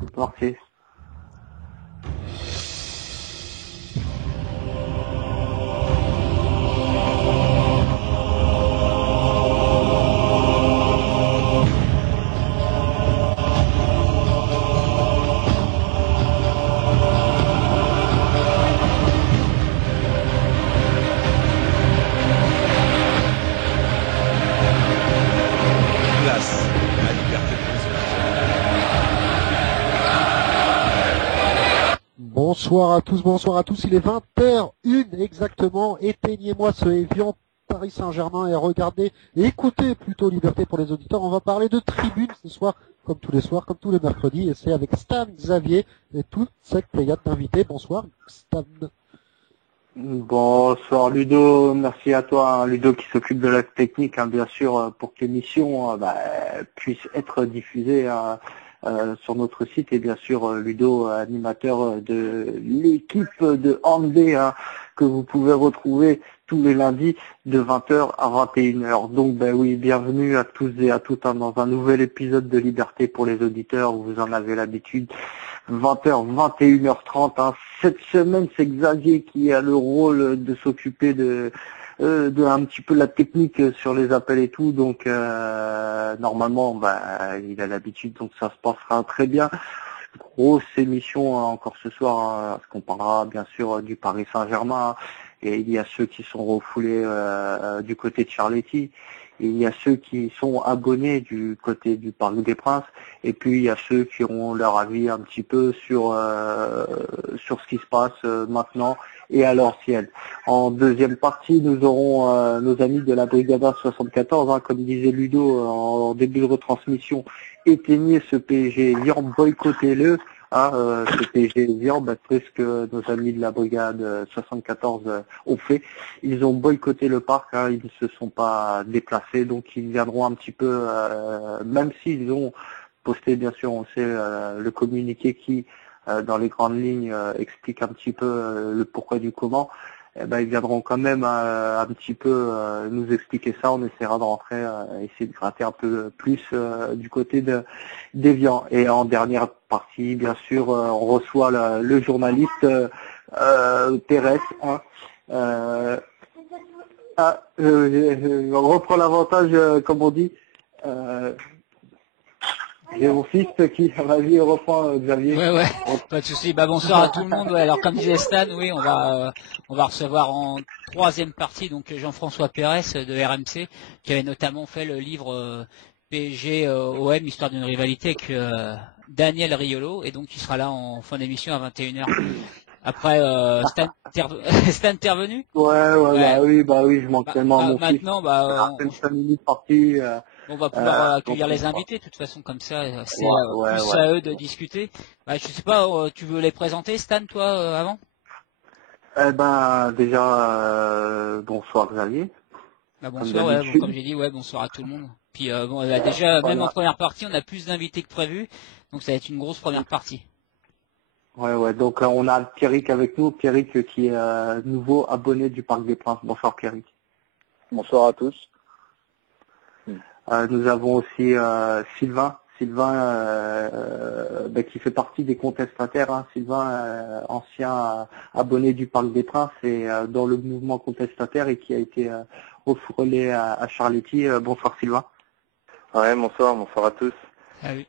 C'est parti. Place à la liberté pour les auditeurs. Bonsoir à tous, il est 20h01 exactement, éteignez-moi ce Évian Paris Saint-Germain et regardez, et écoutez plutôt Liberté pour les auditeurs, on va parler de tribune ce soir, comme tous les soirs, comme tous les mercredis, et c'est avec Stan, Xavier et toute cette pléiade d'invités. Bonsoir Stan. Bonsoir Ludo, merci à toi, hein, Ludo qui s'occupe de la technique, hein, bien sûr, pour que l'émission puisse être diffusée sur notre site, et bien sûr Ludo, animateur de l'équipe de Handball, hein, que vous pouvez retrouver tous les lundis de 20h à 21h. Donc oui, bienvenue à tous et à toutes, hein, dans un nouvel épisode de Liberté pour les auditeurs, vous en avez l'habitude. 20h, 21h30. Hein. Cette semaine, c'est Xavier qui a le rôle de s'occuper de un petit peu la technique sur les appels et tout. Donc normalement, il a l'habitude, donc ça se passera très bien. Grosse émission, hein, encore ce soir, hein, parce qu'on parlera bien sûr du Paris Saint-Germain. Hein, et il y a ceux qui sont refoulés du côté de Charletti. Et il y a ceux qui sont abonnés du côté du Parc des Princes, et puis il y a ceux qui ont leur avis un petit peu sur ce qui se passe maintenant et à l'ancienne. En deuxième partie, nous aurons nos amis de la Brigada 74, hein, comme disait Ludo en début de retransmission, éteignez ce PSG, Lyon, boycottez-le. Ce PSG Lyon, c'est ce que nos amis de la Brigade 74 ont fait. Ils ont boycotté le parc, hein, ils ne se sont pas déplacés, donc ils viendront un petit peu, même s'ils ont posté, bien sûr, on sait, le communiqué qui, dans les grandes lignes, explique un petit peu le pourquoi du comment. Ils viendront quand même un petit peu nous expliquer ça. On essaiera de rentrer, essayer de gratter un peu plus du côté d'Evian. Et en dernière partie, bien sûr, on reçoit le journaliste Pérez. Hein, je reprends l'avantage, comme on dit. J'ai mon fils qui, à ma vie, reprend Xavier. Ouais, pas de souci. Bonsoir à tout le monde. Ouais, alors comme disait Stan, oui, on va recevoir en troisième partie donc Jean-François Pérez de RMC, qui avait notamment fait le livre PSG OM, histoire d'une rivalité avec Daniel Riolo, et donc il sera là en fin d'émission à 21h. Après, Stan, t'es revenu? Ouais. Bah oui, je manque tellement à mon fils. Maintenant, Une 5 minutes partie. on va pouvoir accueillir les invités, de toute façon, comme ça, c'est plus à eux de discuter. Je sais pas, tu veux les présenter, Stan, toi, avant? Déjà, bonsoir Xavier. Bonsoir, ouais, comme j'ai dit, ouais, bonsoir à tout le monde. Puis déjà, même en première partie, on a plus d'invités que prévu, donc ça va être une grosse première partie. Ouais, donc on a Pierrick avec nous, Pierrick qui est nouveau abonné du Parc des Princes. Bonsoir Pierrick. Bonsoir à tous. Nous avons aussi Sylvain qui fait partie des contestataires. Hein. Sylvain, ancien abonné du Parc des Princes et dans le mouvement contestataire et qui a été refoulé à Charletti. Bonsoir Sylvain. Ouais, bonsoir à tous. Ah oui.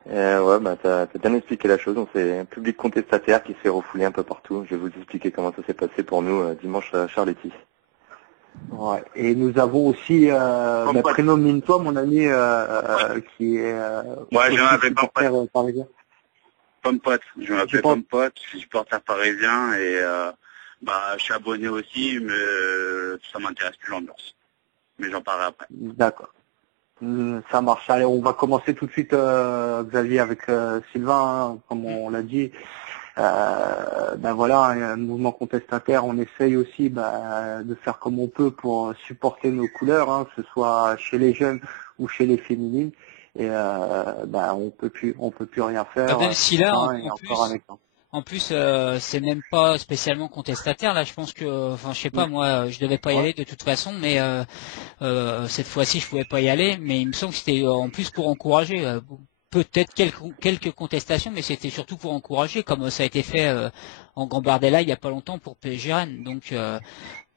T'as bien expliqué la chose. C'est un public contestataire qui se fait refouler un peu partout. Je vais vous expliquer comment ça s'est passé pour nous dimanche à Charletti. Ouais. Et nous avons aussi prénomine-toi mon ami qui est je m'appelle Pompote. parisien. Pompote, je m'appelle Pompote, je suis supporter parisien et je suis abonné aussi, mais ça m'intéresse plus l'ambiance. Mais j'en parlerai après. D'accord. Ça marche. Allez, on va commencer tout de suite Xavier avec Sylvain, hein, comme on l'a dit. Un mouvement contestataire, on essaye aussi de faire comme on peut pour supporter nos couleurs, hein, que ce soit chez les jeunes ou chez les féminines, et on peut plus rien faire. Même si là, en plus, c'est même pas spécialement contestataire. Là, je pense que, je sais pas, moi, je devais pas y aller de toute façon, mais cette fois-ci, je pouvais pas y aller. Mais il me semble que c'était en plus pour encourager. peut-être quelques contestations, mais c'était surtout pour encourager, comme ça a été fait en Gambardella il n'y a pas longtemps pour PSG Rennes. Donc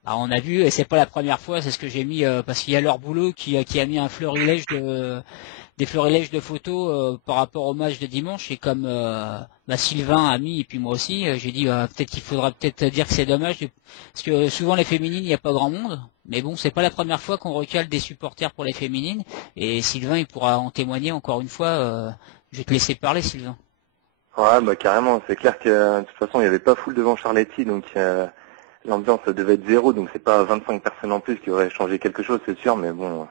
on a vu, et c'est pas la première fois, c'est ce que j'ai mis, parce qu'il y a leur boulot qui a mis des florilèges de photos par rapport au match de dimanche, et comme Sylvain a mis, et puis moi aussi, j'ai dit peut-être qu'il faudra peut-être dire que c'est dommage, parce que souvent les féminines, il n'y a pas grand monde, mais bon, c'est pas la première fois qu'on recale des supporters pour les féminines, et Sylvain, il pourra en témoigner encore une fois. Je vais te laisser parler, Sylvain. Ouais, bah carrément, c'est clair que de toute façon, il n'y avait pas foule devant Charletti, donc l'ambiance devait être 0, donc c'est pas 25 personnes en plus qui auraient changé quelque chose, c'est sûr, mais bon...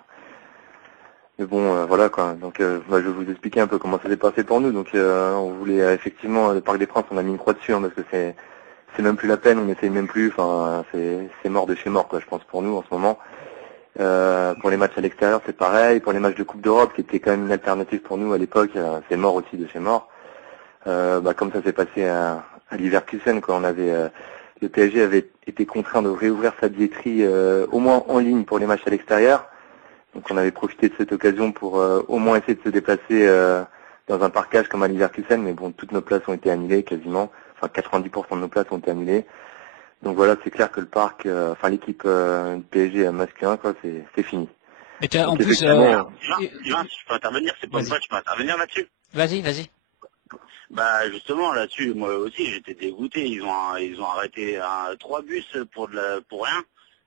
voilà quoi. Donc je vais vous expliquer un peu comment ça s'est passé pour nous. Donc on voulait effectivement le Parc des Princes, on a mis une croix dessus parce que c'est même plus la peine, on n'essaye même plus. Enfin c'est mort de chez mort quoi, je pense pour nous en ce moment. Pour les matchs à l'extérieur c'est pareil. Pour les matchs de Coupe d'Europe qui était quand même une alternative pour nous à l'époque, c'est mort aussi de chez mort. Comme ça s'est passé à Leverkusen quoi. On avait le PSG avait été contraint de réouvrir sa billetterie au moins en ligne pour les matchs à l'extérieur. Donc on avait profité de cette occasion pour au moins essayer de se déplacer dans un parkage comme à Leverkusen, mais bon, toutes nos places ont été annulées quasiment, enfin 90% de nos places ont été annulées. Donc voilà, c'est clair que le parc, l'équipe PSG masculin, quoi, c'est fini. Mais en plus, si je peux intervenir, c'est pas moi, je peux intervenir là-dessus. Vas-y. Bah justement là-dessus, moi aussi j'étais dégoûté. Ils ont arrêté 3 bus pour rien.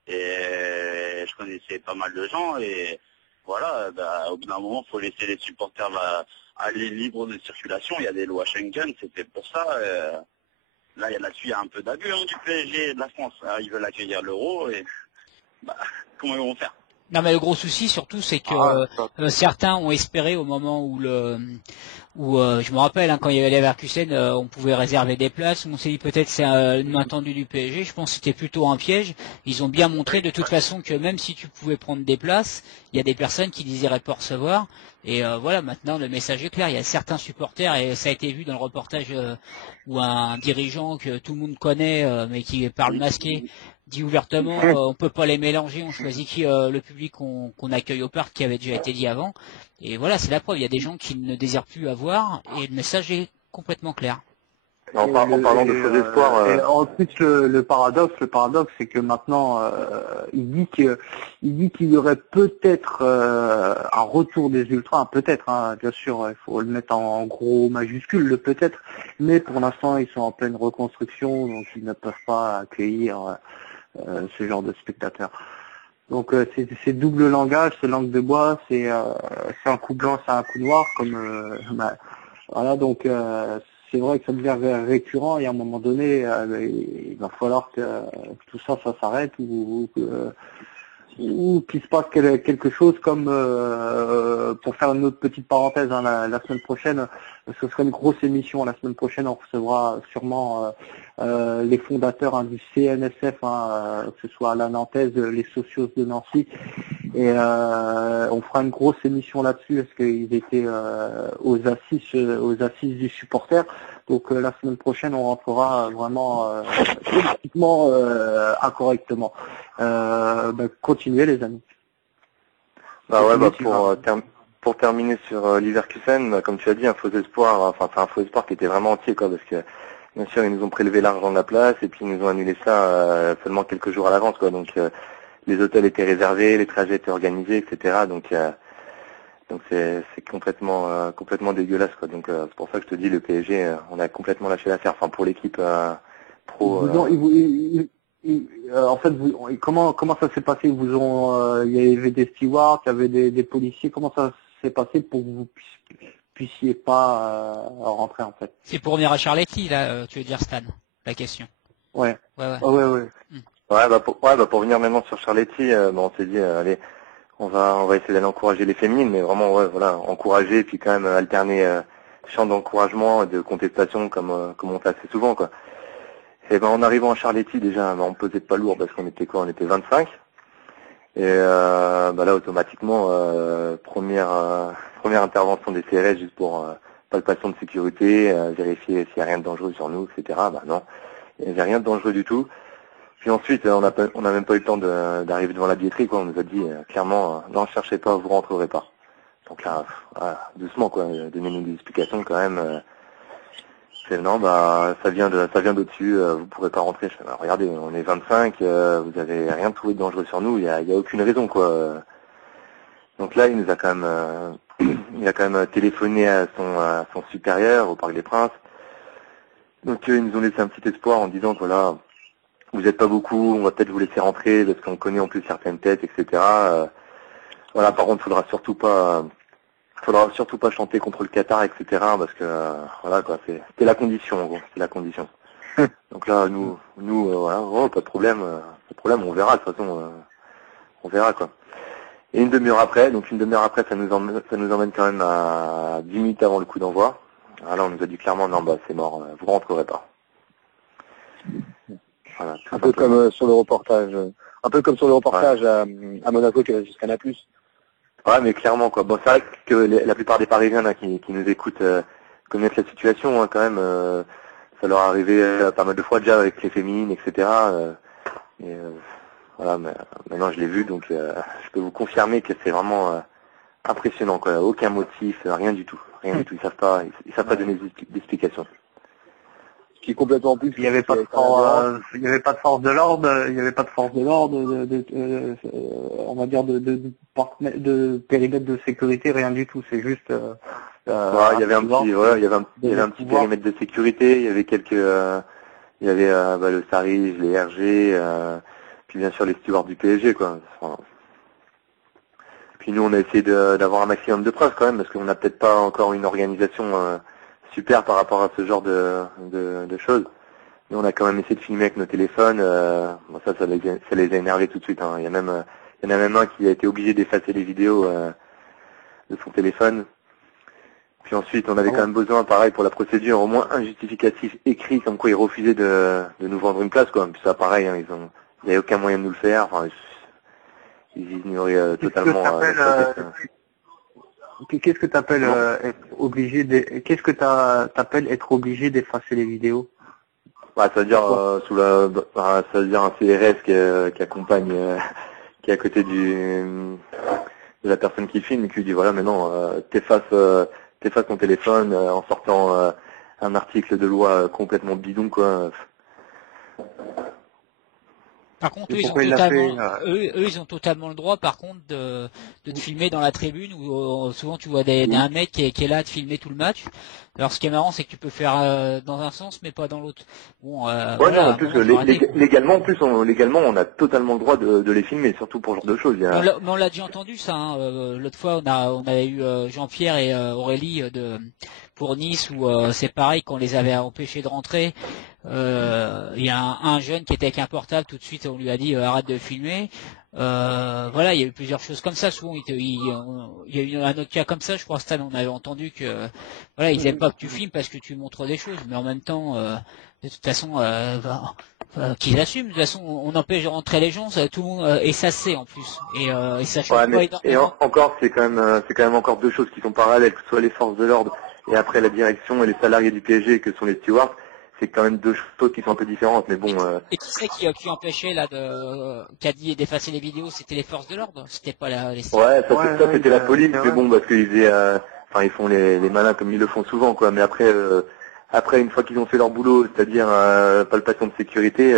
Et je connaissais pas mal de gens et voilà, au bout d'un moment, faut laisser les supporters aller libres de circulation. Il y a des lois Schengen, c'était pour ça. Là, il y a un peu d'abus du PSG et de la France. Alors, ils veulent accueillir l'euro et comment ils vont faire? Non, mais le gros souci surtout, c'est que certains ont espéré au moment où je me rappelle quand il y avait les Leverkusen, on pouvait réserver des places. On s'est dit peut-être c'est une main tendue du PSG. Je pense que c'était plutôt un piège. Ils ont bien montré de toute façon que même si tu pouvais prendre des places, il y a des personnes qui désiraient pas recevoir. Et voilà, maintenant le message est clair. Il y a certains supporters, et ça a été vu dans le reportage où un dirigeant que tout le monde connaît, mais qui parle masqué, dit ouvertement, on peut pas les mélanger, on choisit le public qu'on accueille au parc, qui avait déjà été dit avant. Et voilà, c'est la preuve, il y a des gens qui ne désirent plus avoir, et le message est complètement clair. En parlant de faux espoirs... Et ensuite, le paradoxe, c'est que maintenant, il dit qu'il y aurait peut-être un retour des ultras, peut-être, bien sûr, il faut le mettre en gros majuscule, le peut-être, mais pour l'instant, ils sont en pleine reconstruction, donc ils ne peuvent pas accueillir ce genre de spectateurs. Donc c'est double langage, c'est langue de bois, c'est un coup blanc, c'est un coup noir, comme voilà, donc c'est vrai que ça devient récurrent, et à un moment donné, il va falloir que tout ça s'arrête, ou qu'il se passe quelque chose, comme pour faire une autre petite parenthèse, la semaine prochaine, ce sera une grosse émission. La semaine prochaine, on recevra sûrement les fondateurs du CNSF, que ce soit à la Nantaise, les socios de Nancy, et on fera une grosse émission là-dessus, parce qu'ils étaient aux assises du supporter. Donc la semaine prochaine, on rentrera vraiment politiquement incorrectement. Continuez les amis. Pour terminer sur Leverkusen, comme tu as dit, un faux espoir, c'est un faux espoir qui était vraiment entier, quoi, parce que bien sûr ils nous ont prélevé l'argent de la place et puis ils nous ont annulé ça seulement quelques jours à l'avance, quoi. Donc les hôtels étaient réservés, les trajets étaient organisés, etc. Donc c'est complètement dégueulasse, quoi. Donc c'est pour ça que je te dis, le PSG, on a complètement lâché l'affaire. Enfin, pour l'équipe pro. En fait, comment ça s'est passé? Ils vous ont, il y avait des stewards, il y avait des policiers. Comment ça s'est passé pour que vous puissiez pas rentrer, en fait? C'est pour venir à Charletti, là, tu veux dire, Stan, la question. Ouais. Ouais. Pour venir maintenant sur Charletti, on s'est dit, allez, on va essayer d'aller encourager les féminines, mais vraiment, encourager, et puis quand même alterner chant d'encouragement et de contestation comme on fait assez souvent, quoi. Et en arrivant à Charletti, déjà, on pesait pas lourd parce qu'on était 25. Et là, automatiquement, première intervention des CRS juste pour palpation de sécurité, vérifier s'il n'y a rien de dangereux sur nous, etc. Non, il n'y avait rien de dangereux du tout. Puis ensuite, on n'a même pas eu le temps d'arriver devant la billetterie, quoi. On nous a dit clairement, non, cherchez pas, vous rentrerez pas. Donc là, voilà, doucement quoi, donnez-nous des explications quand même. C'est non, bah ça vient d'au-dessus, vous pourrez pas rentrer. Je fais, bah, regardez, on est 25, vous avez rien trouvé de dangereux sur nous, il y a aucune raison quoi. Donc là, il nous a quand même, il a quand même téléphoné à son supérieur au Parc des Princes. Donc ils nous ont laissé un petit espoir en disant voilà, vous n'êtes pas beaucoup, on va peut-être vous laisser rentrer parce qu'on connaît en plus certaines têtes, etc. Voilà, par contre, faudra surtout pas chanter contre le Qatar, etc. Parce que voilà quoi, c'était la condition en gros, c'est la condition. Donc là, nous, voilà, oh, pas de problème, on verra de toute façon, on verra quoi. Et une demi-heure après, ça nous emmène quand même à 10 minutes avant le coup d'envoi. Alors on nous a dit clairement non bah c'est mort, vous rentrerez pas. Voilà, un peu comme sur le reportage, à Monaco qui va jusqu'à Naples. Ouais, mais clairement quoi. Bon, c'est vrai que la plupart des Parisiens là qui nous écoutent connaissent la situation hein, quand même. Ça leur est arrivé pas mal de fois déjà avec les féminines, etc. Voilà, mais maintenant je l'ai vu, donc je peux vous confirmer que c'est vraiment impressionnant quoi. Aucun motif, rien du tout. Ils savent pas donner d'explications. Qui est complètement plus. Il n'y avait pas de force de l'ordre, on va dire de périmètre de sécurité, rien du tout. C'est juste. Il y avait un petit périmètre de sécurité. Il y avait le Sarige, les RG, puis bien sûr les stewards du PSG quoi. Enfin, puis nous on a essayé d'avoir un maximum de preuves quand même parce qu'on n'a peut-être pas encore une organisation super par rapport à ce genre de choses. Nous on a quand même essayé de filmer avec nos téléphones. Bon, ça les a énervés tout de suite. Hein. Il y en a même un qui a été obligé d'effacer les vidéos de son téléphone. Puis ensuite on avait quand même besoin, pareil pour la procédure, au moins un justificatif écrit comme quoi ils refusaient de nous vendre une place quoi. Puis ça pareil, hein, il n'y avait aucun moyen de nous le faire. Enfin, ils ignoraient totalement. Qu'est-ce que t'appelles être obligé d'effacer les vidéos? Bah, ça veut dire ça veut dire un CRS qui accompagne, qui est à côté de la personne qui filme et qui lui dit voilà maintenant t'effaces ton téléphone en sortant un article de loi complètement bidon quoi. Par contre, eux, ils ont totalement le droit, par contre, de te filmer dans la tribune où souvent tu vois un mec qui est là de filmer tout le match. Alors, ce qui est marrant, c'est que tu peux faire dans un sens, mais pas dans l'autre. Bon, non, en plus, légalement, on a totalement le droit de les filmer, surtout pour ce genre de choses. On l'a déjà entendu, ça. Hein. L'autre fois, on avait eu Jean-Pierre et Aurélie pour Nice, où c'est pareil, qu'on les avait empêchés de rentrer. Il y a un jeune qui était avec un portable, tout de suite on lui a dit arrête de filmer. Voilà, il y a eu plusieurs choses comme ça. Souvent, il y a eu un autre cas comme ça. Je crois Stan, on avait entendu que voilà, ils aiment pas que tu filmes parce que tu montres des choses, mais en même temps, de toute façon, qu'ils assument. De toute façon, on empêche de rentrer les gens, tout le monde, et ça c'est en plus, et ça choque pas énormément. Et encore, c'est quand même encore deux choses qui sont parallèles, que ce soit les forces de l'ordre et après la direction et les salariés du PSG que sont les stewards. C'est quand même deux choses qui sont un peu différentes, mais bon. Et qui c'est qui empêchait là qui a dit d'effacer les vidéos? C'était les forces de l'ordre, c'était pas les. Ouais, ça c'était la police, mais bon, parce qu'ils faisaient, ils font les malins comme ils le font souvent, quoi. Mais après une fois qu'ils ont fait leur boulot, c'est-à-dire palpation de sécurité,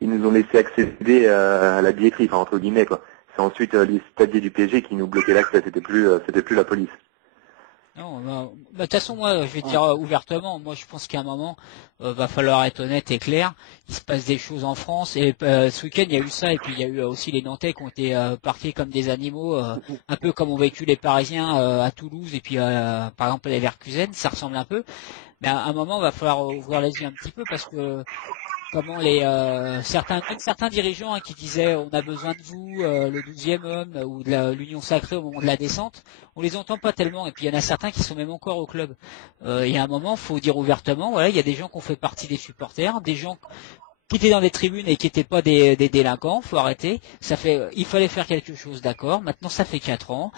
ils nous ont laissé accéder à la billetterie, enfin entre guillemets, quoi. C'est ensuite les stadiers du PSG qui nous bloquaient l'accès, c'était plus la police. Non, de toute façon, moi, je vais te dire ouvertement, moi, je pense qu'à un moment, va falloir être honnête et clair. Il se passe des choses en France, et ce week-end, il y a eu ça, et puis il y a eu aussi les Nantais qui ont été parqués comme des animaux, un peu comme ont vécu les Parisiens à Toulouse, et puis par exemple les Leverkusen, ça ressemble un peu. Mais à un moment, va falloir ouvrir les yeux un petit peu, parce que comment certains dirigeants qui disaient on a besoin de vous, le 12e homme ou de l'union sacrée au moment de la descente, on les entend pas tellement. Et puis il y en a certains qui sont même encore au club. Il y a un moment, faut dire ouvertement, voilà, il y a des gens qui ont fait partie des supporters, des gens qui étaient dans les tribunes et qui n'étaient pas des délinquants, faut arrêter. Il fallait faire quelque chose, d'accord. Maintenant, ça fait 4 ans.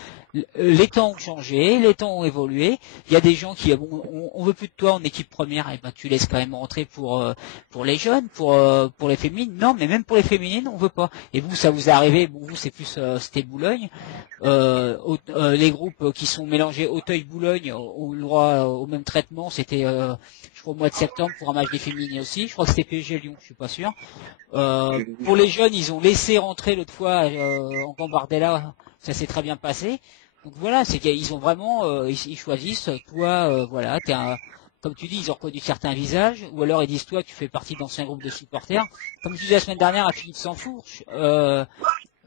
les temps ont changé, les temps ont évolué. Il y a des gens qui bon, on veut plus de toi en équipe première, et ben tu laisses quand même rentrer pour les jeunes, pour les féminines. Non, mais même pour les féminines, on veut pas. Et vous, ça vous est arrivé. Bon, vous c'est plus c'était Boulogne. Les groupes qui sont mélangés Auteuil-Boulogne ont le droit au même traitement. C'était je crois au mois de septembre pour un match des féminines aussi. Je crois que c'était PSG Lyon, je suis pas sûr. Pour les jeunes, ils ont laissé rentrer l'autre fois en Gambardella, ça s'est très bien passé. Donc voilà, c'est qu'ils ont vraiment, ils choisissent, toi, voilà, comme tu dis, ils ont reconnu certains visages, ou alors ils disent toi, tu fais partie d'anciens groupes de supporters. Comme je disais la semaine dernière à Philippe Sansfourche,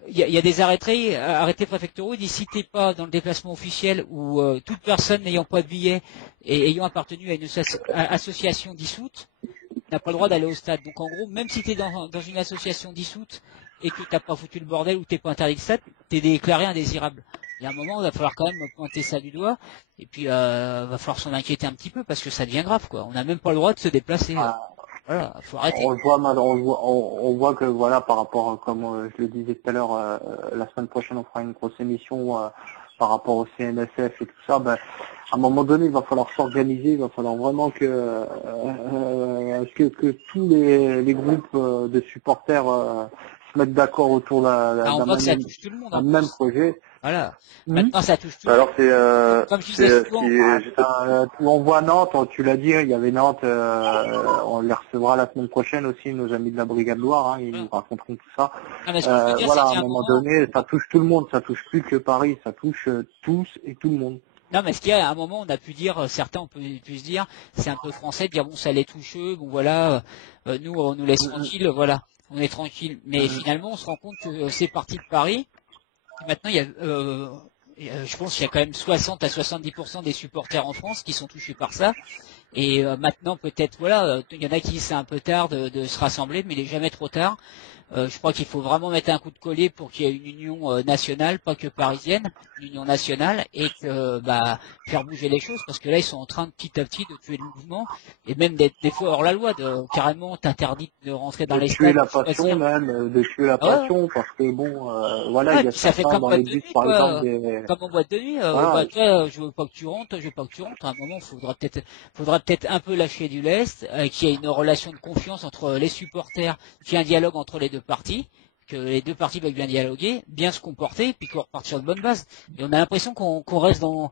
il y a des arrêtés préfectoraux, ils disent si t'es pas dans le déplacement officiel ou toute personne n'ayant pas de billet et ayant appartenu à une association dissoute n'a pas le droit d'aller au stade. Donc en gros, même si tu es dans une association dissoute et que t'as pas foutu le bordel ou t'es pas interdit de stade, t'es déclaré indésirable. Il y a un moment, il va falloir quand même pointer ça du doigt et puis va falloir s'en inquiéter un petit peu parce que ça devient grave quoi. On n'a même pas le droit de se déplacer. Voilà, faut arrêter. On voit que voilà par rapport comme je le disais tout à l'heure, la semaine prochaine on fera une grosse émission par rapport au CNSF et tout ça. Ben, à un moment donné, il va falloir s'organiser, il va falloir vraiment que tous les groupes de supporters se mettent d'accord autour d'un même projet. Voilà. Maintenant, ça touche tout le monde. Alors c'est Comme je disais souvent, on voit Nantes, tu l'as dit, il y avait Nantes, on les recevra la semaine prochaine aussi, nos amis de la Brigade Loire, hein, ils nous raconteront tout ça. Voilà, à un moment donné, ça touche tout le monde, ça touche plus que Paris, ça touche tous et tout le monde. Non, mais ce qu'il y a, à un moment, on a pu dire, certains, on peut se dire, c'est un peu français de dire, bon, ça les touche eux, bon, voilà, nous, on nous laisse tranquille, voilà, on est tranquille. Mais finalement, on se rend compte que c'est parti de Paris. Et maintenant, il y a, je pense qu'il y a quand même 60 à 70% des supporters en France qui sont touchés par ça. Et maintenant, peut-être, voilà, il y en a qui disent c'est un peu tard de se rassembler, mais il est jamais trop tard. Je crois qu'il faut vraiment mettre un coup de collier pour qu'il y ait une union nationale, pas que parisienne, une union nationale, et que faire bouger les choses, parce que là ils sont en train de petit à petit de tuer le mouvement, et même d'être des fois hors la loi, de carrément t'interdire de rentrer dans les stades. De tuer la passion même, de tuer la passion, parce que bon, voilà, il y a ça fait comme dans les bus par exemple comme en boîte de nuit, toi, je veux pas que tu rentres, je veux pas que tu rentres. À un moment, faudra peut-être un peu lâcher du lest, qu'il y ait une relation de confiance entre les supporters, qu'il y ait un dialogue entre les deux parties, que les deux parties veulent bien dialoguer, bien se comporter, puis qu'on reparte sur de bonnes bases. Et on a l'impression qu'on reste dans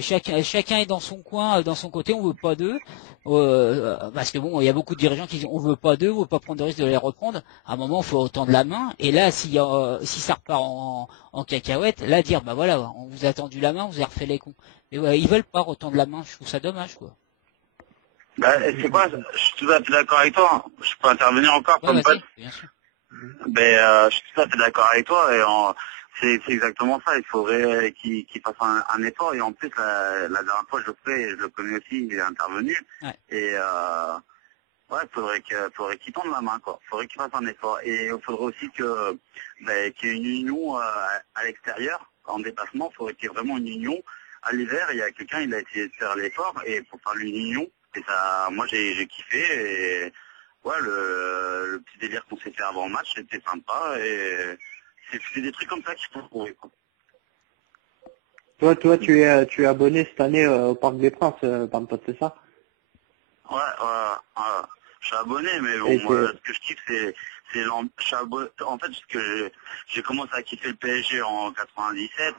chacun est dans son coin, dans son côté, on veut pas d'eux, parce que bon, il y a beaucoup de dirigeants qui disent on veut pas d'eux, on veut pas prendre de risque de les reprendre. À un moment, il faut tendre la main. Et là, si ça repart en cacahuète, là dire bah voilà, on vous a tendu la main, on vous a refait les cons. Mais ouais, ils veulent pas retendre la main. Je trouve ça dommage quoi. C'est quoi, je suis tout à fait d'accord avec toi. Je peux intervenir encore comme pote. Bien sûr. Je suis tout à fait d'accord avec toi et c'est exactement ça. Il faudrait qu'il fasse un effort et en plus la dernière fois je le connais aussi, il est intervenu et ouais, faudrait qu'il tende la main quoi. Faudrait qu'il fasse un effort et il faudrait aussi qu'il y ait une union à l'extérieur en déplacement. Il faudrait qu'il y ait vraiment une union. À l'hiver, il y a quelqu'un, il a essayé de faire l'effort et pour faire une union. Et ça, moi j'ai kiffé et ouais, le petit délire qu'on s'est fait avant le match, c'était sympa et c'est des trucs comme ça qu'il faut trouver. Toi, tu es abonné cette année au Parc des Princes, Pampote, c'est ça? Ouais, je suis abonné, mais bon, moi, ce que je kiffe, en fait, ce que j'ai commencé à kiffer le PSG en 97,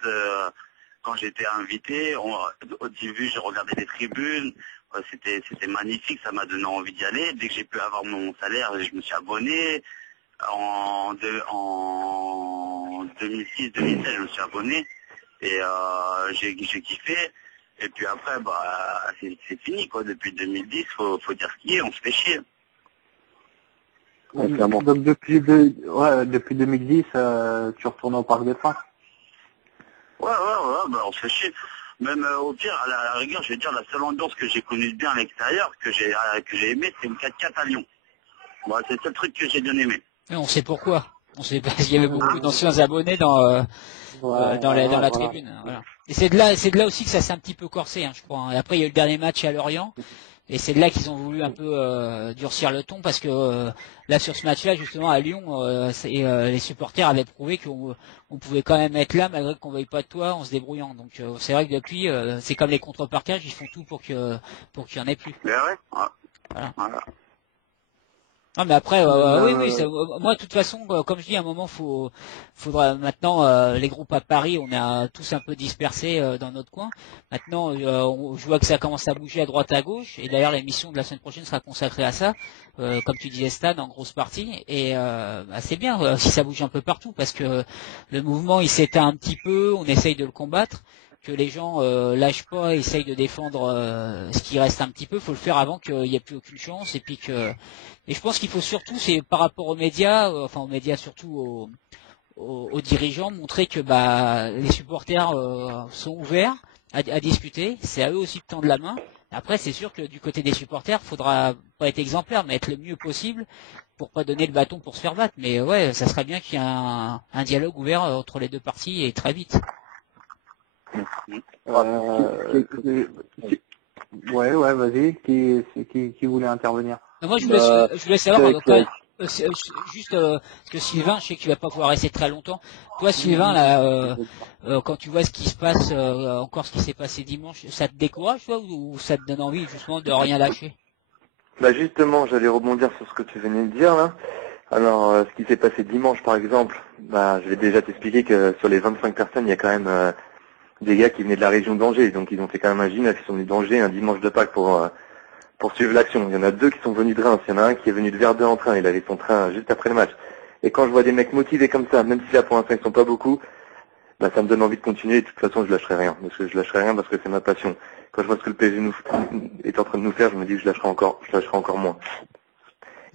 quand j'étais invité, au début, j'ai regardé les tribunes. C'était magnifique, ça m'a donné envie d'y aller. Dès que j'ai pu avoir mon salaire, je me suis abonné. En 2006-2007, je me suis abonné et j'ai kiffé. Et puis après, c'est fini quoi. Depuis 2010, faut dire ce qui est, on se fait chier. Ouais, clairement. Donc depuis 2010, tu retournes au Parc des Princes. Ouais, on se fait chier. Même au pire, à la rigueur, je vais dire, la seule ambiance que j'ai connue bien à l'extérieur, que j'ai aimé, c'est une 4x4 à Lyon. Bon, c'est le seul truc que j'ai bien aimé. Et on sait pourquoi. On sait parce qu'il y avait beaucoup d'anciens abonnés dans la tribune. Voilà. Et c'est de là aussi que ça s'est un petit peu corsé, hein, je crois. Et après, il y a eu le dernier match à Lorient. Et c'est de là qu'ils ont voulu un peu durcir le ton parce que là sur ce match-là justement à Lyon, les supporters avaient prouvé qu'on pouvait quand même être là malgré qu'on ne veuille pas de toi en se débrouillant. Donc c'est vrai que depuis, c'est comme les contre-parquages, ils font tout pour qu'il y en ait plus. Mais ouais. Voilà. Voilà. Non mais après oui moi de toute façon comme je dis à un moment faudra maintenant les groupes à Paris on est tous un peu dispersés dans notre coin. Maintenant je vois que ça commence à bouger à droite à gauche et d'ailleurs l'émission de la semaine prochaine sera consacrée à ça comme tu disais Stan en grosse partie et c'est bien si ça bouge un peu partout parce que le mouvement il s'éteint un petit peu, on essaye de le combattre, que les gens lâchent pas, essayent de défendre ce qui reste un petit peu, faut le faire avant qu'il n'y ait plus aucune chance et je pense qu'il faut surtout, c'est par rapport aux médias, enfin aux médias surtout aux dirigeants, montrer que les supporters sont ouverts à discuter. C'est à eux aussi de tendre la main. Après, c'est sûr que du côté des supporters, faudra pas être exemplaire, mais être le mieux possible pour pas donner le bâton pour se faire battre. Mais ouais, ça serait bien qu'il y ait un dialogue ouvert entre les deux parties et très vite. Ouais, vas-y. Qui voulait intervenir? Moi, je voulais savoir juste parce que Sylvain, je sais que tu vas pas pouvoir rester très longtemps. Toi, Sylvain, là, quand tu vois ce qui se passe, encore ce qui s'est passé dimanche, ça te décourage, toi, ou ça te donne envie justement de rien lâcher? Bah justement, j'allais rebondir sur ce que tu venais de dire là. Alors, ce qui s'est passé dimanche, par exemple, je vais déjà t'expliquer que sur les 25 personnes, il y a quand même des gars qui venaient de la région d'Angers, donc ils ont fait quand même un gymnase, ils sont venus d'Angers un dimanche de Pâques pour suivre l'action. Il y en a 2 qui sont venus de Reims, il y en a un qui est venu de Verdun en train, il avait son train juste après le match. Et quand je vois des mecs motivés comme ça, même si là pour l'instant ils sont pas beaucoup, ça me donne envie de continuer et de toute façon je lâcherai rien, parce que c'est ma passion. Quand je vois ce que le PSG est en train de nous faire, je me dis que je lâcherai encore moins.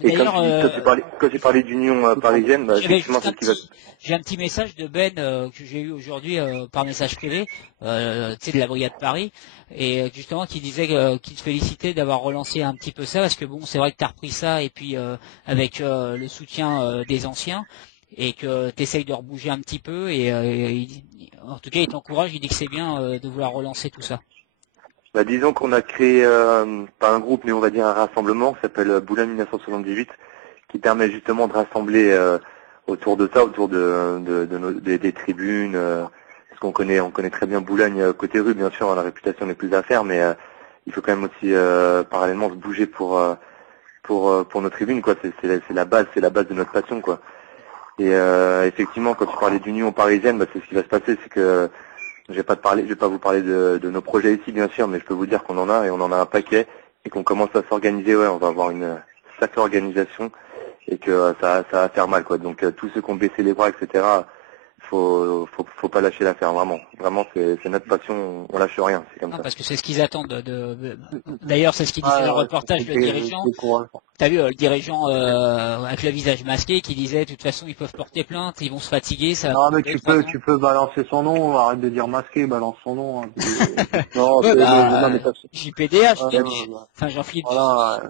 Et quand tu parlais d'union parisienne, effectivement c'est ce qui va... J'ai un petit message de Ben que j'ai eu aujourd'hui par message privé, de la Brigade Paris, et justement qui disait qu'il te félicitait d'avoir relancé un petit peu ça, parce que bon, c'est vrai que tu as repris ça, et puis avec le soutien des anciens, et que tu essayes de rebouger un petit peu, et en tout cas il t'encourage, il dit que c'est bien de vouloir relancer tout ça. Disons qu'on a créé, pas un groupe, mais on va dire un rassemblement qui s'appelle Boulogne 1978, qui permet justement de rassembler autour de ça, autour des tribunes, parce qu'on connaît très bien Boulogne côté rue, bien sûr, la réputation n'est plus à faire, mais il faut quand même aussi parallèlement se bouger pour nos tribunes, quoi. C'est la base de notre passion, quoi. Et effectivement, quand tu parlais d'union parisienne, c'est ce qui va se passer, c'est que je vais pas vous parler de nos projets ici, bien sûr, mais je peux vous dire qu'on en a, et on en a un paquet, et qu'on commence à s'organiser, on va avoir une sacrée organisation, et que ça va faire mal, quoi. Donc, tous ceux qui ont baissé les bras, etc., faut pas lâcher l'affaire, vraiment. Vraiment, c'est notre passion, on lâche rien, c'est comme ça. Parce que c'est ce qu'ils attendent D'ailleurs, c'est ce qu'il disait dans le reportage, le dirigeant. T'as vu le dirigeant avec le visage masqué qui disait de toute façon ils peuvent porter plainte, ils vont se fatiguer. Ça non mais tu peux balancer son nom, arrête de dire masqué, balance son nom. Hein. Non, JPDH, enfin Jean-Philippe. Voilà,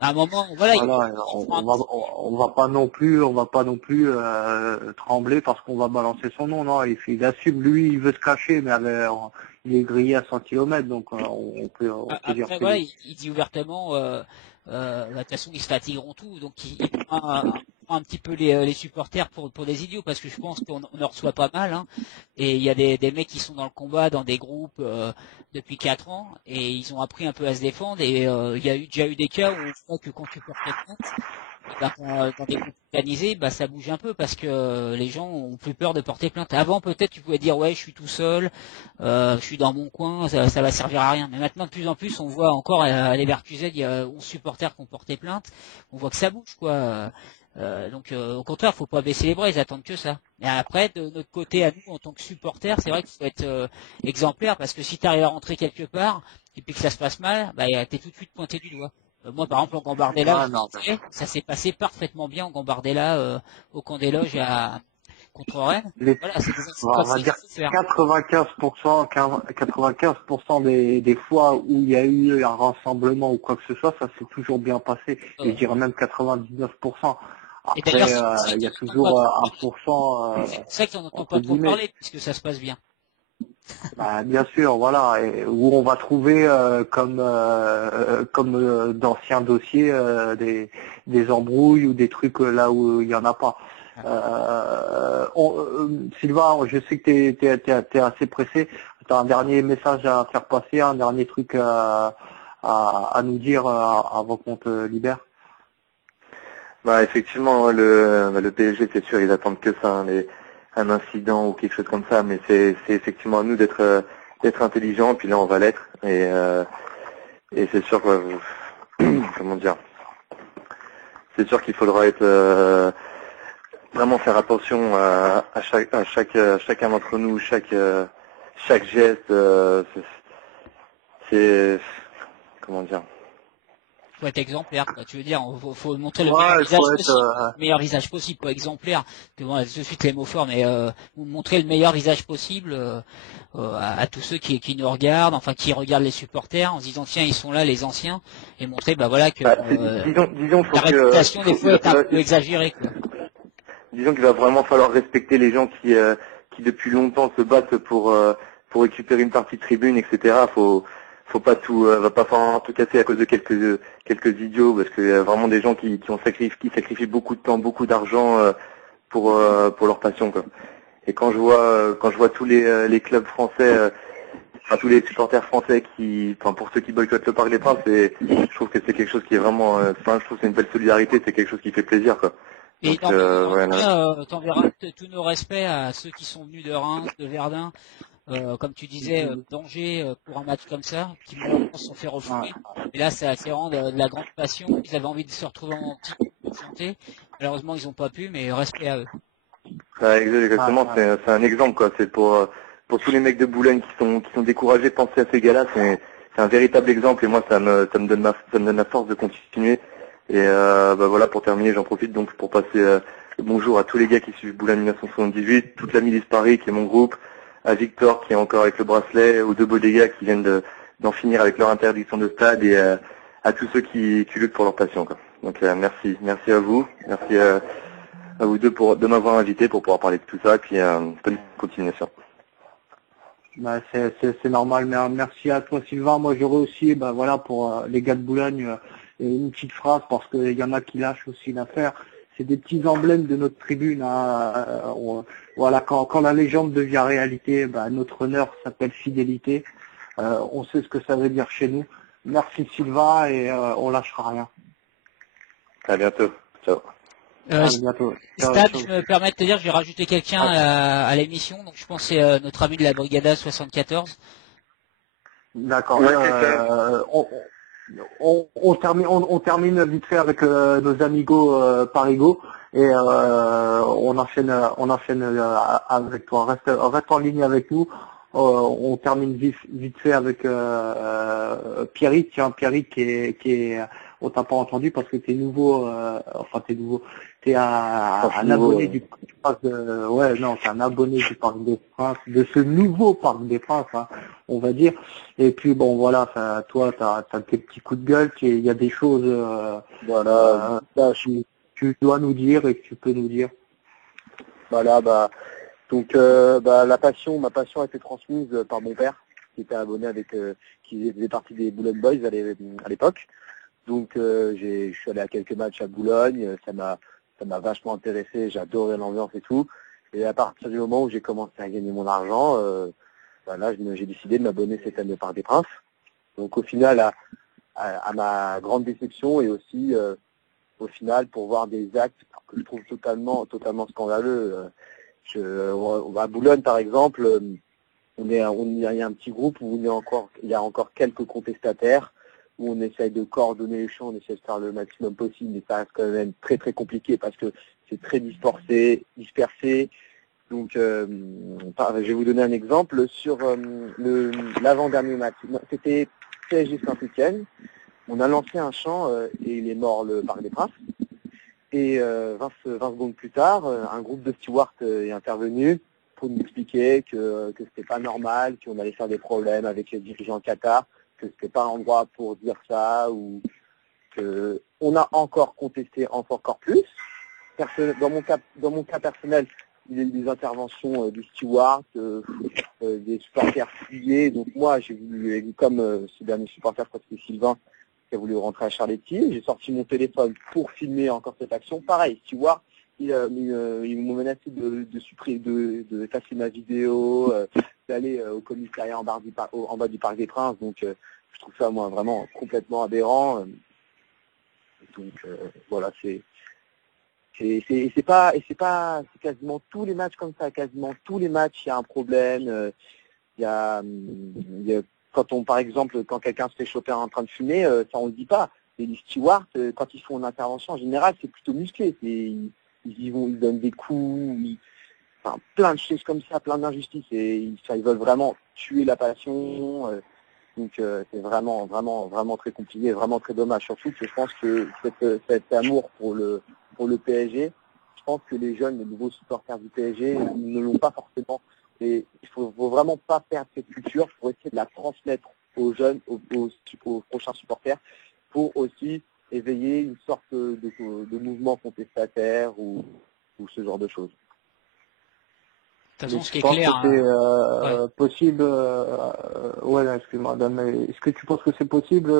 à un moment, voilà, on va pas non plus trembler parce qu'on va balancer son nom. Non, il assume, lui, il veut se cacher, mais il est grillé à 100 km, donc on peut dire. Après, voilà, il dit ouvertement, de toute façon, ils se fatigueront tout, donc il prend un petit peu les supporters pour des idiots, parce que je pense qu'on en reçoit pas mal, hein, et il y a des mecs qui sont dans le combat, dans des groupes depuis 4 ans, et ils ont appris un peu à se défendre, et il y a déjà eu des cas où on voit que quand tu portes plainte, dans des groupes organisés, ça bouge un peu parce que les gens ont plus peur de porter plainte. Avant, peut-être, tu pouvais dire ouais, je suis tout seul, je suis dans mon coin, ça va servir à rien. Mais maintenant, de plus en plus, on voit encore à Leverkusen, il y a 11 supporters qui ont porté plainte. On voit que ça bouge, quoi. Donc, au contraire, faut pas baisser les bras, ils attendent que ça. Et après, de notre côté, à nous, en tant que supporters, c'est vrai qu'il faut être exemplaire parce que si tu arrives à rentrer quelque part et puis que ça se passe mal, t'es tout de suite pointé du doigt. Moi, par exemple, en Gambardella, ça s'est passé parfaitement bien en Gambardella, au camp des loges contre Rennes. Voilà, c'est on va dire 95% des fois où il y a eu un rassemblement ou quoi que ce soit, ça s'est toujours bien passé. Et je dirais même 99%. Après, il y a toujours 1%. C'est ça qu'on n'entend pas trop parler, puisque ça se passe bien. Bah, bien sûr, voilà, et où on va trouver comme d'anciens dossiers des embrouilles ou des trucs là où il y en a pas. Sylvain, je sais que t'es assez pressé. T'as un dernier message à faire passer, un dernier truc à nous dire avant qu'on te libère. Bah effectivement, le PSG, c'est sûr, ils attendent que ça, hein, un incident ou quelque chose comme ça, mais c'est effectivement à nous d'être intelligents, puis là on va l'être, et c'est sûr que comment dire, c'est sûr qu'il faudra être vraiment faire attention à chacun d'entre nous, chaque geste, c'est comment dire. Faut être exemplaire, quoi. Tu veux dire, faut montrer le Ouais, meilleur il visage faut être, possible, le meilleur visage possible, pas exemplaire. Que bon, tout de suite les mots forts, mais montrer le meilleur visage possible à tous ceux qui nous regardent, enfin qui regardent les supporters, en se disant tiens ils sont là les anciens, et montrer bah voilà que Disons, la réputation des fois est un peu exagérée, quoi. Disons qu'il va vraiment falloir respecter les gens qui depuis longtemps se battent pour récupérer une partie de tribune, etc. Faut pas va pas falloir tout casser à cause de quelques idiots, parce qu'il y a vraiment des gens qui sacrifient beaucoup de temps, beaucoup d'argent pour leur passion, quoi. Et quand je vois tous les clubs français, enfin tous les supporters français pour ceux qui boycottent le Parc des Princes, je trouve que c'est quelque chose qui est vraiment, je trouve que c'est une belle solidarité, c'est quelque chose qui fait plaisir, quoi. Et Donc, ouais, t'enverras tous nos respects à ceux qui sont venus de Reims, de Verdun, comme tu disais, d'Angers pour un match comme ça, qui malheureusement se sont fait refouler. Et là, c'est vraiment de la grande passion. Ils avaient envie de se retrouver en petit groupe, chanter. Malheureusement, ils n'ont pas pu, mais respect à eux. exactement, c'est un exemple, quoi. C'est pour tous les mecs de Boulogne qui sont découragés de penser à ces gars-là, c'est un véritable exemple, et moi ça me donne la force de continuer. Et bah voilà, pour terminer, j'en profite donc pour passer le bonjour à tous les gars qui suivent Boulogne 1978, toute la milice Paris qui est mon groupe, à Victor qui est encore avec le bracelet, aux deux Bodega qui viennent d'en finir avec leur interdiction de stade, et à tous ceux qui luttent pour leur passion, quoi. Donc merci à vous, merci à vous deux de m'avoir invité pour pouvoir parler de tout ça, et puis bonne continuation. Bah, c'est normal, mais merci à toi Sylvain. Moi j'aurais aussi, bah voilà, pour les gars de Boulogne, une petite phrase, parce qu'il y en a qui lâchent aussi l'affaire. C'est des petits emblèmes de notre tribune, hein. Voilà, quand la légende devient réalité, bah, notre honneur s'appelle fidélité. On sait ce que ça veut dire chez nous. Merci Sylvain, et on lâchera rien. À bientôt. Ciao. À bientôt. Stan, je me permets de te dire, je vais rajouter quelqu'un à l'émission. Donc je pense que c'est notre ami de la Brigada 74. D'accord. On termine vite fait avec nos amigos Parigo, et on enchaîne avec toi. Reste en ligne avec nous. On termine vite fait avec Pierrick. Tiens, Pierrick qui est on t'a pas entendu parce que t'es nouveau, t'es un abonné du Parc de, ouais, non, t'es un abonné du Parc des Princes, de ce nouveau Parc des Princes, hein, on va dire. Et puis bon, voilà, toi, t'as tes petits coups de gueule, il y a des choses, Voilà. tu dois nous dire et que tu peux nous dire. Voilà, donc ma passion a été transmise par mon père, qui était abonné qui faisait partie des Boulogne Boys à l'époque. Donc je suis allé à quelques matchs à Boulogne, ça m'a vachement intéressé, j'adorais l'ambiance et tout. Et à partir du moment où j'ai commencé à gagner mon argent, là j'ai décidé de m'abonner cette année au Parc des Princes. Donc au final, à ma grande déception, et aussi au final pour voir des actes que je trouve totalement scandaleux. À Boulogne par exemple, il y a un petit groupe où il y a encore quelques contestataires, où on essaye de coordonner les champs, on essaie de faire le maximum possible, mais ça reste quand même très très compliqué parce que c'est très dispersé. Donc je vais vous donner un exemple sur l'avant-dernier match. C'était PSG Saint-Etienne. On a lancé un chant et il est mort le Parc des Princes. Et 20 secondes plus tard, un groupe de stewards est intervenu pour nous expliquer que c'était pas normal, qu'on allait faire des problèmes avec les dirigeants Qatar, que c'était pas un endroit pour dire ça, ou que on a encore contesté encore plus. Dans mon cas personnel, il y a eu des interventions du steward, des supporters fuyés. Donc moi, j'ai voulu, comme ce dernier supporter, je crois que c'était Sylvain, qui a voulu rentrer à Charletti, j'ai sorti mon téléphone pour filmer encore cette action. Pareil, steward, ils m'ont menacé d'effacer ma vidéo, d'aller au commissariat en bas du Parc des Princes. Donc je trouve ça, moi, vraiment complètement aberrant. Donc voilà, c'est quasiment tous les matchs comme ça, quasiment tous les matchs, il y a un problème. Par exemple, quand quelqu'un se fait choper en train de fumer, ça on le dit pas. Et les stewards, quand ils font une intervention, en général, c'est plutôt musclé. Ils donnent des coups, plein de choses comme ça, plein d'injustices. Et ils veulent vraiment tuer la passion. Donc c'est vraiment, vraiment, vraiment très compliqué, vraiment très dommage. Surtout que je pense que cet amour pour le PSG, je pense que les jeunes, les nouveaux supporters du PSG ne l'ont pas forcément. Et il faut vraiment pas perdre cette culture pour essayer de la transmettre aux jeunes, aux prochains supporters, pour aussi éveiller une sorte de mouvement contestataire ou ce genre de choses. De toute façon, ce qui est Je pense clair, que c'est possible. Ouais, excuse-moi, Dan, mais est-ce que tu penses que c'est possible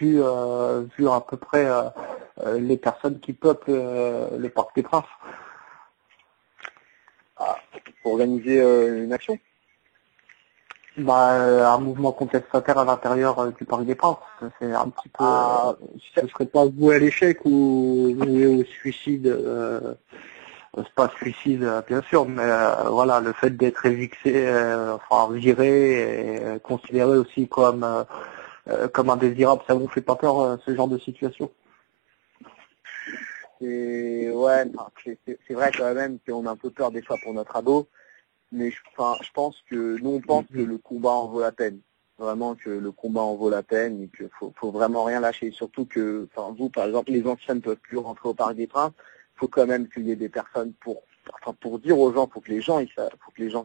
vu à peu près les personnes qui peuplent le Parc des Princes? Pour organiser une action? Un mouvement contestataire à l'intérieur du Parc des Princes, c'est un petit peu. Ce serait pas voué à l'échec ou voué au suicide? C'est pas suicide, bien sûr, mais voilà, le fait d'être évicté, viré, et considéré aussi comme indésirable, ça vous fait pas peur ce genre de situation? C'est vrai quand même qu'on a un peu peur des fois pour notre ado, mais je pense que on pense que le combat en vaut la peine. Vraiment que le combat en vaut la peine et qu'il faut vraiment rien lâcher. Surtout que, vous, par exemple, les anciens ne peuvent plus rentrer au Parc des Princes. Il faut quand même qu'il y ait des personnes pour dire aux gens, faut que les gens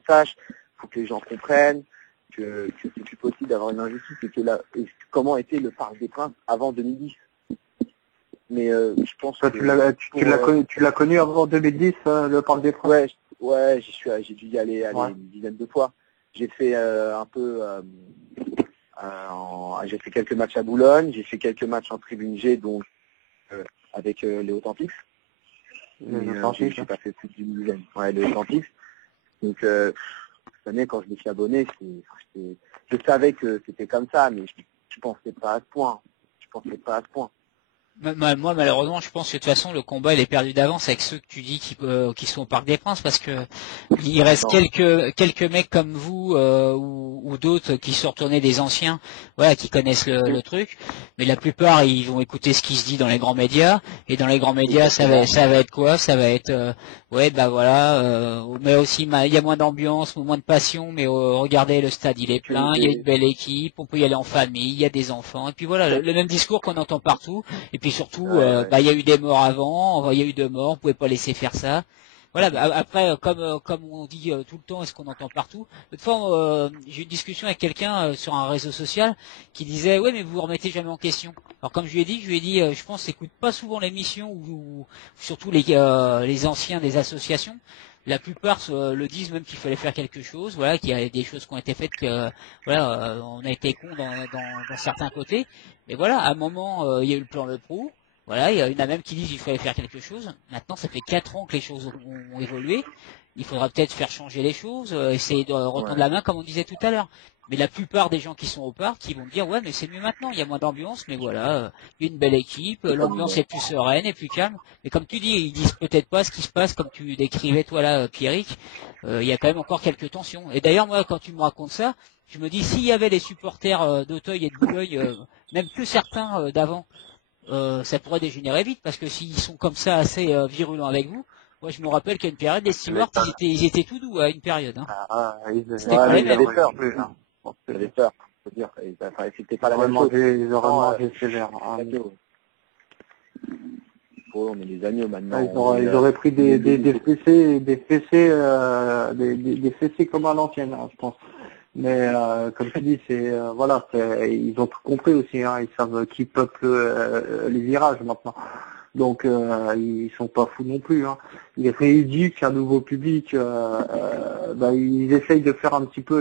sachent, faut que les gens comprennent que c'est plus possible d'avoir une injustice et comment était le Parc des Princes avant 2010. Mais je pense que tu l'as connu avant 2010, le Parc des Princes? Ouais, j'ai dû y aller une dizaine de fois. J'ai fait j'ai fait quelques matchs à Boulogne, j'ai fait quelques matchs en tribune G, donc avec les Authentiques. J'ai pas fait plus d'une dizaine. Ouais, les Authentiques. Donc cette année, quand je me suis abonné, je savais que c'était comme ça, mais je pensais pas à ce point. Moi, malheureusement, je pense que de toute façon, le combat, il est perdu d'avance avec ceux que tu dis qui sont au Parc des Princes, parce que il reste quelques mecs comme vous ou d'autres qui sont retournés des anciens, voilà, qui connaissent le truc. Mais la plupart, ils vont écouter ce qui se dit dans les grands médias, et dans les grands médias, ça va être quoi? Ça va être mais aussi il y a moins d'ambiance, moins de passion, mais regardez, le stade, il est plein, il y a une belle équipe, on peut y aller en famille, il y a des enfants, et puis voilà, le même discours qu'on entend partout. Et puis surtout, il y a eu des morts avant, il y a eu 2 morts, on pouvait pas laisser faire ça. Voilà. Après, comme on dit tout le temps, et ce qu'on entend partout. L'autre fois, j'ai eu une discussion avec quelqu'un sur un réseau social qui disait, ouais, mais vous remettez jamais en question. Alors comme je lui ai dit, je pense, écoute pas souvent l'émission ou surtout les anciens des associations. La plupart le disent même qu'il fallait faire quelque chose, voilà, qu'il y a des choses qui ont été faites, que on a été cons dans certains côtés. Mais voilà, à un moment, il y a eu le plan Le Prou. Voilà, il y en a même qui disent qu'il fallait faire quelque chose. Maintenant, ça fait 4 ans que les choses ont évolué. Il faudra peut-être faire changer les choses, essayer de retendre la main, comme on disait tout à l'heure. Mais la plupart des gens qui sont au parc, qui vont dire, ouais, mais c'est mieux maintenant, il y a moins d'ambiance, mais voilà, il y a une belle équipe, l'ambiance est plus sereine et plus calme. Mais comme tu dis, ils disent peut-être pas ce qui se passe, comme tu décrivais toi là, Pierrick, il y a quand même encore quelques tensions. Et d'ailleurs, moi, quand tu me racontes ça, je me dis, s'il y avait les supporters d'Auteuil et de Boulogne, même plus certains d'avant, ça pourrait dégénérer vite, parce que s'ils sont comme ça assez virulents avec vous, moi je me rappelle qu'à une période, les stewards, ils étaient tout doux à une période. Hein. C'était pas les mêmes. Ils avaient peur, faut dire. C'était pas la même chose. Ils auraient mangé sévère. On est des agneaux maintenant. Ils auraient pris des fessées comme à l'ancienne, hein, je pense. Mais comme tu dis, ils ont tout compris aussi, hein, ils savent qui peuple les virages maintenant. Donc ils sont pas fous non plus. Hein. Ils rééduquent un nouveau public. Ils essayent de faire un petit peu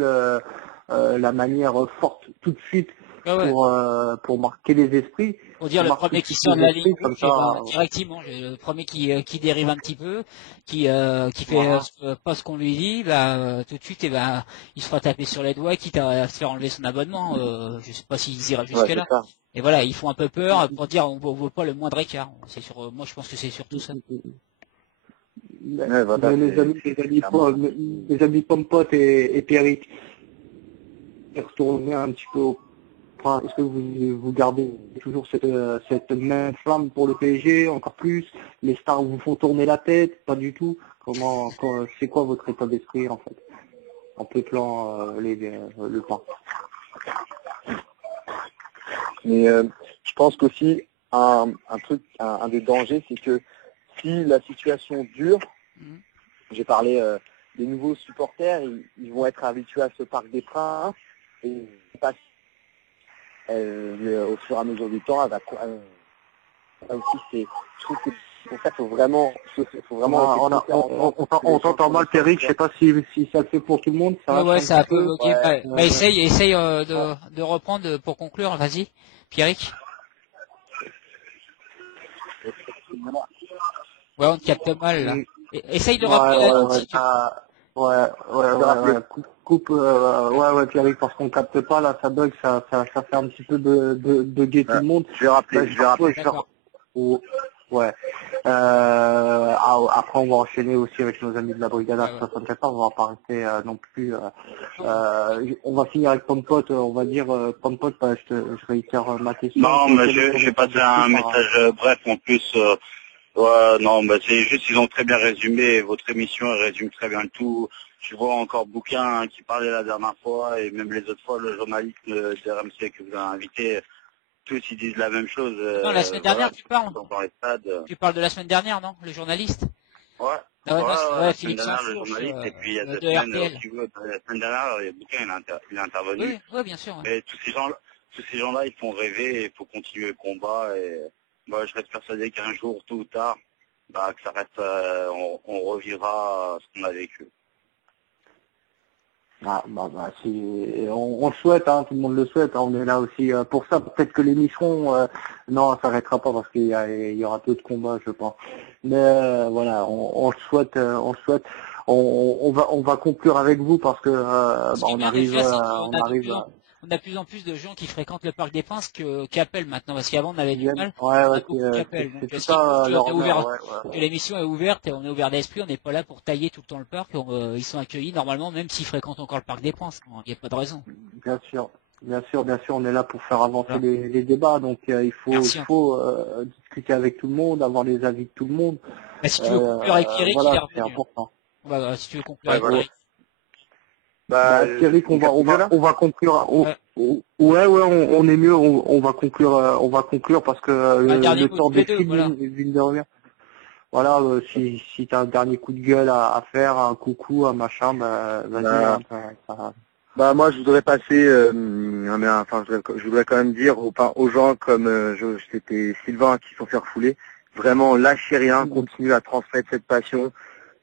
la manière forte tout de suite pour marquer les esprits. Pour dire le premier qui sort de la ligne rouge, directement, le premier qui dérive un petit peu, qui fait pas ce qu'on lui dit, tout de suite, il se fera taper sur les doigts, quitte à se faire enlever son abonnement. Je sais pas s'ils iraient jusqu'à là. Et voilà, ils font un peu peur pour dire on voit pas le moindre écart. C'est sur, moi je pense que c'est surtout ça. Les amis Pompote et Pierrick, retourner un petit peu au point. Est-ce que vous gardez toujours cette même flamme pour le PSG, encore plus? Les stars vous font tourner la tête? Pas du tout. C'est quoi votre état d'esprit en fait, en peuplant le temps? Mais je pense qu'aussi un des dangers, c'est que si la situation dure, j'ai parlé des nouveaux supporters, ils vont être habitués à ce Parc des Princes, et au fur et à mesure du temps, ça aussi, je trouve que pour ça, faut vraiment. On t'entend mal, Pierrick. Je sais pas si ça le fait pour tout le monde. Ça a peu. Essaye de reprendre pour conclure. Vas-y, Pierrick. Ouais, on te capte mal là. Essaye de rappeler Pierrick, parce qu'on capte pas là, ça bug, ça fait un petit peu de bugger tout le monde. Je vais rappeler. Après, on va enchaîner aussi avec nos amis de la Brigada 74. On va pas rester non plus. On va finir avec Pompote. On va dire Pompote. Je réitère ma question. Non, mais j'ai passé un message bref en plus. C'est juste ils ont très bien résumé votre émission. Elle résume très bien le tout. Je vois encore Bouquin qui parlait la dernière fois et même les autres fois le journaliste de RMC que vous avez invité. Tous ils disent la même chose. Non, la semaine dernière tu parles. Tu parles de la semaine dernière, non? Le journaliste. Ouais. La semaine dernière, le journaliste, et puis il y a 2 semaines, la semaine dernière, il y a Bouquin, il est intervenu. Oui, bien sûr. Ouais. Et tous ces gens-là, ils font rêver, et il faut continuer le combat, et je reste persuadé qu'un jour, tôt ou tard, que ça reste, on revivra ce qu'on a vécu. On le souhaite, hein, tout le monde le souhaite, hein, on est là aussi pour ça. Peut-être que l'émission, non, ça s'arrêtera pas parce qu'il y aura peu de combats, je pense. Mais voilà, on le souhaite, on va conclure avec vous parce que on arrive. On a de plus en plus de gens qui fréquentent le Parc des Princes qui appellent maintenant, parce qu'avant on avait du mal. L'émission est ouverte et on est ouvert d'esprit, on n'est pas là pour tailler tout le temps le parc, ils sont accueillis normalement même s'ils fréquentent encore le Parc des Princes, il n'y a pas de raison. Bien sûr, on est là pour faire avancer les débats, donc il faut discuter avec tout le monde, avoir les avis de tout le monde. Si tu veux conclure avec Pierrick, c'est important. Si tu veux conclure avec Pierrick. Pierrick, on va conclure. On est mieux. On va conclure parce que le temps des films de revient. Voilà, si t'as un dernier coup de gueule à faire, un coucou, un machin, vas-y. Moi, je voudrais passer, je voudrais quand même dire aux gens comme c'était Sylvain qui sont fait refouler. Vraiment, lâchez rien, continuez à transmettre cette passion.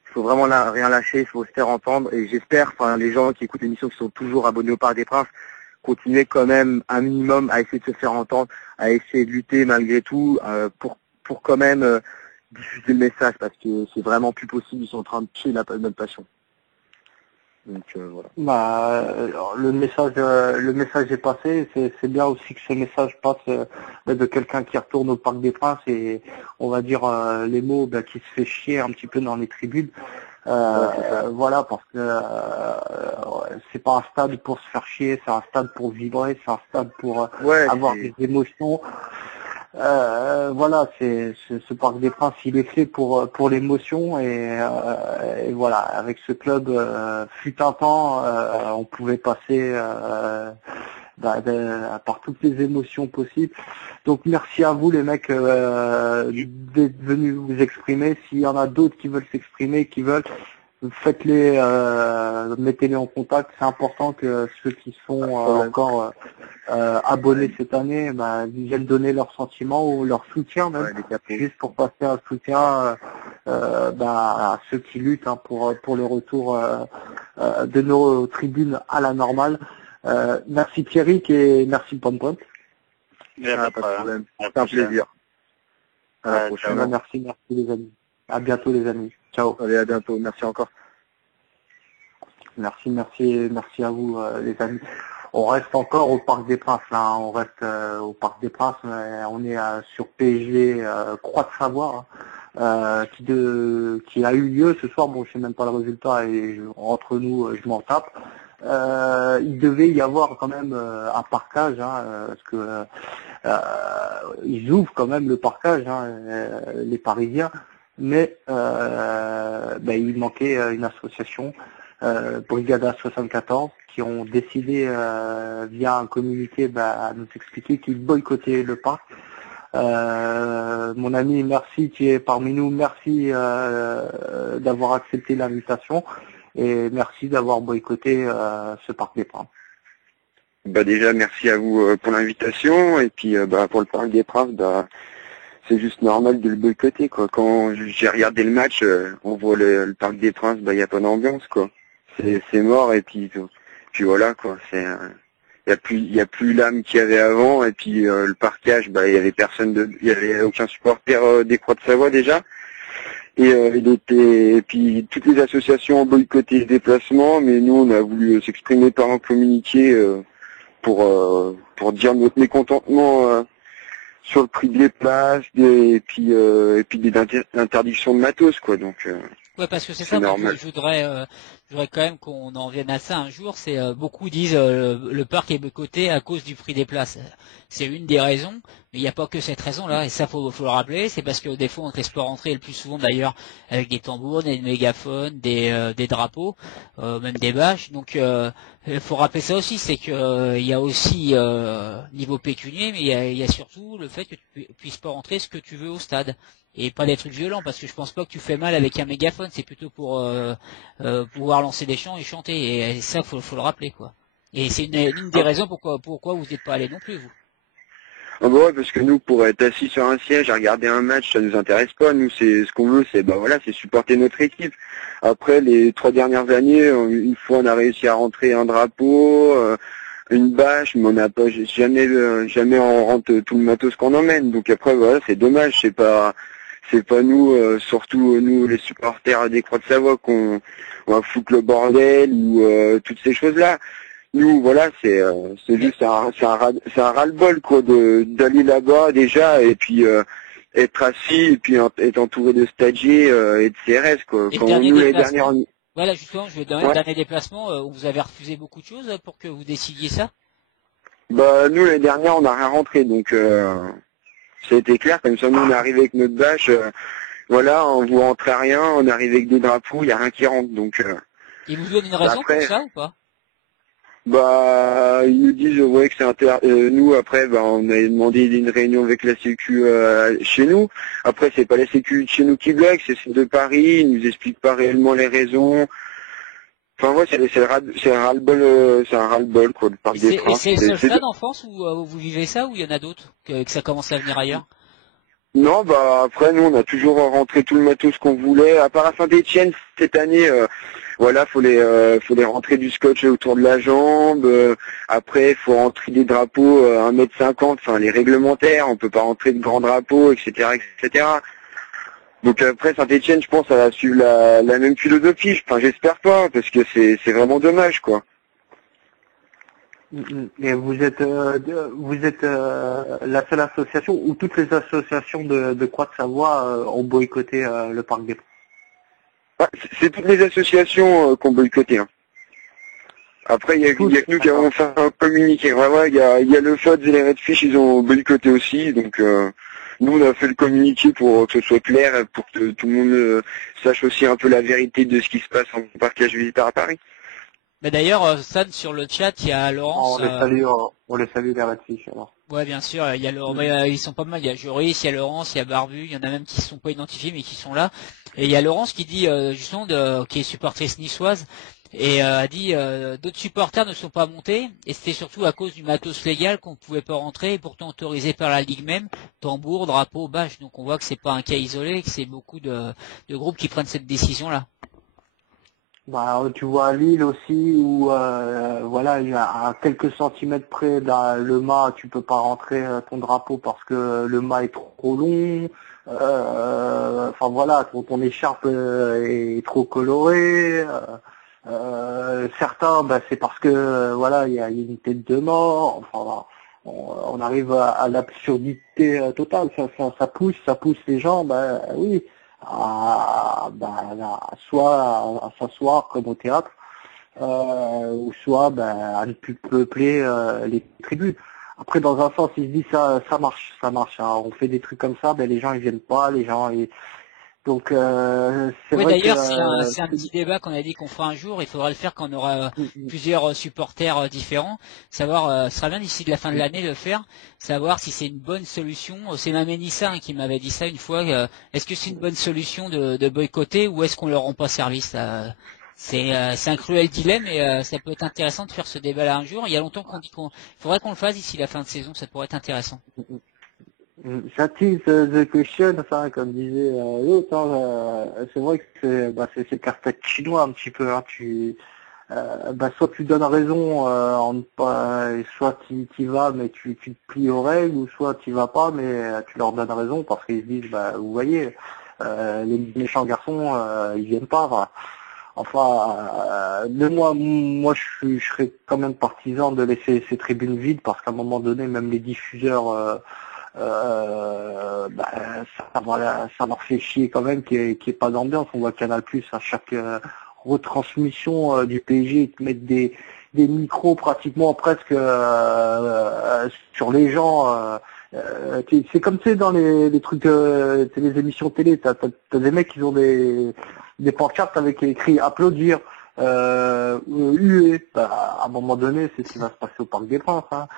Il faut vraiment rien lâcher, il faut se faire entendre et j'espère, les gens qui écoutent l'émission, qui sont toujours abonnés au Parc des Princes, continuer quand même un minimum à essayer de se faire entendre, à essayer de lutter malgré tout pour quand même diffuser le message parce que c'est vraiment plus possible, ils sont en train de tuer notre passion. Donc voilà. Le message est passé. C'est bien aussi que ce message passe de quelqu'un qui retourne au Parc des Princes et on va dire les mots qui se fait chier un petit peu dans les tribunes. Voilà, parce que c'est pas un stade pour se faire chier, c'est un stade pour vibrer, c'est un stade pour avoir des émotions. Voilà, ce Parc des Princes, il est fait pour l'émotion et voilà, avec ce club, fut un temps, on pouvait passer par toutes les émotions possibles. Donc merci à vous les mecs d'être venus vous exprimer. S'il y en a d'autres qui veulent s'exprimer, faites-les, mettez-les en contact. C'est important que ceux qui sont encore abonnés cette année viennent donner leurs sentiments ou leur soutien même, juste pour passer un soutien à ceux qui luttent pour le retour de nos tribunes à la normale. Merci Pierrick et merci Pompon. Pas de problème. C'est un plaisir. À la prochaine. Merci les amis. À bientôt les amis. Ciao. Allez, à bientôt. Merci encore. Merci à vous les amis. On reste encore au Parc des Princes là. On reste au Parc des Princes. On est sur PSG Croix de Savoie qui a eu lieu ce soir. Bon, je sais même pas le résultat et entre nous, je m'en tape. Il devait y avoir quand même un parquage, parce que ils ouvrent quand même le parquage, les Parisiens, mais il manquait une association, Brigada 74, qui ont décidé via un communiqué à nous expliquer qu'ils boycottaient le parc. Mon ami, merci, tu es parmi nous, merci d'avoir accepté l'invitation. Et merci d'avoir boycotté ce Parc des Princes. Déjà, merci à vous pour l'invitation. Et puis, pour le Parc des Princes, c'est juste normal de le boycotter, quoi. Quand j'ai regardé le match, on voit le Parc des Princes, il n'y a pas d'ambiance, quoi. C'est mort, et puis voilà, quoi. Il y a plus l'âme qu'il y avait avant. Et puis, le parquage, il y avait il y avait aucun supporter des Croix de Savoie, déjà. Et puis toutes les associations ont boycotté les déplacements, mais nous on a voulu s'exprimer par un communiqué pour dire notre mécontentement sur le prix des places, et puis des interdictions de matos, quoi. Donc ouais, parce que c'est ça. Moi, je voudrais quand même qu'on en vienne à ça un jour. C'est beaucoup disent le parc est boycotté à cause du prix des places. C'est une des raisons, mais il n'y a pas que cette raison-là. Et ça, faut le rappeler. C'est parce que des fois, on te laisse pas rentrer, le plus souvent d'ailleurs, avec des tambours, des mégaphones, des drapeaux, même des bâches. Donc, il faut rappeler ça aussi. C'est que il y a aussi niveau pécunier, mais il y a surtout le fait que tu puisses pas rentrer ce que tu veux au stade. Et pas des trucs violents, parce que je pense pas que tu fais mal avec un mégaphone, c'est plutôt pour pouvoir lancer des chants et chanter, et ça faut le rappeler, quoi. Et c'est une des raisons pourquoi vous n'êtes pas allé non plus, vous. Ah ouais, parce que nous, pour être assis sur un siège à regarder un match, ça nous intéresse pas. Nous, c'est ce qu'on veut, c'est c'est supporter notre équipe. Après, les 3 dernières années, une fois on a réussi à rentrer un drapeau, une bâche, mais on n'a pas jamais on rentre tout le matos qu'on emmène. Donc après, voilà, c'est dommage. C'est pas nous, surtout nous les supporters des Croix de Savoie, qu'on va foutre le bordel ou toutes ces choses-là. Nous, voilà, c'est juste un ras-le-bol, quoi, d'aller là-bas déjà, et puis être assis, et puis être entouré de stagiaires et de CRS, quoi. Et quand nous les dernières... Voilà, justement, je vais donner le dernier déplacement, vous avez refusé beaucoup de choses pour que vous décidiez ça. Nous les dernières, on n'a rien rentré, donc ça a été clair. Comme ça, nous on est arrivé avec notre bâche, voilà, on vous rentrez rien, on est arrivé avec des drapeaux, il n'y a rien qui rentre, donc. Ils vous donnent une raison après, pour ça ou pas? Ils nous disent ouais que c'est nous après on a demandé une réunion avec la Sécu chez nous. Après c'est pas la Sécu chez nous qui bloque, c'est celle de Paris, ils nous expliquent pas réellement les raisons. Enfin ouais, c'est un ras-le-bol quoi, le Parc des Princes. Et c'est le seul stade en France où vous vivez ça, ou il y en a d'autres que ça commence à venir ailleurs? Non, après nous on a toujours rentré tout le matos qu'on voulait, à part à Saint-Étienne cette année. Voilà, faut les rentrer du scotch autour de la jambe. Après, il faut rentrer des drapeaux 1,50 m, enfin les réglementaires. On peut pas rentrer de grands drapeaux, etc., etc. Donc après Saint-Étienne, je pense, ça va suivre la même philosophie. Enfin, j'espère pas, parce que c'est vraiment dommage, quoi. Et vous êtes la seule association, ou toutes les associations de Croix de Savoie ont boycotté le Parc des Princes? C'est toutes les associations qui ont boycotté. Hein. Après, il y a que nous qui avons fait un communiqué. Ouais, il y a le FODS et les Redfish, ils ont boycotté aussi. Donc, nous, on a fait le communiqué pour que ce soit clair, pour que tout le monde sache aussi un peu la vérité de ce qui se passe en parquage visiteur à Paris. Mais d'ailleurs, Stan, sur le chat, il y a Laurence. On les salue les Redfish alors. Ouais, bien sûr, il y a ils sont pas mal, il y a Joris, il y a Laurence, il y a Barbu, il y en a même qui ne sont pas identifiés mais qui sont là. Et il y a Laurence qui dit, justement, qui est supportrice niçoise, et a dit, d'autres supporters ne sont pas montés, et c'était surtout à cause du matos légal qu'on ne pouvait pas rentrer, et pourtant autorisé par la Ligue même, tambour, drapeau, bâche. Donc on voit que c'est pas un cas isolé, que c'est beaucoup de groupes qui prennent cette décision-là. Bah, tu vois à Lille aussi où voilà, il y a à quelques centimètres près le mât, tu peux pas rentrer ton drapeau parce que le mât est trop long. Enfin voilà, ton écharpe est trop colorée. Certains, bah, c'est parce que voilà, il y a une tête de mort. Enfin, voilà, on arrive à l'absurdité totale. Ça pousse les gens. Bah oui. Soit à s'asseoir comme au théâtre, ou soit à ne plus peupler les tribunes. Après, dans un sens, il se dit ça marche. Hein. On fait des trucs comme ça, les gens ils viennent pas, donc c'est oui, vrai d'ailleurs, que c'est un petit débat qu'on a dit qu'on fera un jour. Il faudra le faire quand on aura plusieurs supporters différents. Savoir, ce sera bien d'ici de la fin de l'année de le faire. Savoir si c'est une bonne solution. C'est ma Mélissa qui m'avait dit ça une fois. Est-ce que c'est une bonne solution de boycotter ou est-ce qu'on leur rend pas service? C'est un cruel dilemme et ça peut être intéressant de faire ce débat-là un jour. Il y a longtemps qu'on dit qu'il faudrait qu'on le fasse d'ici la fin de saison. Ça pourrait être intéressant. That is the question, enfin, comme disait l'autre, c'est vrai que c'est le casse-tête chinois un petit peu. Hein, soit tu donnes raison, soit tu y vas mais tu te plies aux règles, ou soit tu y vas pas mais tu leur donnes raison parce qu'ils se disent, vous voyez, les méchants garçons, ils viennent pas. Voilà. Enfin, moi je serais quand même partisan de laisser ces tribunes vides parce qu'à un moment donné, même les diffuseurs ça leur fait chier quand même qu'il n'y ait pas d'ambiance. On voit Canal Plus à chaque retransmission du PSG, ils te mettent des micros pratiquement presque sur les gens. C'est comme c'est dans les trucs, c'est les émissions télé, t'as des mecs qui ont des pancartes avec écrit applaudir. Huer, à un moment donné, c'est ce qui va se passer au Parc des Princes. Hein.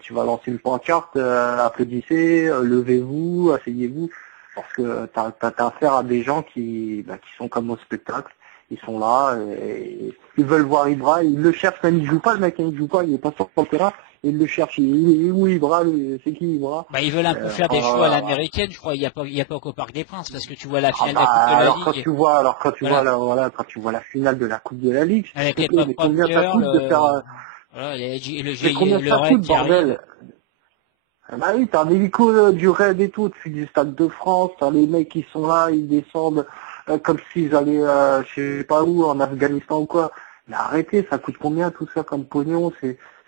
Tu vas lancer une pancarte, applaudissez, levez-vous, asseyez-vous, parce que t'as affaire à des gens qui sont comme au spectacle. Ils sont là, et ils veulent voir Ibra, ils le cherchent, même il joue pas le mec, il joue pas, il est pas sur le terrain, ils le cherchent, il est où Ibra, c'est qui Ibra? Ils veulent un peu faire des shows à l'américaine, je crois, il y a pas qu'au Parc des Princes, parce que tu vois la finale de la Coupe de la Ligue. Quand tu vois la finale de la Coupe de la Ligue, avec les mais combien ça coûte de faire, combien ça coûte, bordel? Bah oui, t'as un hélico du raid et tout, tu du Stade de France, t'as les mecs qui sont là, ils descendent comme s'ils allaient, je sais pas où, en Afghanistan ou quoi. Mais arrêtez, ça coûte combien tout ça comme pognon?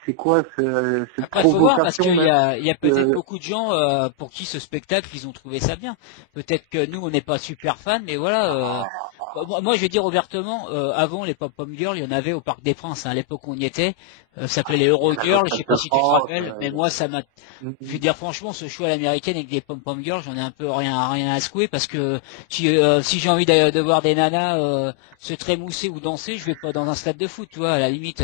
C'est quoi cette Après, faut voir, parce qu'il provocation? y a peut-être beaucoup de gens pour qui ce spectacle, ils ont trouvé ça bien. Peut-être que nous, on n'est pas super fans, mais voilà. Moi, je vais dire ouvertement, avant les Pom-Pom Girls, il y en avait au Parc des Princes, hein, à l'époque où on y était. Ça s'appelait les Eurogirls, je sais pas si tu te rappelles, mais moi, ça m'a... Je veux dire, franchement, ce show à l'américaine avec des Pom-Pom Girls, j'en ai un peu rien à secouer, parce que si j'ai envie de voir des nanas se trémousser ou danser, je vais pas dans un stade de foot, tu vois, à la limite.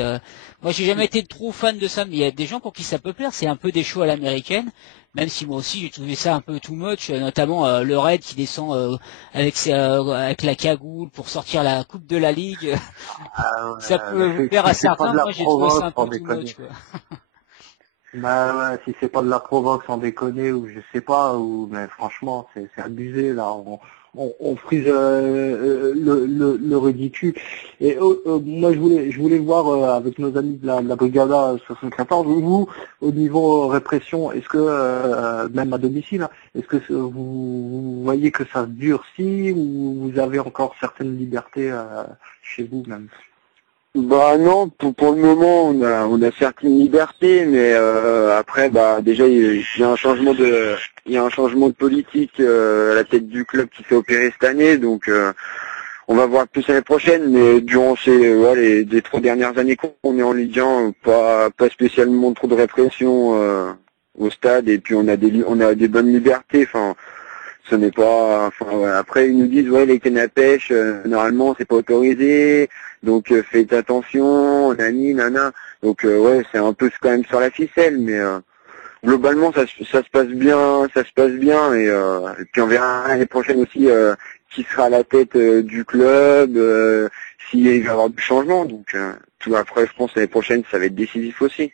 Moi, j'ai jamais été trop fan de ça, mais il y a des gens pour qui ça peut plaire. C'est un peu des shows à l'américaine, même si moi aussi j'ai trouvé ça un peu too much, notamment le raid qui descend avec la cagoule pour sortir la coupe de la Ligue. Ça peut plaire à certains. Moi, j'ai trouvé ça un peu too much, quoi. Ouais, si c'est pas de la provoque sans déconner, ou je sais pas, mais franchement c'est abusé là, on frise le ridicule. Et moi je voulais voir avec nos amis de la Brigada 74, vous au niveau répression, est-ce que même à domicile, est-ce que vous voyez que ça durcit ou vous avez encore certaines libertés chez vous même? Bah non, pour le moment on a certaines libertés, mais après déjà il y a un changement de politique à la tête du club qui s'est opéré cette année, donc on va voir plus l'année prochaine, mais durant les 3 dernières années qu'on est en Ligue 1, pas spécialement trop de répression au stade, et puis on a des bonnes libertés. Enfin, ce n'est pas, enfin, ouais. Après ils nous disent ouais les cannes à pêche normalement c'est pas autorisé, donc faites attention, nani nana. Donc ouais c'est un peu quand même sur la ficelle, mais globalement ça se passe bien, et puis on verra l'année prochaine aussi qui sera à la tête du club, s'il va y avoir du changement. Donc tout après je pense l'année prochaine ça va être décisif aussi.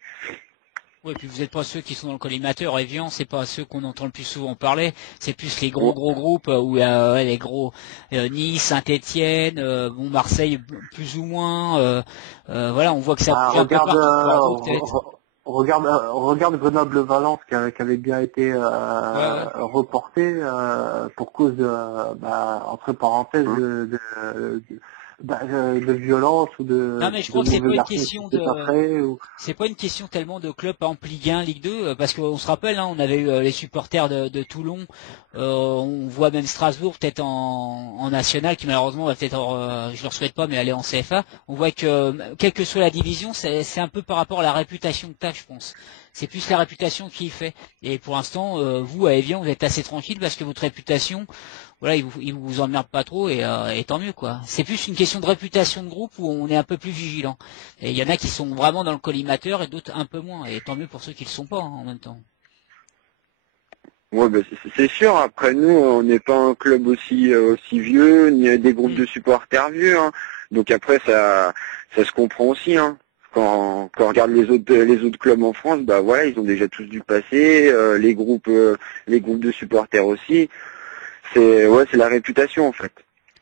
Oui, puis vous n'êtes pas ceux qui sont dans le collimateur, Evian, c'est pas ceux qu'on entend le plus souvent parler, c'est plus les gros groupes où les gros Nice, Saint-Étienne, bon Marseille plus ou moins, voilà, on voit que ça bouge un peu partout. Bordeaux, peut-être. Regarde Grenoble-Valence qui avait bien été reporté pour cause de, entre parenthèses, de violence ou de. Non mais je crois que c'est pas une question c'est pas une question tellement de club en Ligue 1, Ligue 2, parce qu'on se rappelle, hein, on avait eu les supporters de Toulon, on voit même Strasbourg peut-être en national qui malheureusement va peut-être, je leur souhaite pas, mais aller en CFA. On voit que quelle que soit la division, c'est un peu par rapport à la réputation que t'as, je pense. C'est plus la réputation qui y fait. Et pour l'instant, vous à Evian, vous êtes assez tranquille parce que votre réputation, voilà, il vous emmerde pas trop et tant mieux quoi. C'est plus une question de réputation de groupe où on est un peu plus vigilant. Et il y en a qui sont vraiment dans le collimateur et d'autres un peu moins. Et tant mieux pour ceux qui le sont pas en même temps. Ouais, c'est sûr. Après nous, on n'est pas un club aussi vieux, ni des groupes de supporters vieux. Hein. Donc après ça se comprend aussi. Hein. Quand on regarde les autres clubs en France, bah voilà, ils ont déjà tous dû passer. Les groupes de supporters aussi. C'est la réputation en fait.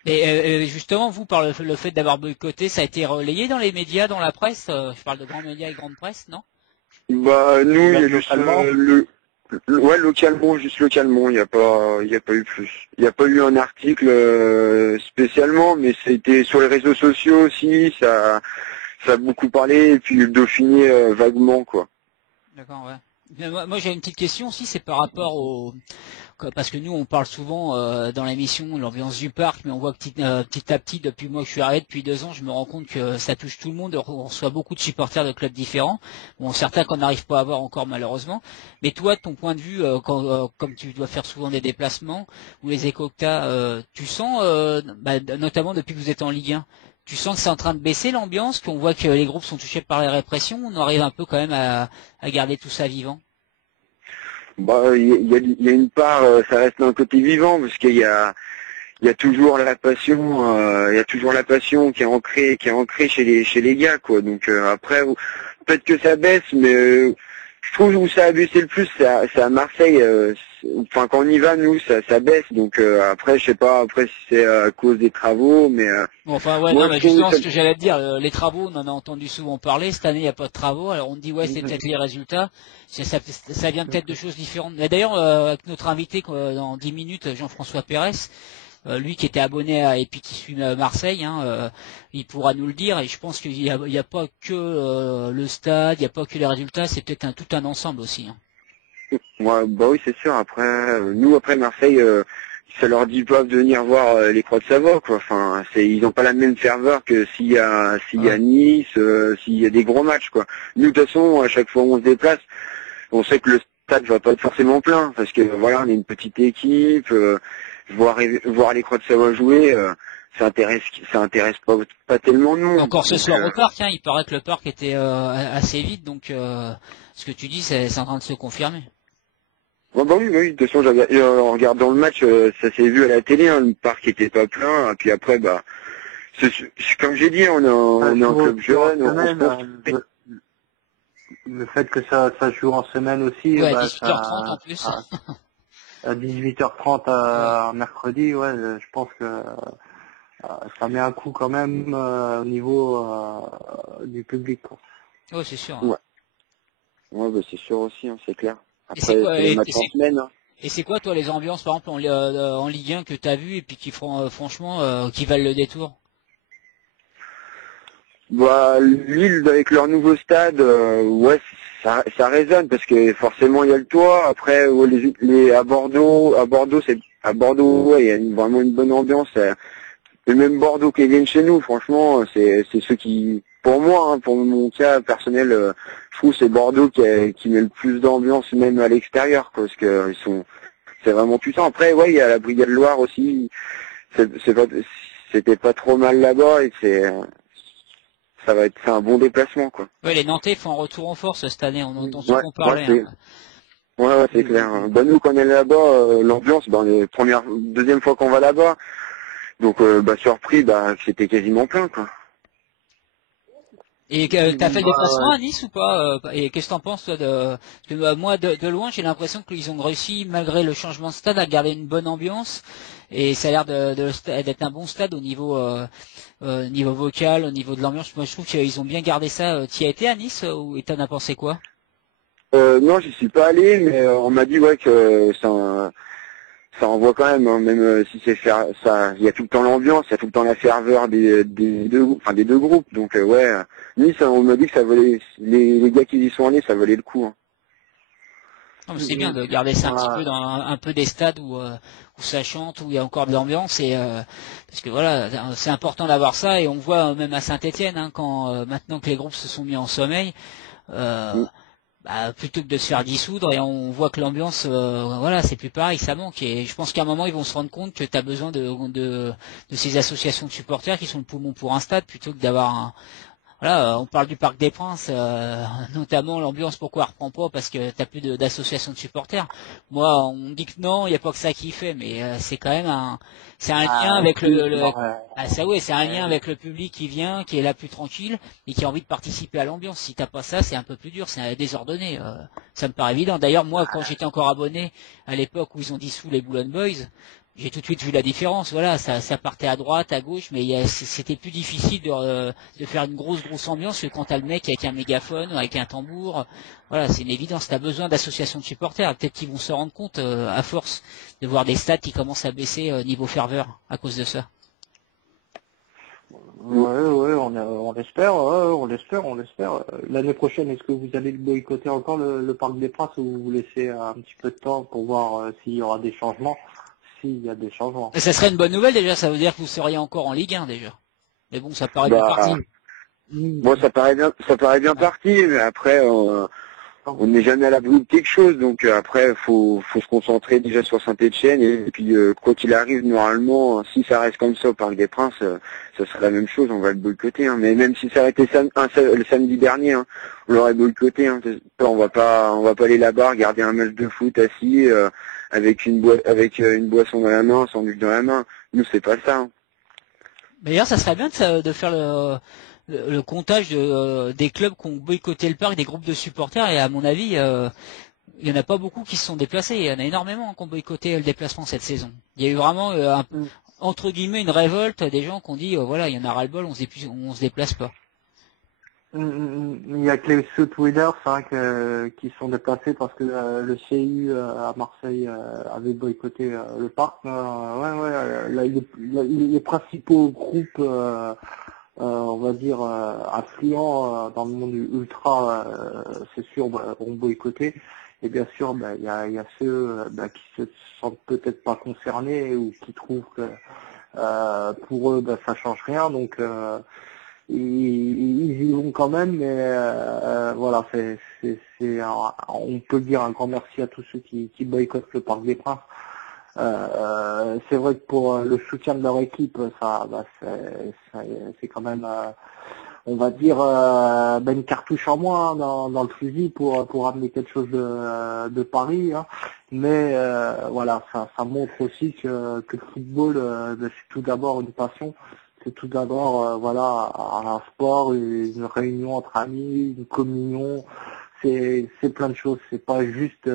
Et justement, vous, par le fait d'avoir boycotté, ça a été relayé dans les médias, dans la presse. Je parle de grands médias et grande presse, non? Bah nous, il y a juste localement, il n'y a pas eu plus. Il n'y a pas eu un article spécialement, mais c'était sur les réseaux sociaux aussi. Ça a beaucoup parlé, et puis le Dauphiné vaguement quoi. D'accord, ouais. Moi j'ai une petite question aussi, c'est par rapport parce que nous on parle souvent dans l'émission de l'ambiance du parc, mais on voit que petit à petit, depuis moi que je suis arrivé depuis 2 ans, je me rends compte que ça touche tout le monde, on reçoit beaucoup de supporters de clubs différents, bon certains qu'on n'arrive pas à avoir encore malheureusement, mais toi de ton point de vue, comme tu dois faire souvent des déplacements, ou les échos que t'as, tu sens, notamment depuis que vous êtes en Ligue 1, tu sens que c'est en train de baisser l'ambiance, qu'on voit que les groupes sont touchés par les répressions, on arrive un peu quand même à garder tout ça vivant? Bah, il y a une part, ça reste un côté vivant, parce qu'il y a toujours la passion, qui est ancrée chez les gars, quoi. Donc après, peut-être que ça baisse, mais je trouve où ça a baissé le plus, c'est à Marseille. Enfin, quand on y va, nous, ça baisse. Donc après, je sais pas, après si c'est à cause des travaux, mais. Enfin ouais, non, mais justement, ce que j'allais te dire, les travaux, on en a entendu souvent parler. Cette année, il n'y a pas de travaux. Alors on dit ouais, c'est peut-être les résultats. Ça vient peut-être de choses différentes. Mais d'ailleurs, avec notre invité dans 10 minutes, Jean-François Pérez, lui qui était abonné et puis qui suit Marseille, hein, il pourra nous le dire. Et je pense qu'il y a pas que le stade, il n'y a pas que les résultats, c'est peut-être tout un ensemble aussi. Hein. Ouais, bah oui, c'est sûr. Après, nous, après Marseille, ça leur dit pas de venir voir les Croix de Savoie, quoi. Enfin, ils n'ont pas la même ferveur que s'il y a Nice, s'il y a des gros matchs, quoi. Nous, de toute façon, à chaque fois où on se déplace, on sait que le stade va pas être forcément plein, parce que voilà, on est une petite équipe. Voir les Croix de Savoie jouer, ça intéresse pas tellement de monde. Encore ce soir au parc, hein, il paraît que le parc était assez vide, donc ce que tu dis, c'est en train de se confirmer. Ouais, bah oui, de toute façon, en regardant le match, ça s'est vu à la télé, hein, le parc était pas plein, et puis après, bah, comme j'ai dit, on est un club jeune. Le fait que ça joue en semaine aussi, ouais, 18h30 en plus. À 18h30 mercredi, ouais, je pense que ça met un coup quand même au niveau du public. Quoi. Ouais, c'est sûr. Hein. Ouais, bah c'est sûr aussi, hein, c'est clair. Après, et c'est quoi, toi, les ambiances, par exemple, en Ligue 1 que tu as vu et puis qui font, franchement, qui valent le détour? Bah, Lille, avec leur nouveau stade, ouais, ça résonne parce que forcément il y a le toit. Après, à Bordeaux, ouais, il y a vraiment une bonne ambiance. Et même Bordeaux qui viennent chez nous, franchement, c'est ceux qui, pour moi, hein, pour mon cas personnel, je trouve que c'est Bordeaux qui met le plus d'ambiance même à l'extérieur, parce que c'est vraiment puissant. Après, ouais, il y a la Brigade Loire aussi. C'était pas trop mal là-bas et c'est un bon déplacement, quoi. Ouais, les Nantais font un retour en force cette année, on entend souvent Ouais, parler. ouais, c'est clair. Bah, nous, quand on est là-bas, l'ambiance, bah, les deuxième fois qu'on va là-bas, donc bah, surpris, bah, c'était quasiment plein, quoi. Et t'as fait le déplacement à Nice ou pas et qu'est-ce que t'en penses toi de parce que moi de loin j'ai l'impression qu'ils ont réussi malgré le changement de stade à garder une bonne ambiance et ça a l'air d'être un bon stade au niveau niveau vocal, au niveau de l'ambiance. Moi je trouve qu'ils ont bien gardé ça. Tu y as été à Nice ou t'en as pensé quoi? Non, j'y suis pas allé, mais on m'a dit ouais que ça envoie quand même, hein, même si c'est ça, il y a tout le temps l'ambiance, il y a tout le temps la ferveur des deux groupes. Donc ouais, Nice, on m'a dit que ça valait les gars qui y sont allés, ça valait le coup. Hein. Non, c'est bien de garder ça un petit peu dans un peu des stades où ça chante, où il y a encore de l'ambiance et parce que voilà, c'est important d'avoir ça et on voit même à Saint-Étienne hein, quand maintenant que les groupes se sont mis en sommeil. Bah, plutôt que de se faire dissoudre et on voit que l'ambiance voilà c'est plus pareil, ça manque et je pense qu'à un moment ils vont se rendre compte que tu as besoin de ces associations de supporters qui sont le poumon pour un stade plutôt que d'avoir voilà, on parle du Parc des Princes, notamment l'ambiance pourquoi elle reprend pas parce que t'as plus d'associations de supporters. Moi, on dit que non, il n'y a pas que ça qui fait, mais c'est quand même c'est un lien avec c'est un lien avec le public qui vient, qui est là plus tranquille et qui a envie de participer à l'ambiance. Si t'as pas ça, c'est un peu plus dur, c'est désordonné. Ça me paraît évident. D'ailleurs, moi, quand j'étais encore abonné à l'époque où ils ont dissous les Boulogne Boys. J'ai tout de suite vu la différence. Voilà, ça partait à droite, à gauche, mais c'était plus difficile de faire une grosse ambiance que quand t'as le mec avec un mégaphone, avec un tambour. Voilà, c'est une évidence. T'as besoin d'associations de supporters. Peut-être qu'ils vont se rendre compte à force de voir des stats qui commencent à baisser niveau ferveur à cause de ça. Ouais, on l'espère, on l'espère. L'année prochaine, est-ce que vous allez boycotter encore le Parc des Princes ou vous laissez un petit peu de temps pour voir s'il y aura des changements? S'il y a des changements. Et ça serait une bonne nouvelle déjà, ça veut dire que vous seriez encore en Ligue 1 déjà. Mais bon, ça paraît bien parti. Bon, ça paraît bien parti, mais après on n'est jamais à l'abri de quelque chose, donc après faut se concentrer déjà sur Saint-Étienne et puis quoi qu'il arrive, normalement, si ça reste comme ça au Parc des Princes, ça serait la même chose, on va le boycotter. Hein. Mais même si ça aurait été le samedi dernier, hein, on l'aurait boycotté. Hein. On va pas aller là-bas regarder un match de foot assis avec une boisson dans la main, un sandwich dans la main. Nous c'est pas ça. Hein. D'ailleurs, ça serait bien de faire le comptage des clubs qui ont boycotté le parc, des groupes de supporters, et à mon avis, il n'y en a pas beaucoup qui se sont déplacés. Il y en a énormément qui ont boycotté le déplacement cette saison. Il y a eu vraiment, entre guillemets, une révolte des gens qui ont dit, voilà, il y en a ras-le-bol, on se déplace pas. Il y a que les South Winners qui sont déplacés parce que le CU à Marseille avait boycotté le parc. Les principaux groupes on va dire affluents dans le monde ultra, c'est sûr, ont boycotté. Et bien sûr, il y a ceux qui se sentent peut-être pas concernés ou qui trouvent que pour eux ça change rien. Donc ils y vont quand même, mais voilà, on peut dire un grand merci à tous ceux qui boycottent le Parc des Princes. C'est vrai que pour le soutien de leur équipe, c'est quand même, on va dire, une cartouche en moins dans le fusil pour amener quelque chose de Paris. Hein. Mais voilà, ça montre aussi que le football, c'est tout d'abord une passion. C'est tout d'abord voilà un sport, une réunion entre amis, une communion, c'est plein de choses. C'est pas juste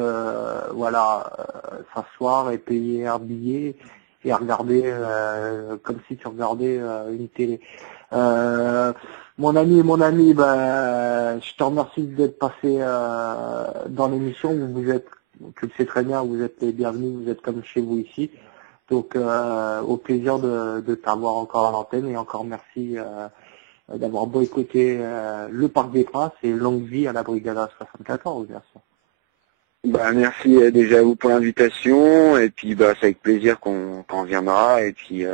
s'asseoir et payer un billet et regarder comme si tu regardais une télé. Mon ami, je te remercie d'être passé dans l'émission. Vous êtes, tu le sais très bien, vous êtes les bienvenus, vous êtes comme chez vous ici. Donc au plaisir de t'avoir encore à l'antenne et encore merci d'avoir boycotté le Parc des Princes et longue vie à la Brigade 74, bien sûr. Merci déjà à vous pour l'invitation et puis c'est avec plaisir qu'on reviendra et puis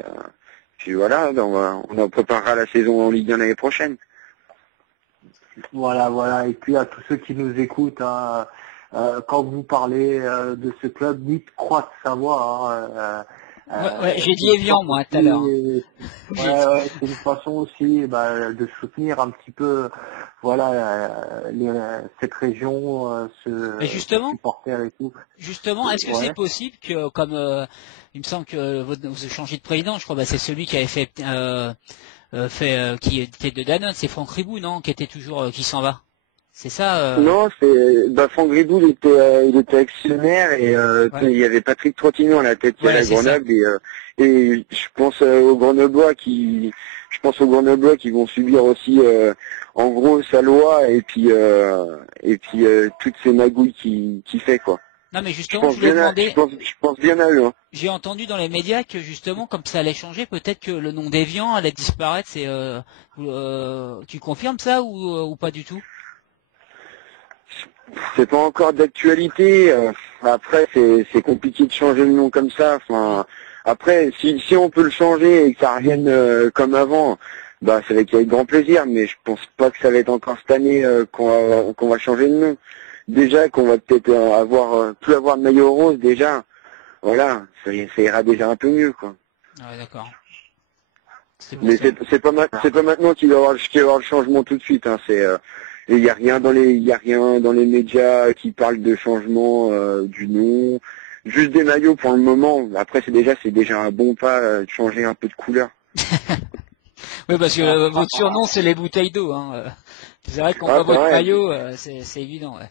voilà, on préparera la saison en Ligue 1 l'année prochaine. Voilà, et puis à tous ceux qui nous écoutent, quand vous parlez de ce club, dites Croix de Savoie. J'ai dit Evian moi tout à l'heure. Ouais, c'est une façon aussi de soutenir un petit peu, cette région, ce supporter et tout. Justement, est-ce que c'est possible que, comme il me semble que vous changez de président, je crois, c'est celui qui avait qui était de Danone, c'est Franck Ribou, non, qui était toujours, qui s'en va. C'est ça Non, Franck Ribou, il était actionnaire et il y avait Patrick Trottignon à la tête à Grenoble et je pense aux Grenoblois qui vont subir aussi en gros sa loi et puis toutes ces magouilles qui fait quoi. Non mais justement, je pense bien à eux. Hein. J'ai entendu dans les médias que justement, comme ça allait changer, peut-être que le nom d'Evian allait disparaître. Tu confirmes ça ou pas du tout? C'est pas encore d'actualité. Après, c'est compliqué de changer le nom comme ça. Enfin, après, si on peut le changer et que ça revienne comme avant, c'est avec grand plaisir. Mais je pense pas que ça va être encore cette année qu'on va changer de nom. Déjà qu'on va peut-être plus avoir de maillot rose déjà. Voilà, ça ira déjà un peu mieux quoi. Ah ouais, d'accord. Mais c'est pas maintenant qu'il va y avoir le changement tout de suite. Hein. Il y a rien dans les médias qui parlent de changement du nom. Juste des maillots pour le moment. Après c'est déjà un bon pas de changer un peu de couleur. Oui, parce que votre surnom c'est les bouteilles d'eau. Hein. C'est vrai qu'on voit votre maillot, c'est évident. Ouais.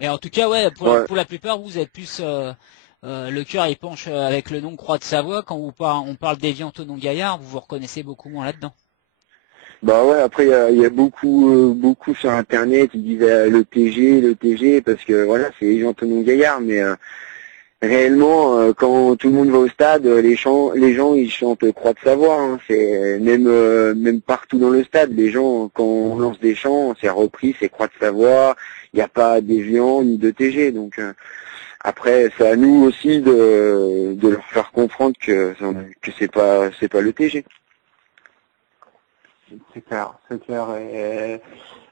Et en tout cas, pour la plupart, vous êtes plus le cœur il penche avec le nom Croix de Savoie. Quand on parle d'Evian Thonon Gaillard, vous reconnaissez beaucoup moins là-dedans. Après il y a beaucoup sur internet qui disent le TG parce que voilà c'est Evian Thonon Gaillard mais réellement quand tout le monde va au stade les gens ils chantent Croix de Savoie hein. C'est même partout dans le stade les gens quand on lance des chants c'est repris c'est Croix de Savoie il n'y a pas d'Evian ni de TG donc après c'est à nous aussi de leur faire comprendre que c'est pas le TG. C'est clair.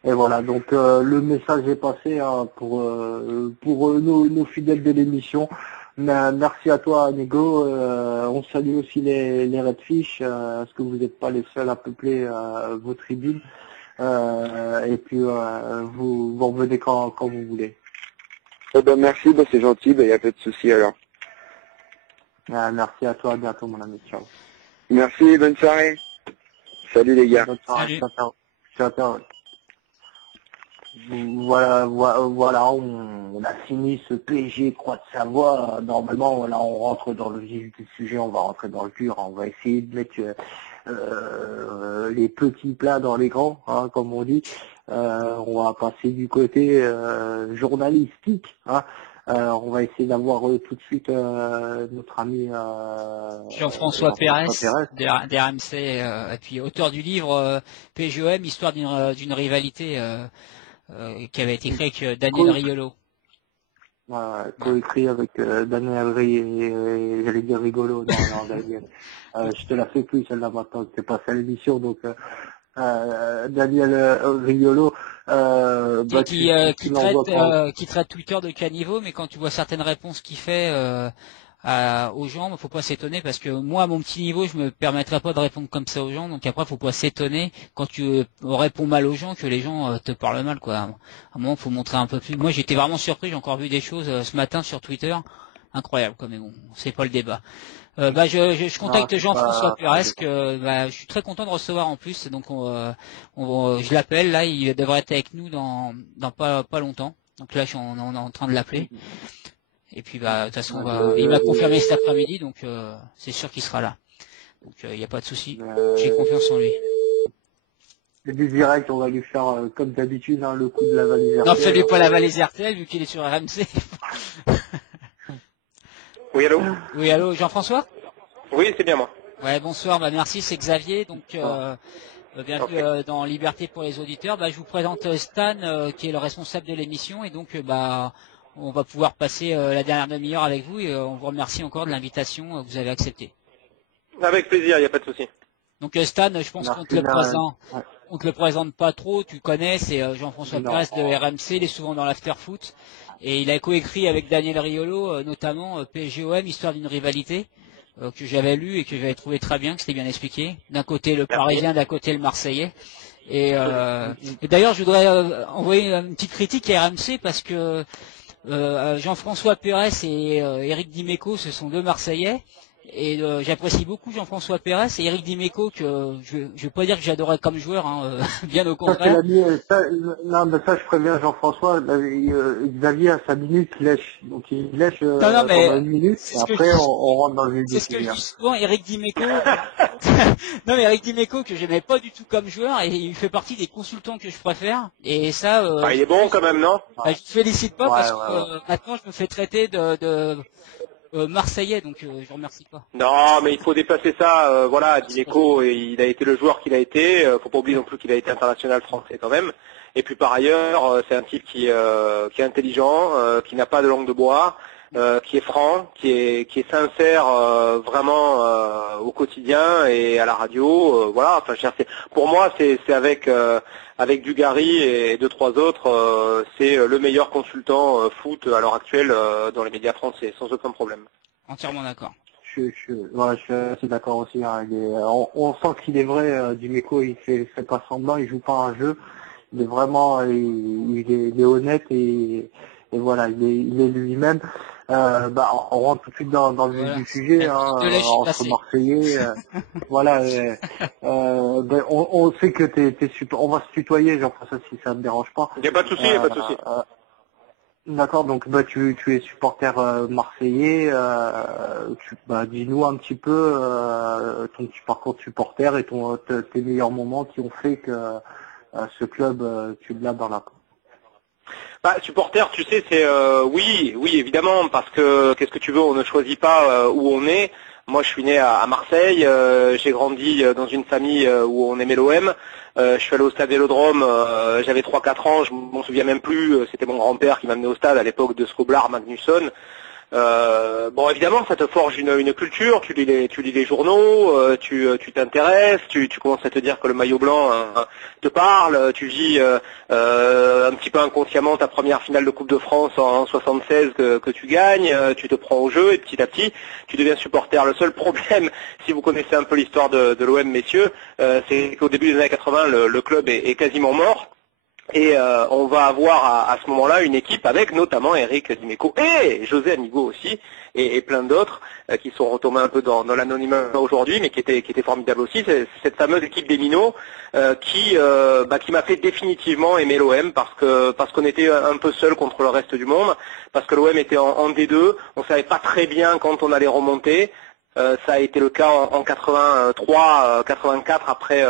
Et voilà, donc le message est passé hein, pour nos fidèles de l'émission. Merci à toi, Nego. On salue aussi les Redfish, parce que vous n'êtes pas les seuls à peupler vos tribunes. Et puis vous revenez quand vous voulez. Merci, c'est gentil, il n'y a pas de souci alors. Merci à toi, à bientôt mon ami. Ciao. Merci, bonne soirée. Salut les gars. Bonne soirée. Ciao. Voilà, on a fini ce PSG Croix de Savoie. Normalement, là, on rentre dans le vif du sujet, on va rentrer dans le dur. On va essayer de mettre les petits plats dans les grands, hein, comme on dit. On va passer du côté journalistique. Hein. On va essayer d'avoir tout de suite notre ami Jean-François Pérez d'RMC, et puis auteur du livre PGOM, histoire d'une rivalité qui avait été écrit avec Daniel Riolo. Coécrit avec Daniel et j'allais dire rigolo, non Daniel. Je te la fais plus celle-là maintenant, que t'es passé à l'émission, donc Daniel Riolo qui traite Twitter de caniveau, mais quand tu vois certaines réponses qu'il fait aux gens, faut pas s'étonner parce que moi à mon petit niveau je me permettrais pas de répondre comme ça aux gens, donc après faut pas s'étonner quand tu réponds mal aux gens que les gens te parlent mal quoi. À un moment faut montrer un peu plus. Moi j'étais vraiment surpris, j'ai encore vu des choses ce matin sur Twitter incroyables quoi, mais bon c'est pas le débat. Je contacte Jean-François Pérez que je suis très content de recevoir en plus, donc je l'appelle là, il devrait être avec nous dans pas longtemps, donc là on est en train de l'appeler. Et puis de toute façon il m'a confirmé cet après-midi, donc c'est sûr qu'il sera là. Donc il n'y a pas de souci. J'ai confiance en lui. Le direct, on va lui faire comme d'habitude hein, le coup de la valise RTL. Non, fais-lui pas la valise RTL vu qu'il est sur RMC. Oui, allô? Oui, allô, Jean-François? Oui, c'est bien moi. Ouais, bonsoir, merci, c'est Xavier, donc bienvenue dans Liberté pour les auditeurs. Je vous présente Stan, qui est le responsable de l'émission, et donc on va pouvoir passer la dernière demi-heure avec vous, et on vous remercie encore de l'invitation que vous avez acceptée. Avec plaisir, il n'y a pas de souci. Donc Stan, je pense qu'on te le présente pas trop, tu connais, c'est Jean-François Pérez de RMC, il est souvent dans l'after-foot. Et il a coécrit avec Daniel Riolo, notamment PSG-OM, Histoire d'une rivalité, que j'avais lu et que j'avais trouvé très bien, que c'était bien expliqué. D'un côté le Parisien, d'un côté le Marseillais. Et d'ailleurs, je voudrais envoyer une petite critique à RMC parce que Jean-François Pérez et Eric Dimeco, ce sont deux Marseillais. Et j'apprécie beaucoup Jean-François Pérez et Eric Dimeco, que je veux pas dire que j'adorais comme joueur, hein, bien au contraire. Non, mais ça, je préviens Jean-François, Xavier à 5 minutes, il lèche. Donc il lèche non, mais pendant 1 minute, et après on rentre dans le vif du sujet. C'est ce que je dis souvent, Eric Dimeco. Non, mais Eric Dimeco, que j'aimais pas du tout comme joueur, et il fait partie des consultants que je préfère. Et ça, il est bon quand même, non? Je te félicite pas parce que maintenant je me fais traiter de Marseillais, donc je remercie pas. Non, mais il faut dépasser ça. Voilà, Dimeco, il a été le joueur qu'il a été. Faut pas oublier non plus qu'il a été international français quand même. Et puis par ailleurs, c'est un type qui est intelligent, qui n'a pas de langue de bois, qui est franc, qui est sincère vraiment au quotidien et à la radio. Voilà. Enfin, pour moi, c'est avec Dugarry et 2-3 autres, c'est le meilleur consultant foot à l'heure actuelle dans les médias français, sans aucun problème. Entièrement d'accord. Je suis assez d'accord aussi. Hein. On sent qu'il est vrai, Dimeco, il fait pas semblant, il joue pas un jeu. Il est vraiment, il est honnête et voilà, il est lui-même. On rentre tout de suite dans le vif du sujet, hein, entre Marseillais. Voilà. On sait que t'es super. On va se tutoyer, Jean-François, si ça ne te dérange pas. Il n'y a pas de souci, il n'y a pas de souci. D'accord, donc tu es supporter marseillais. Dis-nous un petit peu ton parcours de supporter et tes meilleurs moments qui ont fait que ce club, tu l'as dans la peau. Supporter, tu sais, c'est oui, évidemment, parce que qu'est-ce que tu veux, on ne choisit pas où on est. Moi, je suis né à Marseille, j'ai grandi dans une famille où on aimait l'OM. Je suis allé au stade Vélodrome, j'avais 3-4 ans, je m'en souviens même plus, c'était mon grand-père qui m'a amené au stade à l'époque de Skoblar, Magnusson. Évidemment, ça te forge une culture, tu lis les journaux, tu t'intéresses, tu commences à te dire que le maillot blanc te parle, tu vis un petit peu inconsciemment ta première finale de Coupe de France en 76 que tu gagnes, tu te prends au jeu et petit à petit, tu deviens supporter. Le seul problème, si vous connaissez un peu l'histoire de l'OM, messieurs, c'est qu'au début des années 80, le club est quasiment mort. Et on va avoir à ce moment-là une équipe avec notamment Eric Dimeco et José Amigo aussi et plein d'autres qui sont retombés un peu dans l'anonymat aujourd'hui, mais qui étaient formidables aussi. C'est cette fameuse équipe des Minots qui m'a fait définitivement aimer l'OM parce qu'on était un peu seul contre le reste du monde, parce que l'OM était en D2, on savait pas très bien quand on allait remonter. Ça a été le cas en 83, 84 après.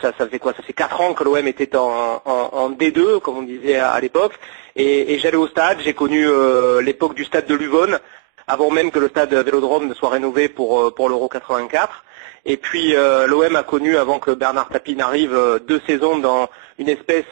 Ça fait quoi? Ça fait 4 ans que l'OM était en D2, comme on disait à l'époque. Et j'allais au stade, j'ai connu l'époque du stade de Luvonne, avant même que le stade Vélodrome ne soit rénové pour l'Euro 84. Et puis l'OM a connu, avant que Bernard Tapie n'arrive, 2 saisons dans une espèce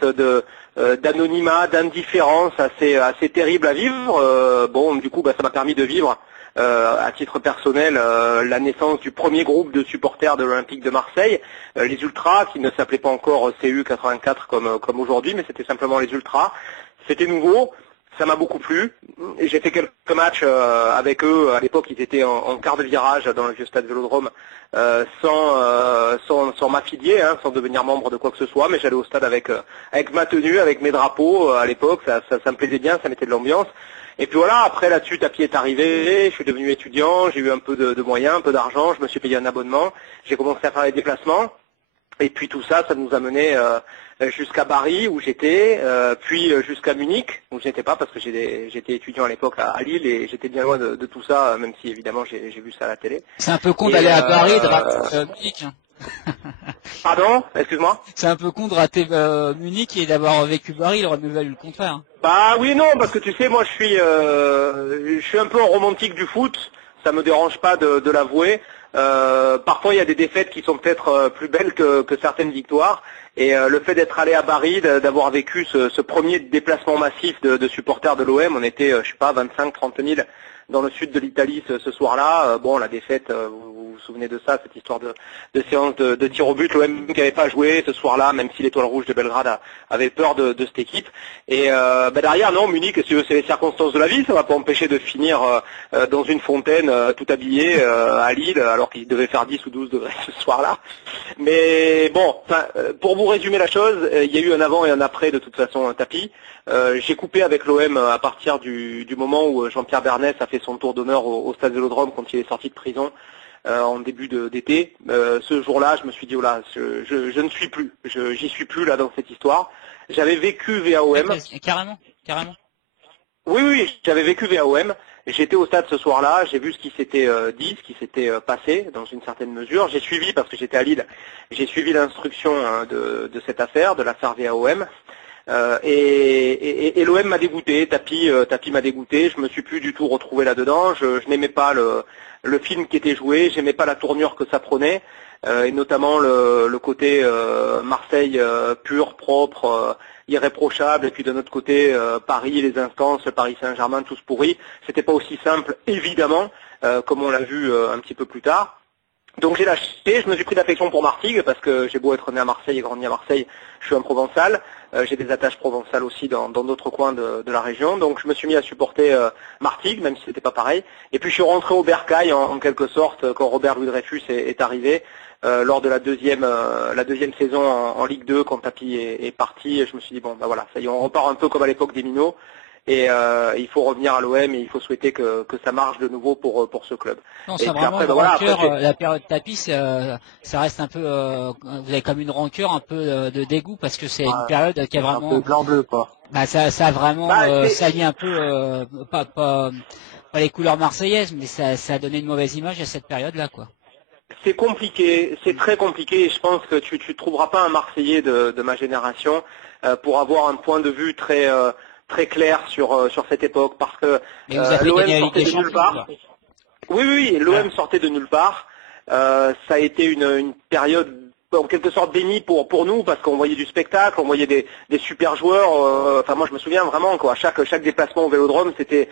d'anonymat, d'indifférence assez terrible à vivre. Du coup, ça m'a permis de vivre à titre personnel la naissance du premier groupe de supporters de l'Olympique de Marseille, les Ultras, qui ne s'appelaient pas encore CU 84 comme aujourd'hui, mais c'était simplement les Ultras. C'était nouveau, ça m'a beaucoup plu. Et j'ai fait quelques matchs avec eux. À l'époque, ils étaient en quart de virage dans le vieux stade Vélodrome, sans m'affilier, sans devenir membre de quoi que ce soit, mais j'allais au stade avec ma tenue, avec mes drapeaux. À l'époque, ça me plaisait bien, ça mettait de l'ambiance. Et puis voilà, après là-dessus, Tapie est arrivé, je suis devenu étudiant, j'ai eu un peu de moyens, un peu d'argent, je me suis payé un abonnement, j'ai commencé à faire les déplacements. Et puis tout ça, ça nous a mené jusqu'à Bari où j'étais, puis jusqu'à Munich où je n'étais pas parce que j'étais étudiant à l'époque à Lille et j'étais bien loin de tout ça, même si évidemment j'ai vu ça à la télé. C'est un peu con d'aller à Bari et de rater Munich. Pardon, excuse-moi. C'est un peu con de rater Munich et d'avoir vécu Bari, il aurait mieux valu le contraire. Oui non, parce que tu sais, moi je suis un peu un romantique du foot, ça me dérange pas de l'avouer. Parfois il y a des défaites qui sont peut-être plus belles que certaines victoires et le fait d'être allé à Bari, d'avoir vécu ce premier déplacement massif de supporters de l'OM, on était 25-30 000 dans le sud de l'Italie ce soir-là. Bon, la défaite, vous vous souvenez de ça, cette histoire de séance de tir au but, l'OM qui n'avait pas joué ce soir-là, même si l'Étoile Rouge de Belgrade avait peur de cette équipe. Et derrière, non, Munich, c'est les circonstances de la vie, ça va pas empêcher de finir dans une fontaine tout habillé à Lille, alors qu'il devait faire 10 ou 12 degrés ce soir-là. Mais bon, pour vous résumer la chose, il y a eu un avant et un après de toute façon un tapis. J'ai coupé avec l'OM à partir du moment où Jean-Pierre Bernès a fait son tour d'honneur au Stade Vélodrome quand il est sorti de prison en début d'été. Ce jour-là, je me suis dit, oh là, je ne suis plus, j'y suis plus là dans cette histoire. J'avais vécu VAOM. Carrément. Oui, j'avais vécu VAOM. J'étais au stade ce soir-là, j'ai vu ce qui s'était dit, ce qui s'était passé dans une certaine mesure. J'ai suivi, parce que j'étais à Lille, j'ai suivi l'instruction de cette affaire, de l'affaire VAOM. Et l'OM m'a dégoûté, Tapi m'a dégoûté, je me suis plus du tout retrouvé là-dedans, je n'aimais pas le film qui était joué, j'aimais pas la tournure que ça prenait, et notamment le côté Marseille pur, propre, irréprochable, et puis de notre côté Paris, les instances, Paris Saint-Germain, tous pourris. C'était pas aussi simple, évidemment, comme on l'a vu un petit peu plus tard. Donc j'ai lâché, je me suis pris d'affection pour Martigues, parce que j'ai beau être né à Marseille et grandi à Marseille, je suis un Provençal, j'ai des attaches provençales aussi dans d'autres coins de la région, donc je me suis mis à supporter Martigues, même si c'était pas pareil, et puis je suis rentré au Bercail en quelque sorte, quand Robert Louis Dreyfus est arrivé, lors de la deuxième saison en Ligue 2, quand Tapi est parti, et je me suis dit, bon, bah voilà, ça y est, on repart un peu comme à l'époque des Minots, et il faut revenir à l'OM et il faut souhaiter que ça marche de nouveau pour ce club. Non, et c'est puis vraiment après, une voilà, rancœur, la période Tapi, ça reste un peu, vous avez comme une rancœur, un peu de dégoût, parce que c'est une période qui a vraiment... Un peu blanc-bleu, quoi. Bah, ça a vraiment sali un peu, pas les couleurs marseillaises, mais ça a donné une mauvaise image à cette période-là, quoi. C'est compliqué, c'est très compliqué, et je pense que tu trouveras pas un Marseillais de ma génération pour avoir un point de vue très clair sur cette époque, parce que l'OM sortait de nulle part. Oui, l'OM sortait de nulle part. Ça a été une période en quelque sorte bénie pour nous, parce qu'on voyait du spectacle, on voyait des super joueurs. Enfin, moi je me souviens vraiment, quoi. Chaque déplacement au Vélodrome, c'était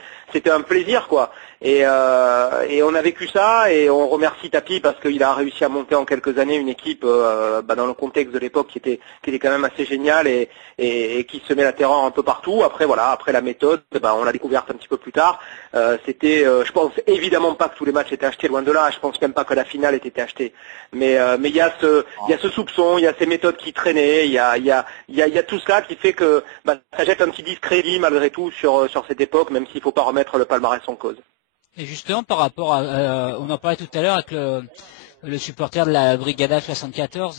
un plaisir, quoi. Et on a vécu ça, et on remercie Tapi parce qu'il a réussi à monter en quelques années une équipe dans le contexte de l'époque qui était quand même assez génial et qui semait la terreur un peu partout. Après voilà, après la méthode, on l'a découverte un petit peu plus tard. C'était, je pense évidemment pas que tous les matchs étaient achetés, loin de là. Je pense même pas que la finale ait été achetée. Mais il y a ce soupçon, il y a ces méthodes qui traînaient, il y a tout ça qui fait que ça jette un petit discrédit malgré tout sur cette époque, même s'il faut pas remettre le palmarès en cause. Et justement, par rapport on en parlait tout à l'heure avec le supporter de la Brigada 74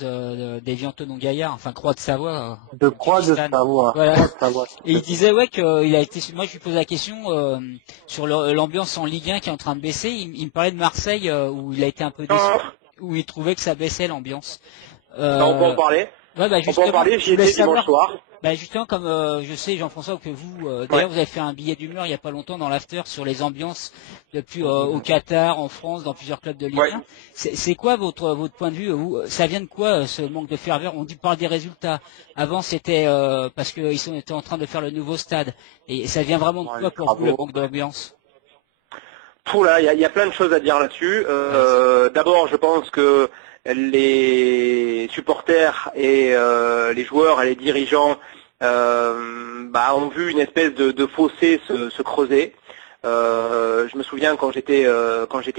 d'Evian Tonon-Gaillard, enfin Croix de Savoie. De Croix de Savoie. Voilà. Croix de Savoie. Et il disait qu'il a été. Moi, je lui posais la question sur l'ambiance en Ligue 1 qui est en train de baisser. Il me parlait de Marseille où il a été un peu déçu, où il trouvait que ça baissait l'ambiance. On peut en parler. Ouais, on peut en parler. J'y étais dimanche soir. Justement, comme je sais, Jean-François, que vous, d'ailleurs, vous avez fait un billet d'humeur il n'y a pas longtemps dans l'after sur les ambiances depuis au Qatar, en France, dans plusieurs clubs de Ligue 1. C'est quoi votre point de vue? Ça vient de quoi ce manque de ferveur? On parle des résultats. Avant, c'était parce qu'ils étaient en train de faire le nouveau stade. Et ça vient vraiment de quoi pour vous, le manque d'ambiance? Il y a plein de choses à dire là-dessus. D'abord, je pense que les supporters et les joueurs et les dirigeants ont vu une espèce de fossé se creuser. Je me souviens quand j'étais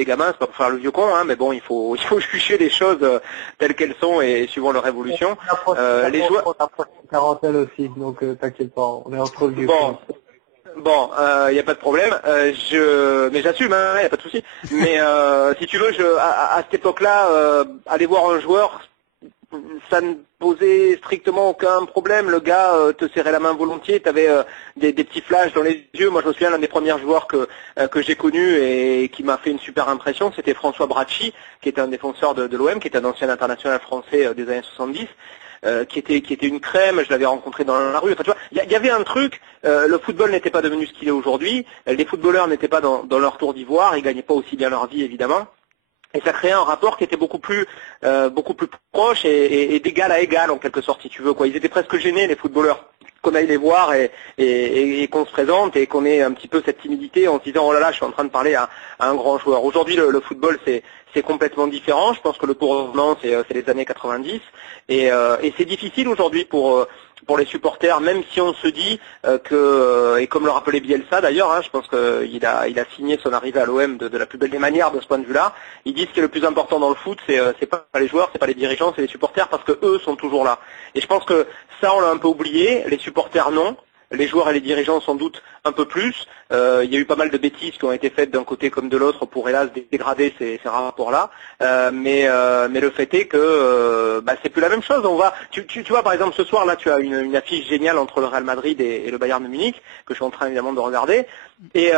gamin, c'est pas pour faire le vieux con, mais bon, il faut juger les choses telles qu'elles sont et suivant leur évolution. Les joueurs, on approche une quarantaine aussi, donc t'inquiète pas, on est entre le vieux con. Bon, il n'y a pas de problème. Mais j'assume, il n'y a pas de souci. Mais si tu veux, à cette époque-là, aller voir un joueur, ça ne posait strictement aucun problème. Le gars te serrait la main volontiers. Tu avais des petits flashs dans les yeux. Moi, je me souviens, l'un des premiers joueurs que j'ai connu et qui m'a fait une super impression, c'était François Bracci, qui était un défenseur de l'OM, qui était un ancien international français des années 70. Qui était une crème, je l'avais rencontré dans la rue. Enfin, tu vois, il y avait un truc. Le football n'était pas devenu ce qu'il est aujourd'hui. Les footballeurs n'étaient pas dans leur tour d'ivoire. Ils gagnaient pas aussi bien leur vie, évidemment. Et ça créait un rapport qui était beaucoup plus proche et d'égal à égal en quelque sorte, si tu veux, quoi. Ils étaient presque gênés, les footballeurs, qu'on aille les voir et qu'on se présente et qu'on ait un petit peu cette timidité en se disant oh là là, je suis en train de parler à un grand joueur. Aujourd'hui, le football, c'est complètement différent. Je pense que le tournant, c'est les années 90 et c'est difficile aujourd'hui pour les supporters, même si on se dit et comme le rappelait Bielsa d'ailleurs, hein, je pense qu'il a signé son arrivée à l'OM de la plus belle des manières de ce point de vue-là. Ils disent que le plus important dans le foot, c'est pas les joueurs, c'est pas les dirigeants, c'est les supporters parce que eux sont toujours là. Et je pense que ça, on l'a un peu oublié. Les supporters, non. Les joueurs et les dirigeants sans doute un peu plus. Il y a eu pas mal de bêtises qui ont été faites d'un côté comme de l'autre pour hélas dégrader ces rapports-là. Mais le fait est que c'est plus la même chose. Tu vois par exemple ce soir là tu as une affiche géniale entre le Real Madrid et le Bayern de Munich que je suis en train évidemment de regarder. Et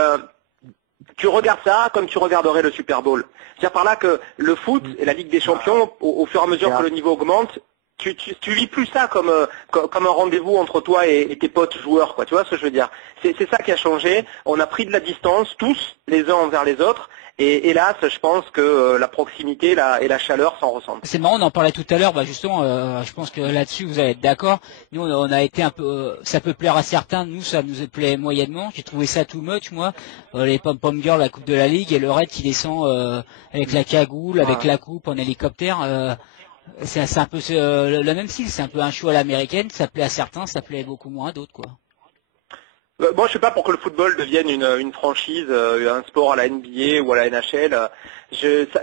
tu regardes ça comme tu regarderais le Super Bowl. C'est-à-dire par là que le foot et la Ligue des Champions, au fur et à mesure que le niveau augmente, tu vis plus ça comme un rendez-vous entre toi et tes potes joueurs, quoi. Tu vois ce que je veux dire? C'est ça qui a changé. On a pris de la distance, tous, les uns envers les autres. Et hélas, je pense que la proximité et la chaleur s'en ressentent. C'est marrant, on en parlait tout à l'heure. Justement, je pense que là-dessus, vous allez être d'accord. Nous, on a été un peu, ça peut plaire à certains. Nous, ça nous plaît moyennement. J'ai trouvé ça too much, moi. Les pom-pom girls, la Coupe de la Ligue et le Red qui descend avec la cagoule, avec la coupe en hélicoptère. C'est un peu le même style, c'est un peu un show à l'américaine, ça plaît à certains, ça plaît beaucoup moins à d'autres, quoi. Moi, je suis pas pour que le football devienne une franchise, un sport à la NBA ou à la NHL.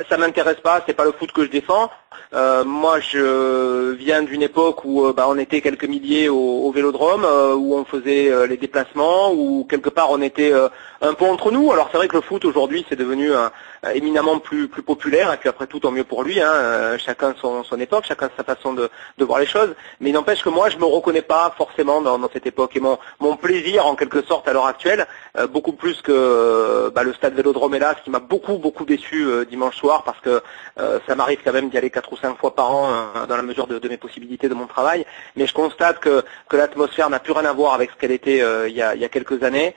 Ça m'intéresse pas, c'est pas le foot que je défends. Moi, je viens d'une époque où on était quelques milliers au Vélodrome, où on faisait les déplacements, où quelque part on était un peu entre nous. Alors c'est vrai que le foot aujourd'hui c'est devenu éminemment plus populaire, et puis après tout tant mieux pour lui, hein, chacun son époque, chacun sa façon de voir les choses. Mais il n'empêche que moi je me reconnais pas forcément dans cette époque. Et mon plaisir en quelque sorte à l'heure actuelle, beaucoup plus que le stade Vélodrome est là, ce qui m'a beaucoup déçu dimanche soir, parce que ça m'arrive quand même d'y aller 4 ou 5 fois par an dans la mesure de mes possibilités, de mon travail. Mais je constate que l'atmosphère n'a plus rien à voir avec ce qu'elle était il y a quelques années,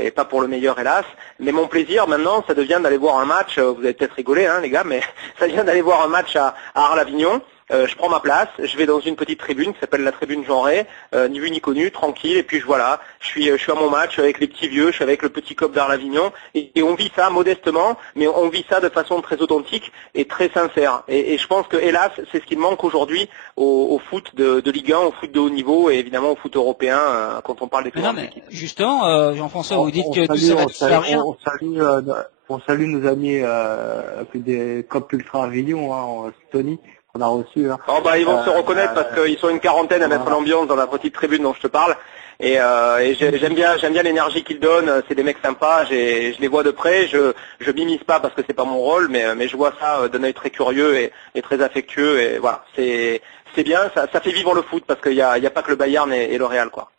et pas pour le meilleur hélas. Mais mon plaisir maintenant, ça devient d'aller voir un match, vous allez peut-être rigoler hein les gars, mais ça devient d'aller voir un match à Arles-Avignon. Je prends ma place, je vais dans une petite tribune qui s'appelle la tribune genrée, ni vu ni connu, tranquille, et puis je suis à mon match avec les petits vieux, je suis avec le petit cop d'Arles-Avignon, et on vit ça modestement, mais on vit ça de façon très authentique et très sincère. Et je pense que hélas, c'est ce qui manque aujourd'hui au foot de Ligue 1, au foot de haut niveau, et évidemment au foot européen quand on parle des plus grandes équipes. Justement, Jean-François, vous dites que tout ça va faire rire. On salue nos amis des Cop Ultra Avignon, en Estonie. On a reçu. Hein. Ils vont se reconnaître parce qu'ils sont une quarantaine à mettre l'ambiance dans la petite tribune dont je te parle. Et j'aime bien l'énergie qu'ils donnent. C'est des mecs sympas. Je les vois de près. Je m'immisce pas parce que c'est pas mon rôle, mais je vois ça d'un œil très curieux et très affectueux. Et voilà, c'est bien. Ça fait vivre le foot parce qu'il y a pas que le Bayern et le Real, quoi.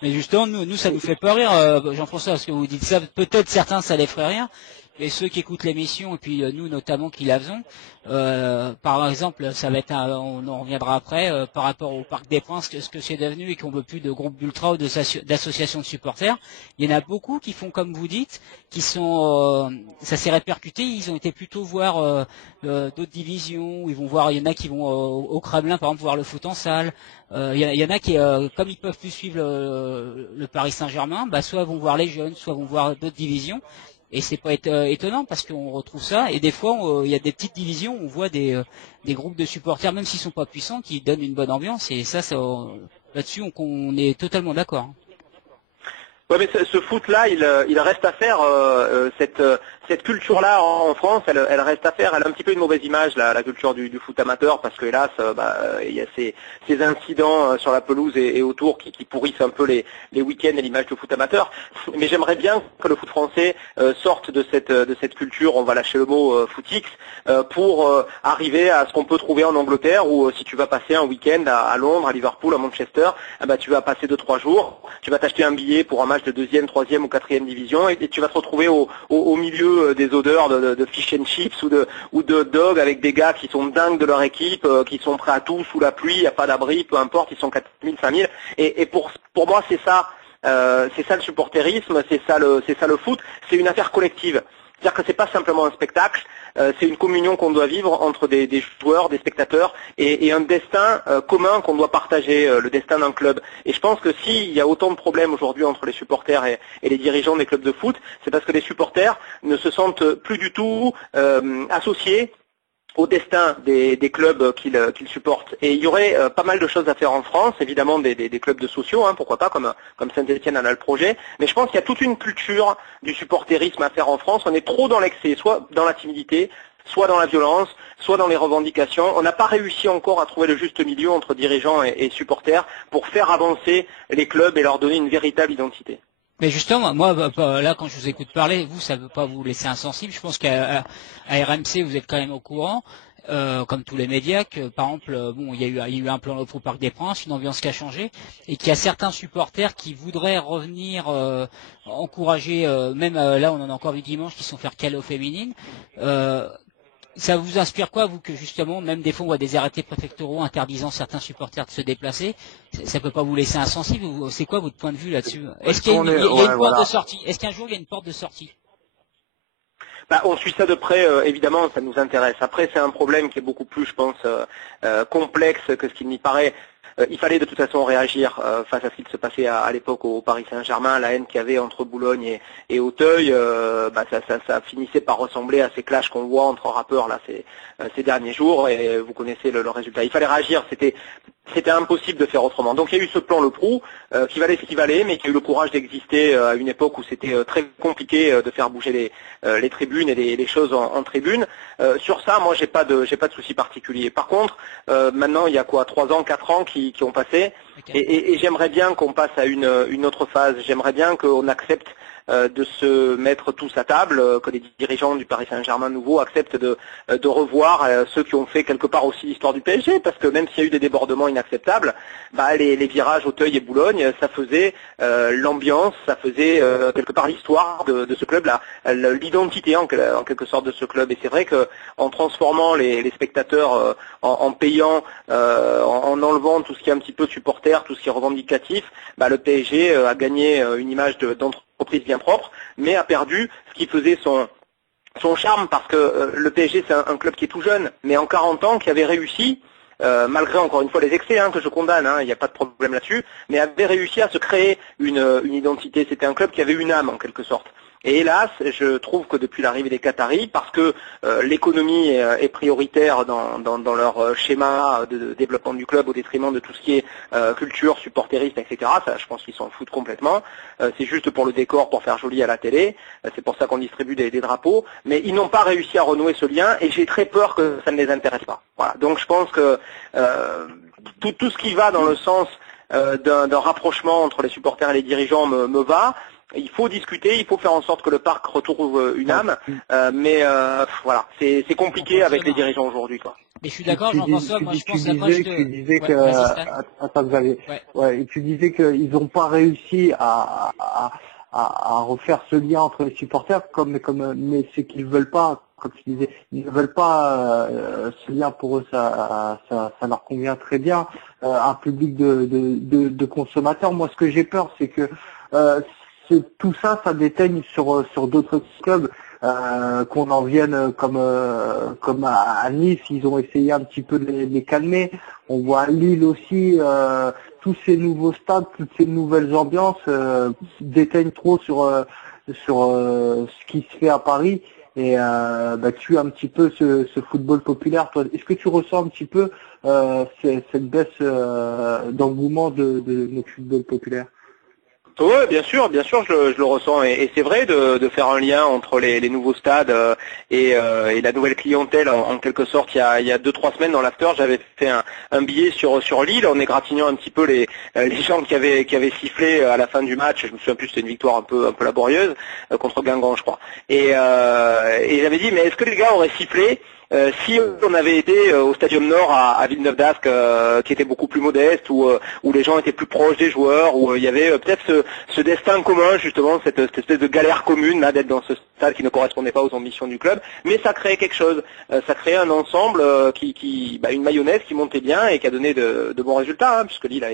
Mais justement, nous ça nous fait pas rire, Jean-François, parce que vous dites ça. Peut-être certains ça les ferait rire. Et ceux qui écoutent l'émission, et puis nous notamment qui la faisons, par exemple, ça va être on en reviendra après, par rapport au Parc des Princes, ce que c'est devenu et qu'on veut plus de groupes d'ultra ou d'associations de supporters. Il y en a beaucoup qui font comme vous dites, qui sont, ça s'est répercuté, ils ont été plutôt voir d'autres divisions, ils vont voir, il y en a qui vont au Kremlin par exemple voir le foot en salle. Il y en a qui, comme ils peuvent plus suivre le Paris Saint-Germain, soit vont voir les jeunes, soit vont voir d'autres divisions. Et c'est pas étonnant parce qu'on retrouve ça. Et des fois, il y a des petites divisions où on voit des groupes de supporters, même s'ils sont pas puissants, qui donnent une bonne ambiance. Et ça là-dessus, on est totalement d'accord. Ouais, mais ce foot-là, il reste à faire. Cette culture-là en France, elle reste à faire. Elle a un petit peu une mauvaise image, la culture du foot amateur, parce que hélas, il y a ces incidents sur la pelouse et autour qui pourrissent un peu les week-ends et l'image du foot amateur. Mais j'aimerais bien que le foot français sorte de cette culture, on va lâcher le mot footix, pour arriver à ce qu'on peut trouver en Angleterre, où si tu vas passer un week-end à Londres, à Liverpool, à Manchester, tu vas passer 2-3 jours, tu vas t'acheter un billet pour un match de 2e, 3e ou 4e division, et tu vas te retrouver au milieu des odeurs de fish and chips ou de hot dog avec des gars qui sont dingues de leur équipe, qui sont prêts à tout sous la pluie, il n'y a pas d'abri, peu importe, ils sont 4000, 5000. Et pour moi, c'est ça le supporterisme, c'est ça le foot, c'est une affaire collective. C'est-à-dire que c'est pas simplement un spectacle, c'est une communion qu'on doit vivre entre des joueurs, des spectateurs et un destin commun qu'on doit partager, le destin d'un club. Et je pense que s'il y a autant de problèmes aujourd'hui entre les supporters et les dirigeants des clubs de foot, c'est parce que les supporters ne se sentent plus du tout associés au destin des clubs qu'ils supportent. Et il y aurait pas mal de choses à faire en France, évidemment des clubs de sociaux, hein, pourquoi pas, comme Saint-Etienne en a le projet, mais je pense qu'il y a toute une culture du supporterisme à faire en France. On est trop dans l'excès, soit dans la timidité, soit dans la violence, soit dans les revendications. On n'a pas réussi encore à trouver le juste milieu entre dirigeants et supporters pour faire avancer les clubs et leur donner une véritable identité. Mais justement, moi, là, quand je vous écoute parler, vous, ça ne veut pas vous laisser insensible. Je pense qu'à RMC, vous êtes quand même au courant, comme tous les médias, que par exemple, bon, il y a eu un plan Lofre au Parc des Princes, une ambiance qui a changé, et qu'il y a certains supporters qui voudraient revenir encourager, même là, on en a encore vu dimanche, qui sont faire caler aux féminines. Ça vous inspire quoi, vous, que justement, même des fois, on voit des arrêtés préfectoraux interdisant certains supporters de se déplacer? Ça peut pas vous laisser insensible? C'est quoi votre point de vue là-dessus? Est-ce qu'il y a une porte de sortie? Est-ce qu'un jour, il y a une porte de sortie? On suit ça de près, évidemment, ça nous intéresse. Après, c'est un problème qui est beaucoup plus, je pense, complexe que ce qu'il n'y paraît. Il fallait de toute façon réagir face à ce qui se passait à l'époque au Paris Saint-Germain, la haine qu'il y avait entre Boulogne et Auteuil, ça finissait par ressembler à ces clashs qu'on voit entre rappeurs là ces derniers jours, et vous connaissez le résultat. Il fallait réagir, c'était impossible de faire autrement. Donc il y a eu ce plan Le Prou, qui valait ce qu'il valait, mais qui a eu le courage d'exister à une époque où c'était très compliqué de faire bouger les tribunes et les choses en tribune. Sur ça, moi j'ai pas de souci particulier. Par contre, maintenant il y a 3 ans, 4 ans qui ont passé, et j'aimerais bien qu'on passe à une autre phase. J'aimerais bien qu'on accepte de se mettre tous à table, que les dirigeants du Paris Saint-Germain nouveau acceptent de revoir ceux qui ont fait quelque part aussi l'histoire du PSG, parce que même s'il y a eu des débordements inacceptables, les virages Auteuil et Boulogne, ça faisait l'ambiance, ça faisait quelque part l'histoire de ce club-là, l'identité en quelque sorte de ce club. Et c'est vrai qu'en transformant les spectateurs, en payant, en enlevant tout ce qui est un petit peu supporter, tout ce qui est revendicatif, le PSG a gagné une image d'entreprise bien propre, mais a perdu ce qui faisait son charme, parce que le PSG c'est un club qui est tout jeune, mais en 40 ans qui avait réussi, malgré encore une fois les excès que je condamne, il n'y a pas de problème là-dessus, mais avait réussi à se créer une identité. C'était un club qui avait une âme en quelque sorte. Et hélas, je trouve que depuis l'arrivée des Qataris, parce que l'économie est prioritaire dans leur schéma de développement du club au détriment de tout ce qui est culture, supporterisme, etc. Ça, je pense qu'ils s'en foutent complètement. C'est juste pour le décor, pour faire joli à la télé. C'est pour ça qu'on distribue des drapeaux. Mais ils n'ont pas réussi à renouer ce lien, et j'ai très peur que ça ne les intéresse pas. Voilà. Donc je pense que tout ce qui va dans le sens d'un rapprochement entre les supporters et les dirigeants me va. Il faut discuter, il faut faire en sorte que le parc retrouve une âme, mais voilà, c'est compliqué avec les dirigeants aujourd'hui, quoi. Mais je suis d'accord, Jean-François, moi je pense tu disais qu'ils n'ont pas réussi à refaire ce lien entre les supporters, mais c'est qu'ils veulent pas, comme tu disais, ils ne veulent pas ce lien. Pour eux, ça leur convient très bien. Un public de consommateurs. Moi, ce que j'ai peur, c'est que tout ça déteigne sur d'autres clubs, qu'on en vienne comme à Nice. Ils ont essayé un petit peu de les calmer. On voit à Lille aussi, tous ces nouveaux stades, toutes ces nouvelles ambiances déteignent trop sur ce qui se fait à Paris, et tue un petit peu ce football populaire. Toi, est-ce que tu ressens un petit peu cette baisse d'engouement de notre football populaire? Oui, bien sûr, je le ressens, et c'est vrai de faire un lien entre les nouveaux stades et la nouvelle clientèle. En quelque sorte, il y a 2-3 semaines dans l'after, j'avais fait un billet sur Lille, en égratignant un petit peu les gens qui avaient sifflé à la fin du match. Je me souviens plus, c'était une victoire un peu laborieuse contre Guingamp, je crois. Et j'avais dit, mais est-ce que les gars auraient sifflé Si on avait été au Stadium Nord à Villeneuve-d'Ascq, qui était beaucoup plus modeste, où les gens étaient plus proches des joueurs, où il y avait peut-être ce destin commun, justement, cette espèce de galère commune là d'être dans ce stade qui ne correspondait pas aux ambitions du club, mais ça créait quelque chose, ça créait un ensemble une mayonnaise qui montait bien et qui a donné de bons résultats, hein, puisque Lille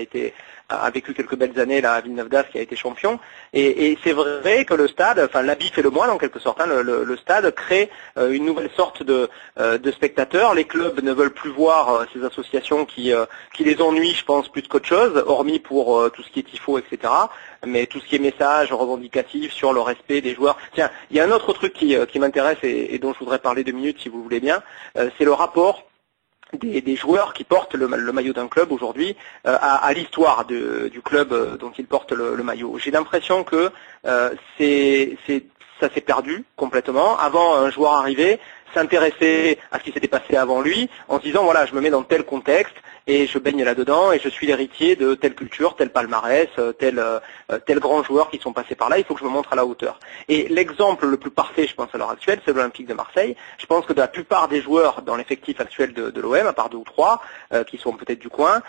a vécu quelques belles années là à Villeneuve-d'Ascq, qui a été champion. Et c'est vrai que le stade, enfin l'habit fait le moine en quelque sorte, hein, le stade crée une nouvelle sorte de spectateurs. Les clubs ne veulent plus voir ces associations qui les ennuient, je pense, plus qu'autre chose, hormis pour tout ce qui est tifo, etc. Mais tout ce qui est message revendicatif sur le respect des joueurs. Tiens, il y a un autre truc qui m'intéresse et dont je voudrais parler 2 minutes si vous voulez bien, c'est le rapport des joueurs qui portent le maillot d'un club aujourd'hui à l'histoire du club dont ils portent le maillot. J'ai l'impression que ça s'est perdu complètement. Avant, un joueur arrivait, s'intéresser à ce qui s'était passé avant lui, en se disant voilà, je me mets dans tel contexte et je baigne là-dedans et je suis l'héritier de telle culture, tel palmarès, tel grand joueur qui sont passés par là, il faut que je me montre à la hauteur. Et l'exemple le plus parfait, je pense, à l'heure actuelle, c'est l'Olympique de Marseille. Je pense que la plupart des joueurs dans l'effectif actuel de l'OM, à part 2 ou 3, qui sont peut-être du coin,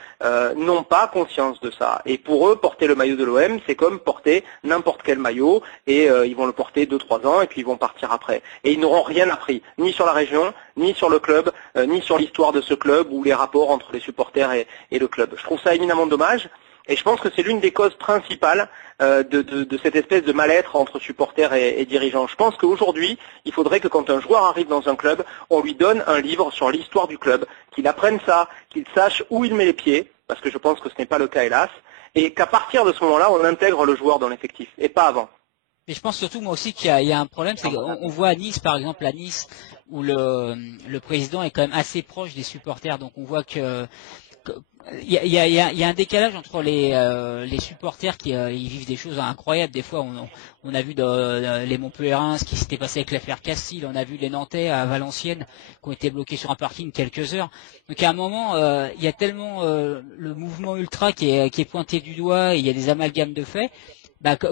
n'ont pas conscience de ça. Et pour eux, porter le maillot de l'OM, c'est comme porter n'importe quel maillot, et ils vont le porter 2-3 ans, et puis ils vont partir après. Et ils n'auront rien appris, ni sur la région, ni sur le club, ni sur l'histoire de ce club, ou les rapports entre les supporters et le club. Je trouve ça éminemment dommage, et je pense que c'est l'une des causes principales de cette espèce de mal-être entre supporters et dirigeants. Je pense qu'aujourd'hui, il faudrait que quand un joueur arrive dans un club, on lui donne un livre sur l'histoire du club, qu'il apprenne ça, qu'il sache où il met les pieds, parce que je pense que ce n'est pas le cas hélas, et qu'à partir de ce moment-là, on intègre le joueur dans l'effectif, et pas avant. Mais je pense surtout moi aussi qu'il y a un problème, c'est qu'on voit à Nice, par exemple, à Nice, où le président est quand même assez proche des supporters, donc on voit que il y a un décalage entre les supporters qui ils vivent des choses incroyables. Des fois, on a vu les Montpellierins ce qui s'était passé avec l'affaire Cassil, on a vu les Nantais à Valenciennes qui ont été bloqués sur un parking quelques heures. Donc à un moment, il y a tellement le mouvement ultra qui est pointé du doigt, et il y a des amalgames de faits.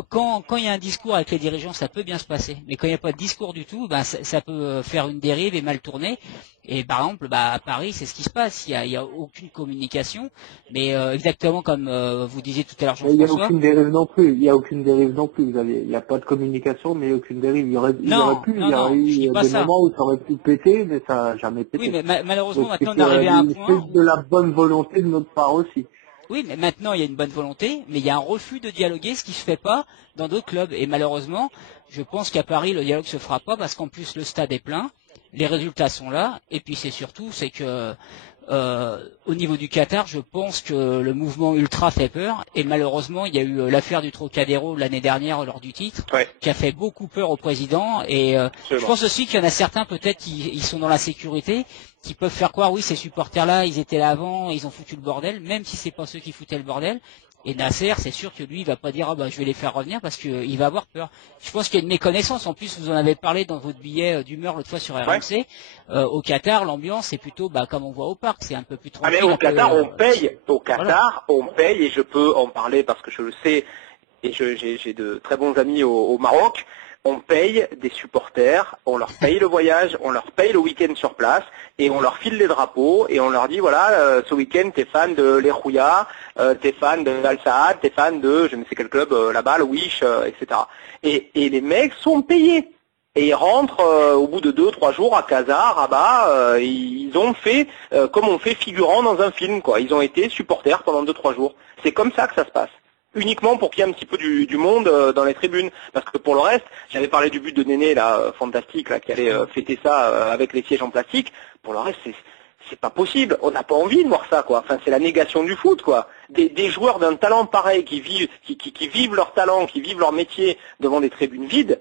Quand il y a un discours avec les dirigeants, ça peut bien se passer. Mais quand il n'y a pas de discours du tout, ça peut faire une dérive et mal tourner. Et par exemple, à Paris, c'est ce qui se passe. Il y a aucune communication. Mais exactement comme vous disiez tout à l'heure, Jean-François. Il n'y a aucune dérive non plus. Il n'y a aucune dérive non plus. Il n'y a pas de communication, mais aucune dérive. Il y aurait eu des moments où ça aurait pu péter, mais ça n'a jamais pété. Oui, mais malheureusement, maintenant, on est arrivé à un point. C'est de la bonne volonté de notre part aussi. Oui, mais maintenant il y a une bonne volonté, mais il y a un refus de dialoguer, ce qui se fait pas dans d'autres clubs. Et malheureusement, je pense qu'à Paris, le dialogue se fera pas parce qu'en plus le stade est plein, les résultats sont là, et puis c'est que au niveau du Qatar, je pense que le mouvement ultra fait peur, et malheureusement, il y a eu l'affaire du Trocadéro l'année dernière lors du titre, qui a fait beaucoup peur au président, et je pense aussi qu'il y en a certains peut-être qui sont dans la sécurité, qui peuvent faire croire, oui, ces supporters-là, ils étaient là avant, ils ont foutu le bordel, même si c'est pas ceux qui foutaient le bordel. Et Nasser, c'est sûr que lui, il va pas dire, je vais les faire revenir parce qu'il va avoir peur. Je pense qu'il y a une méconnaissance. En plus, vous en avez parlé dans votre billet d'humeur l'autre fois sur RMC. Au Qatar, l'ambiance, c'est plutôt, comme on voit au parc, c'est un peu plus tranquille. Mais au Qatar, on paye. Au Qatar, on paye, et je peux en parler parce que je le sais, et j'ai de très bons amis au Maroc. On paye des supporters, on leur paye le voyage, on leur paye le week-end sur place, et on leur file les drapeaux, et on leur dit, voilà, ce week-end, t'es fan de l'Erouya, t'es fan de Al Saad, t'es fan de je ne sais quel club là-bas, le Wish, etc. Et les mecs sont payés. Et ils rentrent au bout de 2-3 jours à Casa, à Rabat, ils ont fait comme on fait figurant dans un film, quoi. Ils ont été supporters pendant 2-3 jours. C'est comme ça que ça se passe. Uniquement pour qu'il y ait un petit peu du monde dans les tribunes. Parce que pour le reste, j'avais parlé du but de Néné, là, fantastique, là, qui allait fêter ça avec les sièges en plastique. Pour le reste, c'est pas possible. On n'a pas envie de voir ça, quoi. Enfin, c'est la négation du foot, quoi. Des joueurs d'un talent pareil qui vivent leur talent, qui vivent leur métier devant des tribunes vides.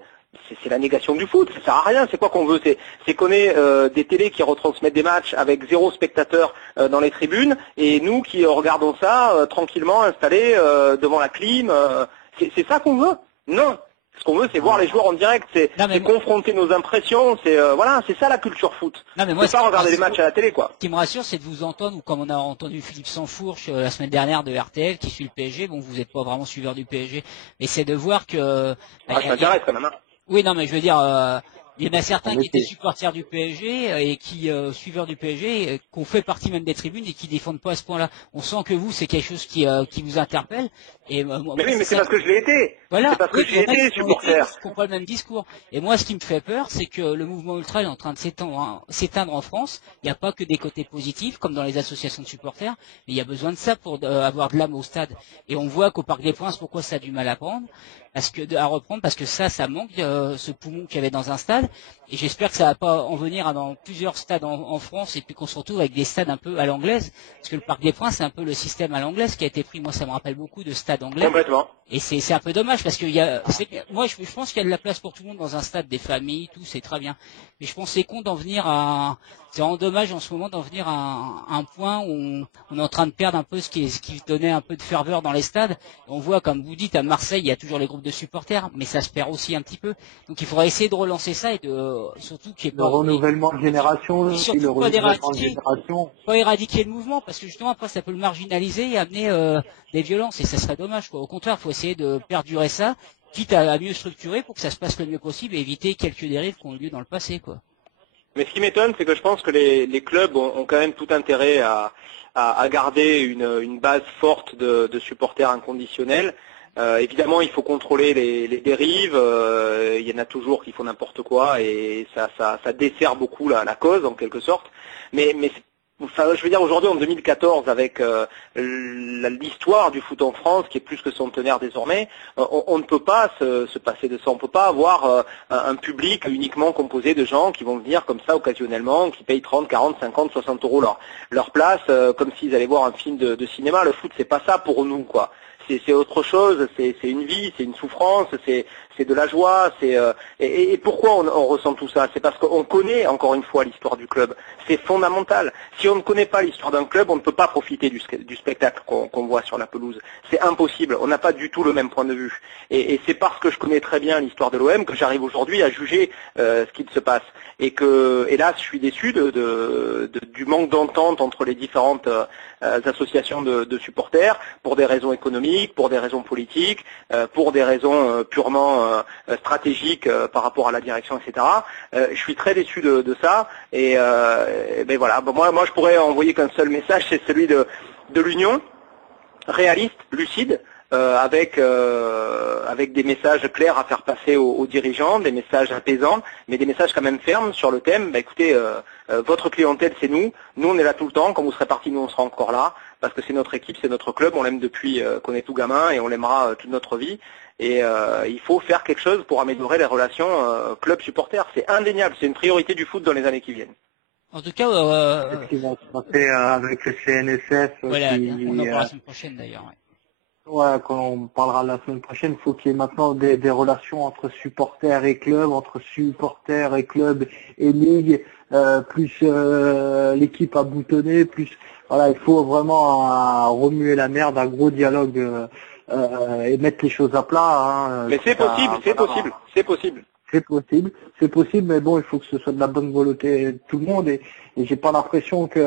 C'est la négation du foot, ça sert à rien. C'est quoi qu'on veut? C'est qu'on ait des télés qui retransmettent des matchs avec 0 spectateur dans les tribunes, et nous qui regardons ça tranquillement installés devant la clim. C'est ça qu'on veut? Non. Ce qu'on veut, c'est voir les joueurs en direct, c'est confronter nos impressions, c'est ça la culture foot. C'est pas regarder les matchs à la télé, quoi. Ce qui me rassure, c'est de vous entendre, ou comme on a entendu Philippe Sansfourche la semaine dernière de RTL, qui suit le PSG. Bon, vous n'êtes pas vraiment suiveur du PSG, mais c'est de voir que. Ça m'intéresse quand même. Hein. Oui, non, mais je veux dire, Il y en a certains qui étaient supporters du PSG et qui suiveurs du PSG, qui ont fait partie même des tribunes et qui défendent pas à ce point-là. On sent que vous, c'est quelque chose qui vous interpelle. Et mais oui, mais c'est parce que je l'ai été. Voilà. C'est parce que j'ai été supporter. Ils font pas le même discours. Et moi, ce qui me fait peur, c'est que le mouvement ultra est en train de s'éteindre en France. Il n'y a pas que des côtés positifs, comme dans les associations de supporters, mais il y a besoin de ça pour avoir de l'âme au stade. Et on voit qu'au Parc des Princes, pourquoi ça a du mal à reprendre, parce que ça manque ce poumon qu'il y avait dans un stade. Et j'espère que ça va pas en venir dans plusieurs stades en France et puis qu'on se retrouve avec des stades un peu à l'anglaise, parce que le Parc des Princes, c'est un peu le système à l'anglaise qui a été pris. Moi, ça me rappelle beaucoup de stades anglais. Complètement. Et c'est un peu dommage parce que moi, je pense qu'il y a de la place pour tout le monde dans un stade, des familles, tout, c'est très bien. Mais je pense que c'est con d'en venir c'est vraiment dommage en ce moment d'en venir à un point où on est en train de perdre un peu ce qui donnait un peu de ferveur dans les stades. Et on voit, comme vous dites, à Marseille, il y a toujours les groupes de supporters, mais ça se perd aussi un petit peu. Donc il faudrait essayer de relancer ça et surtout qu'il n'y ait pas le renouvellement de génération, pas éradiquer le mouvement, parce que justement après ça peut le marginaliser et amener des violences, et ça serait dommage, quoi. Au contraire, il faut essayer de perdurer ça, quitte à mieux structurer pour que ça se passe le mieux possible et éviter quelques dérives qui ont eu lieu dans le passé, quoi. Mais ce qui m'étonne, c'est que je pense que les clubs ont quand même tout intérêt à garder une base forte de supporters inconditionnels. Évidemment, il faut contrôler les dérives. Il y en a toujours qui font n'importe quoi et ça dessert beaucoup la cause en quelque sorte. Mais je veux dire, aujourd'hui, en 2014, avec l'histoire du foot en France, qui est plus que centenaire désormais, on ne peut pas se passer de ça. On ne peut pas avoir un public uniquement composé de gens qui vont venir comme ça occasionnellement, qui payent 30, 40, 50, 60 euros leur place, comme s'ils allaient voir un film de cinéma. Le foot, c'est pas ça pour nous, quoi. C'est autre chose, c'est une vie, c'est une souffrance, c'est de la joie, et pourquoi on ressent tout ça? C'est parce qu'on connaît encore une fois l'histoire du club. C'est fondamental. Si on ne connaît pas l'histoire d'un club, on ne peut pas profiter du spectacle qu'on voit sur la pelouse. C'est impossible. On n'a pas du tout le même point de vue. Et c'est parce que je connais très bien l'histoire de l'OM que j'arrive aujourd'hui à juger ce qu'il se passe. Et que, hélas, je suis déçu du manque d'entente entre les différentes associations de supporters pour des raisons économiques, pour des raisons politiques, pour des raisons purement stratégiques par rapport à la direction, etc. Je suis très déçu de ça. Et ben voilà. Moi, je pourrais envoyer qu'un seul message, c'est celui de l'union réaliste, lucide. Avec des messages clairs à faire passer aux dirigeants, des messages apaisants, mais des messages quand même fermes sur le thème. Bah, écoutez, votre clientèle, c'est nous. Nous, on est là tout le temps. Quand vous serez partis, nous, on sera encore là, parce que c'est notre équipe, c'est notre club. On l'aime depuis qu'on est tout gamin et on l'aimera toute notre vie. Et il faut faire quelque chose pour améliorer les relations club-supporter. C'est indéniable. C'est une priorité du foot dans les années qui viennent. En tout cas, ce qui va se passer avec le CNSF. Voilà, on en parlera la semaine prochaine d'ailleurs. Ouais. Ouais, quand on parlera la semaine prochaine, il faut qu'il y ait maintenant des relations entre supporters et clubs, entre supporters et clubs et ligue, plus l'équipe à boutonner, plus voilà, il faut vraiment remuer la merde, un gros dialogue et mettre les choses à plat. Hein, mais c'est possible, c'est possible, c'est possible. C'est possible, mais bon, il faut que ce soit de la bonne volonté de tout le monde et j'ai pas l'impression que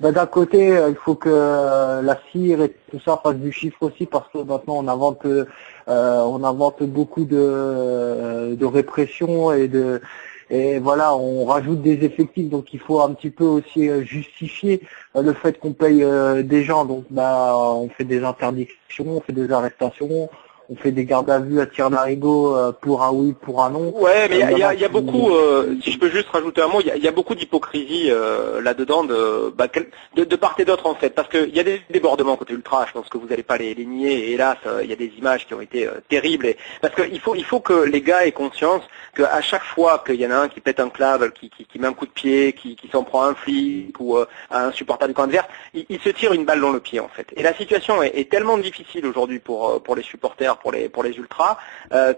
d'un côté il faut que la cire et tout ça fasse du chiffre aussi parce que maintenant on invente beaucoup de répression et voilà, on rajoute des effectifs, donc il faut un petit peu aussi justifier le fait qu'on paye des gens, donc on fait des interdictions, on fait des arrestations. On fait des gardes à vue à tir d'arigot pour un oui, pour un non. Ouais, mais il y a beaucoup, si je peux juste rajouter un mot, il y a beaucoup d'hypocrisie là-dedans de part et d'autre en fait, parce qu'il y a des débordements côté ultra, je pense que vous n'allez pas les nier, et hélas, il y a des images qui ont été terribles, parce qu'il faut que les gars aient conscience qu'à chaque fois qu'il y en a un qui pète un câble, qui met un coup de pied, qui s'en prend un flic ou un supporter du camp adverse, il se tire une balle dans le pied en fait. Et la situation est tellement difficile aujourd'hui pour les supporters, pour les ultras,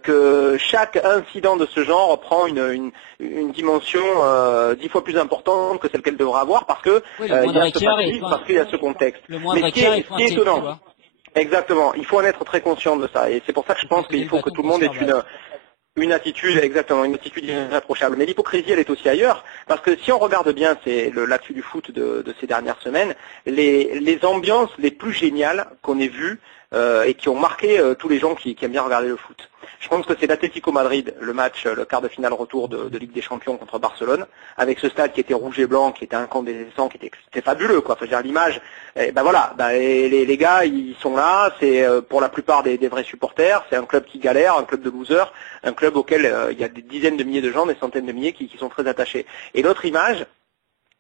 que chaque incident de ce genre prend une dimension 10 fois plus importante que celle qu'elle devrait avoir parce que il y a ce contexte. Mais ce qui est étonnant, exactement, il faut en être très conscient de ça et c'est pour ça que je pense qu'il faut que tout le monde ait une attitude, exactement, une attitude irréprochable. Mais l'hypocrisie, elle est aussi ailleurs, parce que si on regarde bien, c'est l'actu du foot de ces dernières semaines, les ambiances les plus géniales qu'on ait vues et qui ont marqué tous les gens qui aiment bien regarder le foot. Je pense que c'est l'Atlético Madrid, le match, le quart de finale retour de Ligue des Champions contre Barcelone, avec ce stade qui était rouge et blanc, qui était incandescent, c'était fabuleux, quoi. Enfin, je veux dire, l'image, et les gars, ils sont là, c'est pour la plupart des vrais supporters, c'est un club qui galère, un club de losers, un club auquel il y a des dizaines de milliers de gens, des centaines de milliers qui sont très attachés. Et l'autre image,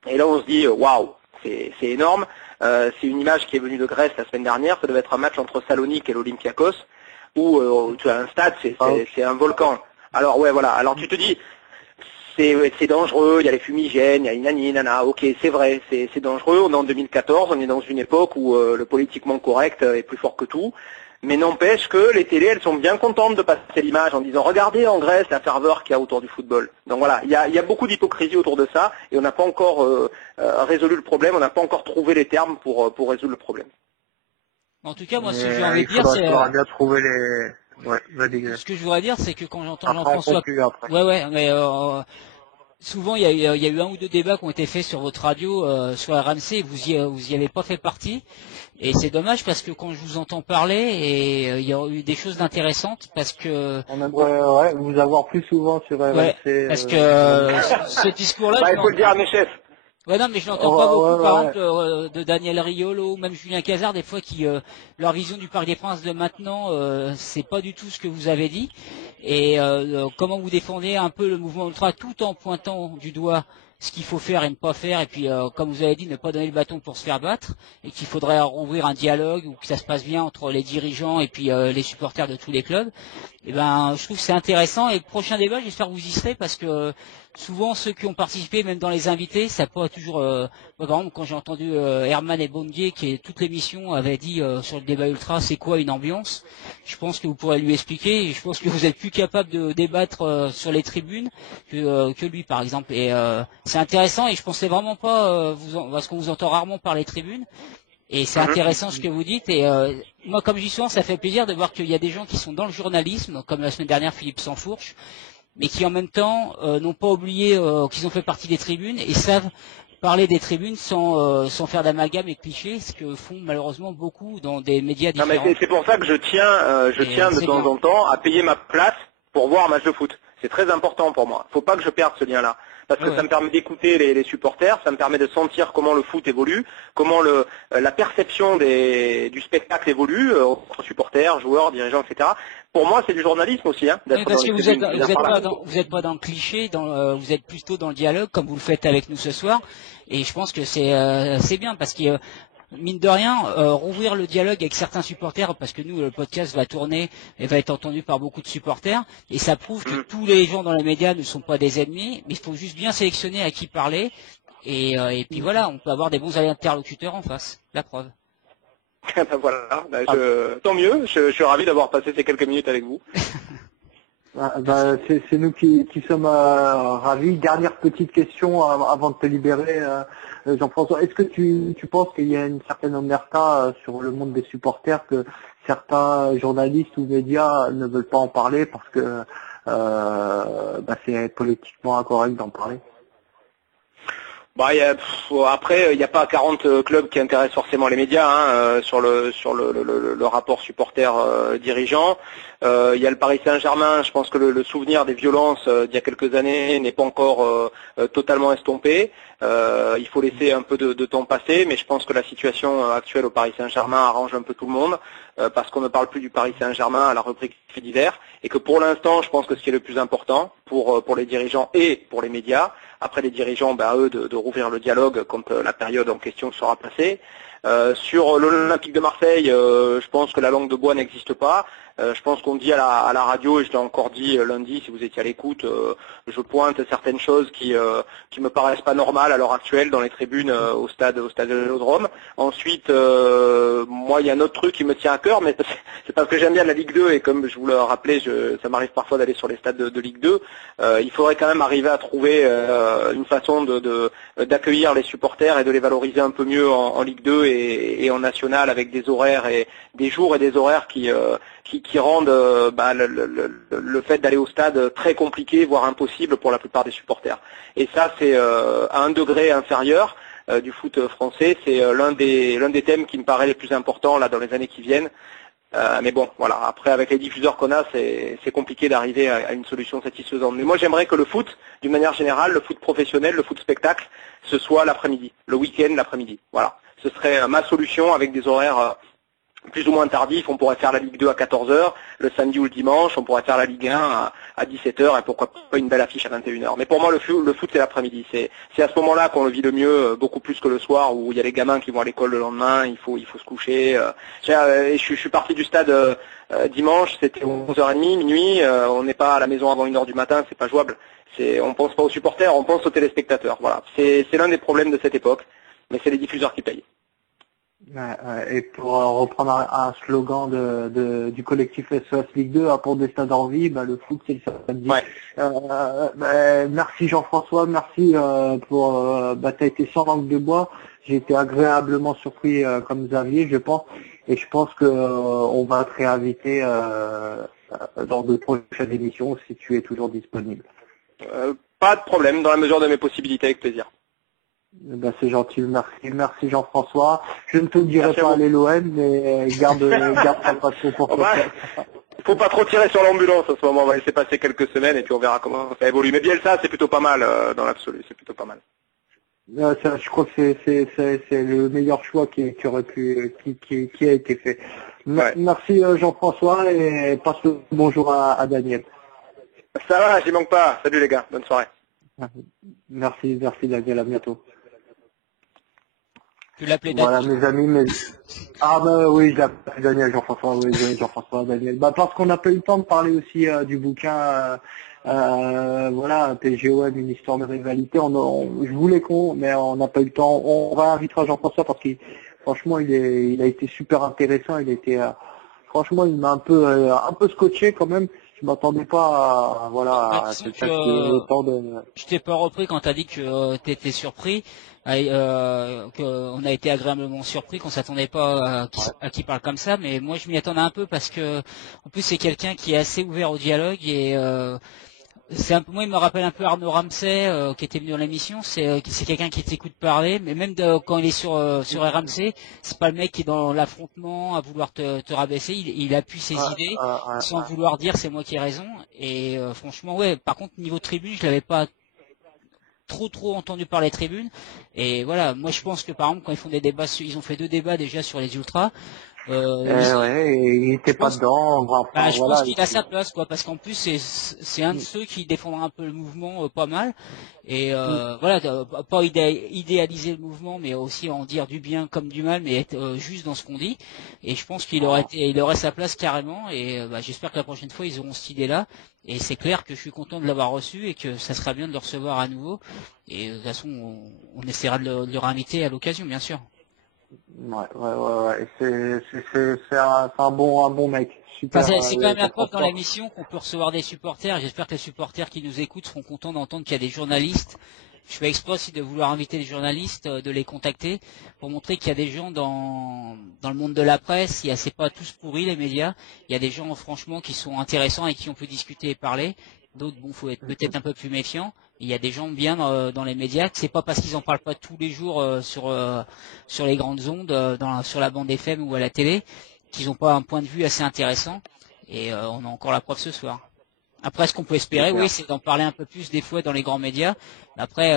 et là on se dit, waouh, c'est énorme, c'est une image qui est venue de Grèce la semaine dernière, ça devait être un match entre Salonique et l'Olympiakos, où tu as un stade, c'est un volcan. Alors ouais, voilà. Alors tu te dis, c'est dangereux, il y a les fumigènes, il y a inani, nana. Ok, c'est vrai, c'est dangereux. On est en 2014, on est dans une époque où le politiquement correct est plus fort que tout. Mais n'empêche que les télés, elles sont bien contentes de passer l'image en disant, regardez en Grèce la ferveur qu'il y a autour du football. Donc voilà, il y a beaucoup d'hypocrisie autour de ça et on n'a pas encore résolu le problème, on n'a pas encore trouvé les termes pour résoudre le problème. En tout cas, moi, ce que j'ai envie de dire, c'est... bien trouver les... Ouais, ce que je voudrais dire, c'est que quand j'entends après, Jean-François... Ouais, mais souvent, il y a eu un ou deux débats qui ont été faits sur votre radio, sur RMC, et vous y avez pas fait partie. Et c'est dommage parce que quand je vous entends parler, et il y a eu des choses intéressantes parce que... On aimerait vous avoir plus souvent sur RMC. Ouais, parce que ce discours-là... il faut le dire à mes chefs. Ouais, non, mais je l'entends pas beaucoup, par exemple, de Daniel Riolo ou même Julien Cazard, des fois qui leur vision du Parc des Princes de maintenant, c'est pas du tout ce que vous avez dit. Et comment vous défendez un peu le mouvement ultra tout en pointant du doigt ce qu'il faut faire et ne pas faire, et puis comme vous avez dit, ne pas donner le bâton pour se faire battre, et qu'il faudrait rouvrir un dialogue où que ça se passe bien entre les dirigeants et puis les supporters de tous les clubs. Et ben, je trouve que c'est intéressant. Et prochain débat, j'espère que vous y serez parce que souvent ceux qui ont participé, même dans les invités, ça peut toujours. Par exemple, quand j'ai entendu Herman et Bondier, qui est toute l'émission avait dit sur le débat ultra, c'est quoi une ambiance. Je pense que vous pourrez lui expliquer. Et je pense que vous êtes plus capable de débattre sur les tribunes que lui, par exemple. Et c'est intéressant. Et je pensais vraiment pas parce qu'on vous entend rarement par les tribunes. Et c'est intéressant ce que vous dites. Et moi, comme je dis souvent, ça fait plaisir de voir qu'il y a des gens qui sont dans le journalisme, comme la semaine dernière Philippe Sansfourche, mais qui en même temps n'ont pas oublié qu'ils ont fait partie des tribunes et savent parler des tribunes sans faire d'amalgame et clichés, ce que font malheureusement beaucoup dans des médias différents. Non, mais c'est pour ça que je tiens de temps en temps à payer ma place pour voir un match de foot. C'est très important pour moi. Faut pas que je perde ce lien-là. Parce que ça me permet d'écouter les supporters, ça me permet de sentir comment le foot évolue, comment la perception du spectacle évolue entre supporters, joueurs, dirigeants, etc. Pour moi, c'est du journalisme aussi. Hein, oui, parce que vous êtes pas dans le cliché, vous êtes plutôt dans le dialogue, comme vous le faites avec nous ce soir. Et je pense que c'est bien parce que mine de rien, rouvrir le dialogue avec certains supporters, parce que nous, le podcast va tourner et va être entendu par beaucoup de supporters, et ça prouve que tous les gens dans les médias ne sont pas des ennemis, mais il faut juste bien sélectionner à qui parler, et puis voilà, on peut avoir des bons interlocuteurs en face, la preuve. Ben voilà, tant mieux, je suis ravi d'avoir passé ces quelques minutes avec vous. C'est nous qui sommes ravis. Dernière petite question avant de te libérer, Jean-François. Est-ce que tu penses qu'il y a une certaine omerta sur le monde des supporters, que certains journalistes ou médias ne veulent pas en parler parce que c'est politiquement incorrect d'en parler? Après, il n'y a pas 40 clubs qui intéressent forcément les médias sur le rapport supporter-dirigeant. Il y a le Paris Saint-Germain. Je pense que le souvenir des violences d'il y a quelques années n'est pas encore totalement estompé. Il faut laisser un peu de temps passer, mais je pense que la situation actuelle au Paris Saint-Germain arrange un peu tout le monde, parce qu'on ne parle plus du Paris Saint-Germain à la rubrique faits divers, et que pour l'instant, je pense que ce qui est le plus important pour les dirigeants et pour les médias, après les dirigeants, eux, de rouvrir le dialogue quand la période en question sera passée. Sur l'Olympique de Marseille, je pense que la langue de bois n'existe pas. Je pense qu'on dit à la radio, et je l'ai encore dit lundi si vous étiez à l'écoute, je pointe certaines choses qui me paraissent pas normales à l'heure actuelle dans les tribunes au stade de Vélodrome. Ensuite, moi il y a un autre truc qui me tient à cœur, mais c'est parce que j'aime bien la Ligue 2 et comme je vous le rappelais, ça m'arrive parfois d'aller sur les stades de Ligue 2. Il faudrait quand même arriver à trouver une façon d'accueillir les supporters et de les valoriser un peu mieux en Ligue 2 et en national, avec des horaires et des jours et des horaires qui rendent le fait d'aller au stade très compliqué, voire impossible pour la plupart des supporters. Et ça, c'est à un degré inférieur du foot français. C'est l'un des thèmes qui me paraît les plus importants là dans les années qui viennent. Mais bon, voilà. Après, avec les diffuseurs qu'on a, c'est compliqué d'arriver à une solution satisfaisante. Mais moi, j'aimerais que le foot, d'une manière générale, le foot professionnel, le foot spectacle, ce soit l'après-midi, le week-end, l'après-midi. Voilà. Ce serait ma solution avec des horaires plus ou moins tardifs. On pourrait faire la Ligue 2 à 14 heures, le samedi ou le dimanche. On pourrait faire la Ligue 1 à 17 heures et pourquoi pas une belle affiche à 21 heures. Mais pour moi, le foot, c'est l'après-midi. C'est à ce moment-là qu'on le vit le mieux, beaucoup plus que le soir où il y a les gamins qui vont à l'école le lendemain, il faut se coucher. Je suis parti du stade dimanche, c'était 11h30, minuit. On n'est pas à la maison avant 1h du matin, c'est pas jouable. On pense pas aux supporters, on pense aux téléspectateurs. Voilà. C'est l'un des problèmes de cette époque, mais c'est les diffuseurs qui payent. Et pour reprendre un slogan du collectif SOS Ligue 2, pour des stades en vie, le foot c'est le samedi. Ouais. Merci Jean-François, merci pour t'as été sans langue de bois. J'ai été agréablement surpris comme Xavier, je pense, et je pense que on va te réinviter dans de prochaines émissions si tu es toujours disponible. Pas de problème, dans la mesure de mes possibilités, avec plaisir. C'est gentil, merci Jean-François. Je ne te dirai pas aller l'OM, mais garde ta passion pour toi. Il faut pas trop tirer sur l'ambulance en ce moment, on va laisser passer quelques semaines et puis on verra comment ça évolue. Mais Bielsa, c'est plutôt pas mal dans l'absolu, c'est plutôt pas mal. Je crois que c'est le meilleur choix qui a été fait. Ouais. Merci Jean-François et passe le bonjour à Daniel. Ça va, j'y manque pas. Salut les gars, bonne soirée. Merci Daniel, à bientôt. Tu l'appelais Daniel? Voilà mes amis, oui, je l'appelle Daniel, Jean-François, oui, Jean-François, Daniel. Parce qu'on n'a pas eu le temps de parler aussi du bouquin, PSGOM, une histoire de rivalité. Je voulais mais on n'a pas eu le temps. On réinvitera Jean-François parce qu'il, franchement, il a été super intéressant. Franchement, il m'a un peu scotché quand même. Je m'attendais pas à autant de... Je t'ai pas repris quand t'as dit que t'étais surpris, qu'on a été agréablement surpris, qu'on s'attendait pas à qui parle comme ça, mais moi je m'y attendais un peu parce que en plus c'est quelqu'un qui est assez ouvert au dialogue et moi il me rappelle un peu Arnaud Ramsey qui était venu dans l'émission. C'est quelqu'un qui t'écoute parler, mais même quand il est sur RMC, c'est pas le mec qui est dans l'affrontement à vouloir te rabaisser. Il appuie ses idées sans vouloir dire c'est moi qui ai raison. Et franchement ouais. Par contre niveau tribune, je l'avais pas trop entendu par les tribunes. Et voilà, moi je pense que par exemple quand ils font des débats, ils ont fait 2 débats déjà sur les ultras. Il était pas dedans. Je pense qu'il a sa place, quoi, parce qu'en plus c'est un de ceux qui défendra un peu le mouvement pas mal. Et pas idéaliser le mouvement, mais aussi en dire du bien comme du mal, mais être juste dans ce qu'on dit. Et je pense qu'il aurait sa place carrément. Et j'espère que la prochaine fois ils auront cette idée-là. Et c'est clair que je suis content de l'avoir reçu et que ça sera bien de le recevoir à nouveau. Et de toute façon, on essaiera de le réinviter à l'occasion, bien sûr. Ouais. C'est un bon mec. Super. C'est quand même la preuve dans l'émission qu'on peut recevoir des supporters. J'espère que les supporters qui nous écoutent seront contents d'entendre qu'il y a des journalistes. Je fais exprès aussi de vouloir inviter les journalistes, de les contacter pour montrer qu'il y a des gens dans le monde de la presse. C'est pas tous pourris les médias. Il y a des gens franchement qui sont intéressants et qui on peut discuter et parler. D'autres, faut être peut-être un peu plus méfiant. Il y a des gens bien dans les médias, que c'est pas parce qu'ils en parlent pas tous les jours sur les grandes ondes, sur la bande FM ou à la télé, qu'ils n'ont pas un point de vue assez intéressant. Et on a encore la preuve ce soir. Après, ce qu'on peut espérer, oui, c'est d'en parler un peu plus des fois dans les grands médias. Après,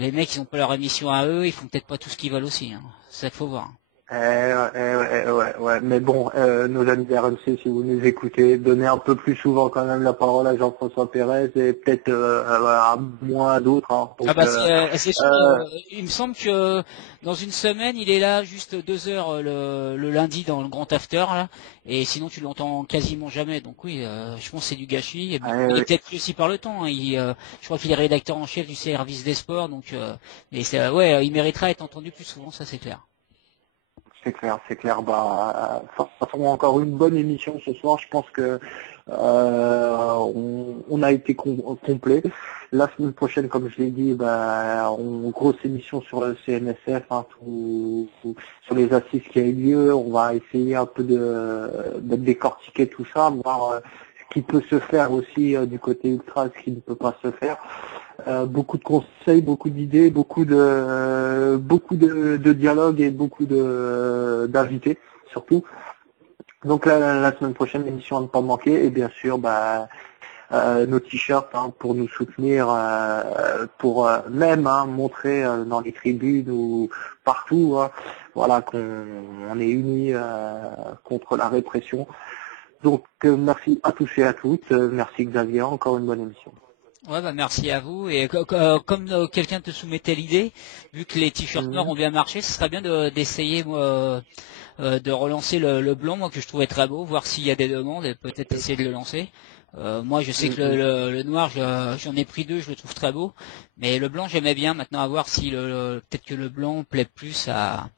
les mecs, ils ont pas leur émission à eux, ils font peut-être pas tout ce qu'ils veulent aussi. Hein. C'est ça qu'il faut voir. Ouais. Mais bon, nos amis d'RMC, si vous nous écoutez, donnez un peu plus souvent quand même la parole à Jean-François Pérez et peut-être moins à d'autres. Hein. Donc, c'est sûr. Il me semble que dans une semaine, il est là juste 2 heures le lundi dans le grand after là, et sinon tu l'entends quasiment jamais. Donc oui, je pense que c'est du gâchis. Et il est peut-être aussi par le temps. Hein. Je crois qu'il est rédacteur en chef du service des sports, donc il mériterait d'être entendu plus souvent, ça c'est clair. C'est clair. Encore une bonne émission ce soir. Je pense que on a été complet. La semaine prochaine, comme je l'ai dit, grosse émission sur le CNSF, sur les assises qui a eu lieu. On va essayer un peu de décortiquer tout ça, voir ce qui peut se faire aussi du côté ultra, ce qui ne peut pas se faire. Beaucoup de conseils, beaucoup d'idées, beaucoup de dialogues et beaucoup d'invités surtout. Donc la semaine prochaine, l'émission à ne pas manquer, et bien sûr, nos t-shirts pour nous soutenir, pour même montrer dans les tribunes ou partout, voilà, qu'on est unis contre la répression. Donc merci à tous et à toutes, merci Xavier, encore une bonne émission. Ouais, merci à vous. Et comme quelqu'un te soumettait l'idée, vu que les t-shirts noirs ont bien marché, ce serait bien d'essayer de relancer le blanc, moi que je trouvais très beau, voir s'il y a des demandes et peut-être essayer de le lancer. Moi je sais que le noir, j'en ai pris 2, je le trouve très beau, mais le blanc j'aimais bien. Maintenant à voir si peut-être que le blanc plaît plus à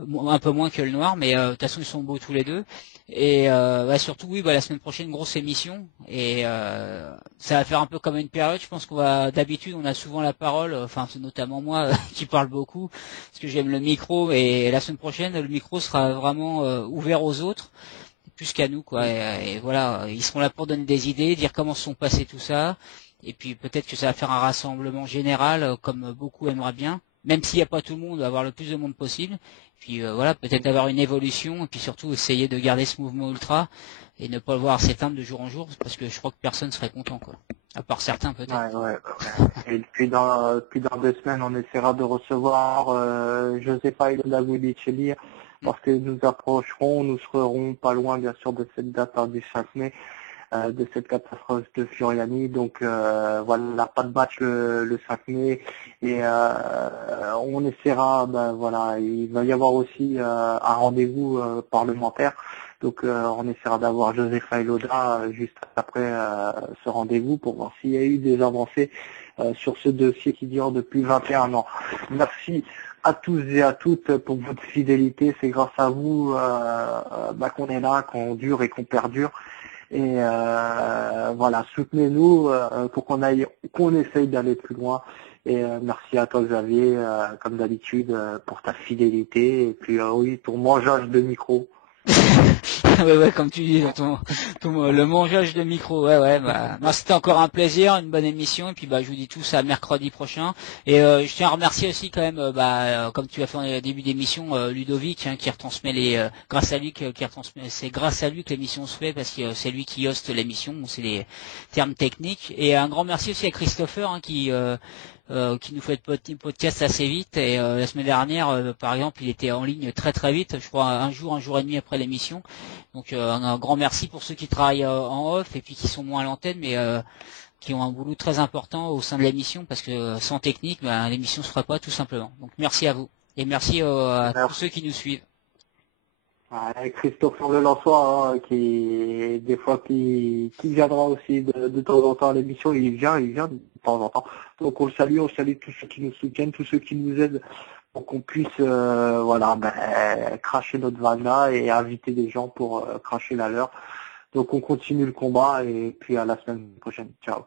un peu moins que le noir, mais de toute façon ils sont beaux tous les deux. Et surtout oui, la semaine prochaine grosse émission, et ça va faire un peu comme une période. Je pense qu'on va, d'habitude on a souvent la parole, enfin c'est notamment moi qui parle beaucoup parce que j'aime le micro, et la semaine prochaine le micro sera vraiment ouvert aux autres plus qu'à nous, quoi. Et voilà, ils seront là pour donner des idées, dire comment se sont passés tout ça, et puis peut-être que ça va faire un rassemblement général comme beaucoup aimeraient bien, même s'il n'y a pas tout le monde, avoir le plus de monde possible. Puis voilà, peut-être avoir une évolution, et puis surtout essayer de garder ce mouvement ultra et ne pas le voir s'éteindre de jour en jour, parce que je crois que personne serait content, quoi. À part certains peut-être. Ouais. Et puis dans 2 semaines, on essaiera de recevoir Josefa et Davudicelli, parce que nous approcherons, nous serons pas loin bien sûr de cette date du 5 mai, de cette catastrophe de Furiani. Donc voilà, pas de match le 5 mai, et on essaiera, il va y avoir aussi un rendez-vous parlementaire. Donc on essaiera d'avoir Josefa et Loda juste après ce rendez-vous pour voir s'il y a eu des avancées sur ce dossier qui dure depuis 21 ans. Merci à tous et à toutes pour votre fidélité. C'est grâce à vous qu'on est là, qu'on dure et qu'on perdure. Et voilà, soutenez-nous pour qu'on essaye d'aller plus loin. Et merci à toi Xavier, comme d'habitude, pour ta fidélité. Et puis oui, ton mangeage de micro. Ouais, comme tu dis, le mangeage de micro, c'était encore un plaisir, une bonne émission, et puis je vous dis tous à mercredi prochain. Et je tiens à remercier aussi quand même, comme tu as fait en début d'émission, Ludovic, qui retransmet c'est grâce à lui que l'émission se fait, parce que c'est lui qui hoste l'émission, c'est les termes techniques. Et un grand merci aussi à Christopher, qui nous fait le podcast assez vite, et la semaine dernière par exemple il était en ligne très très vite, je crois un jour et demi après l'émission. Donc un grand merci pour ceux qui travaillent en off et puis qui sont moins à l'antenne, mais qui ont un boulot très important au sein de l'émission, parce que sans technique l'émission ne se ferait pas tout simplement. Donc merci à vous, et merci à tous ceux qui nous suivent. Christophe Le Lançois, qui des fois qui viendra aussi de temps en temps à l'émission, il vient de temps en temps. Donc on salue tous ceux qui nous soutiennent, tous ceux qui nous aident pour qu'on puisse cracher notre vanne là et inviter des gens pour cracher la leur. Donc on continue le combat, et puis à la semaine prochaine. Ciao.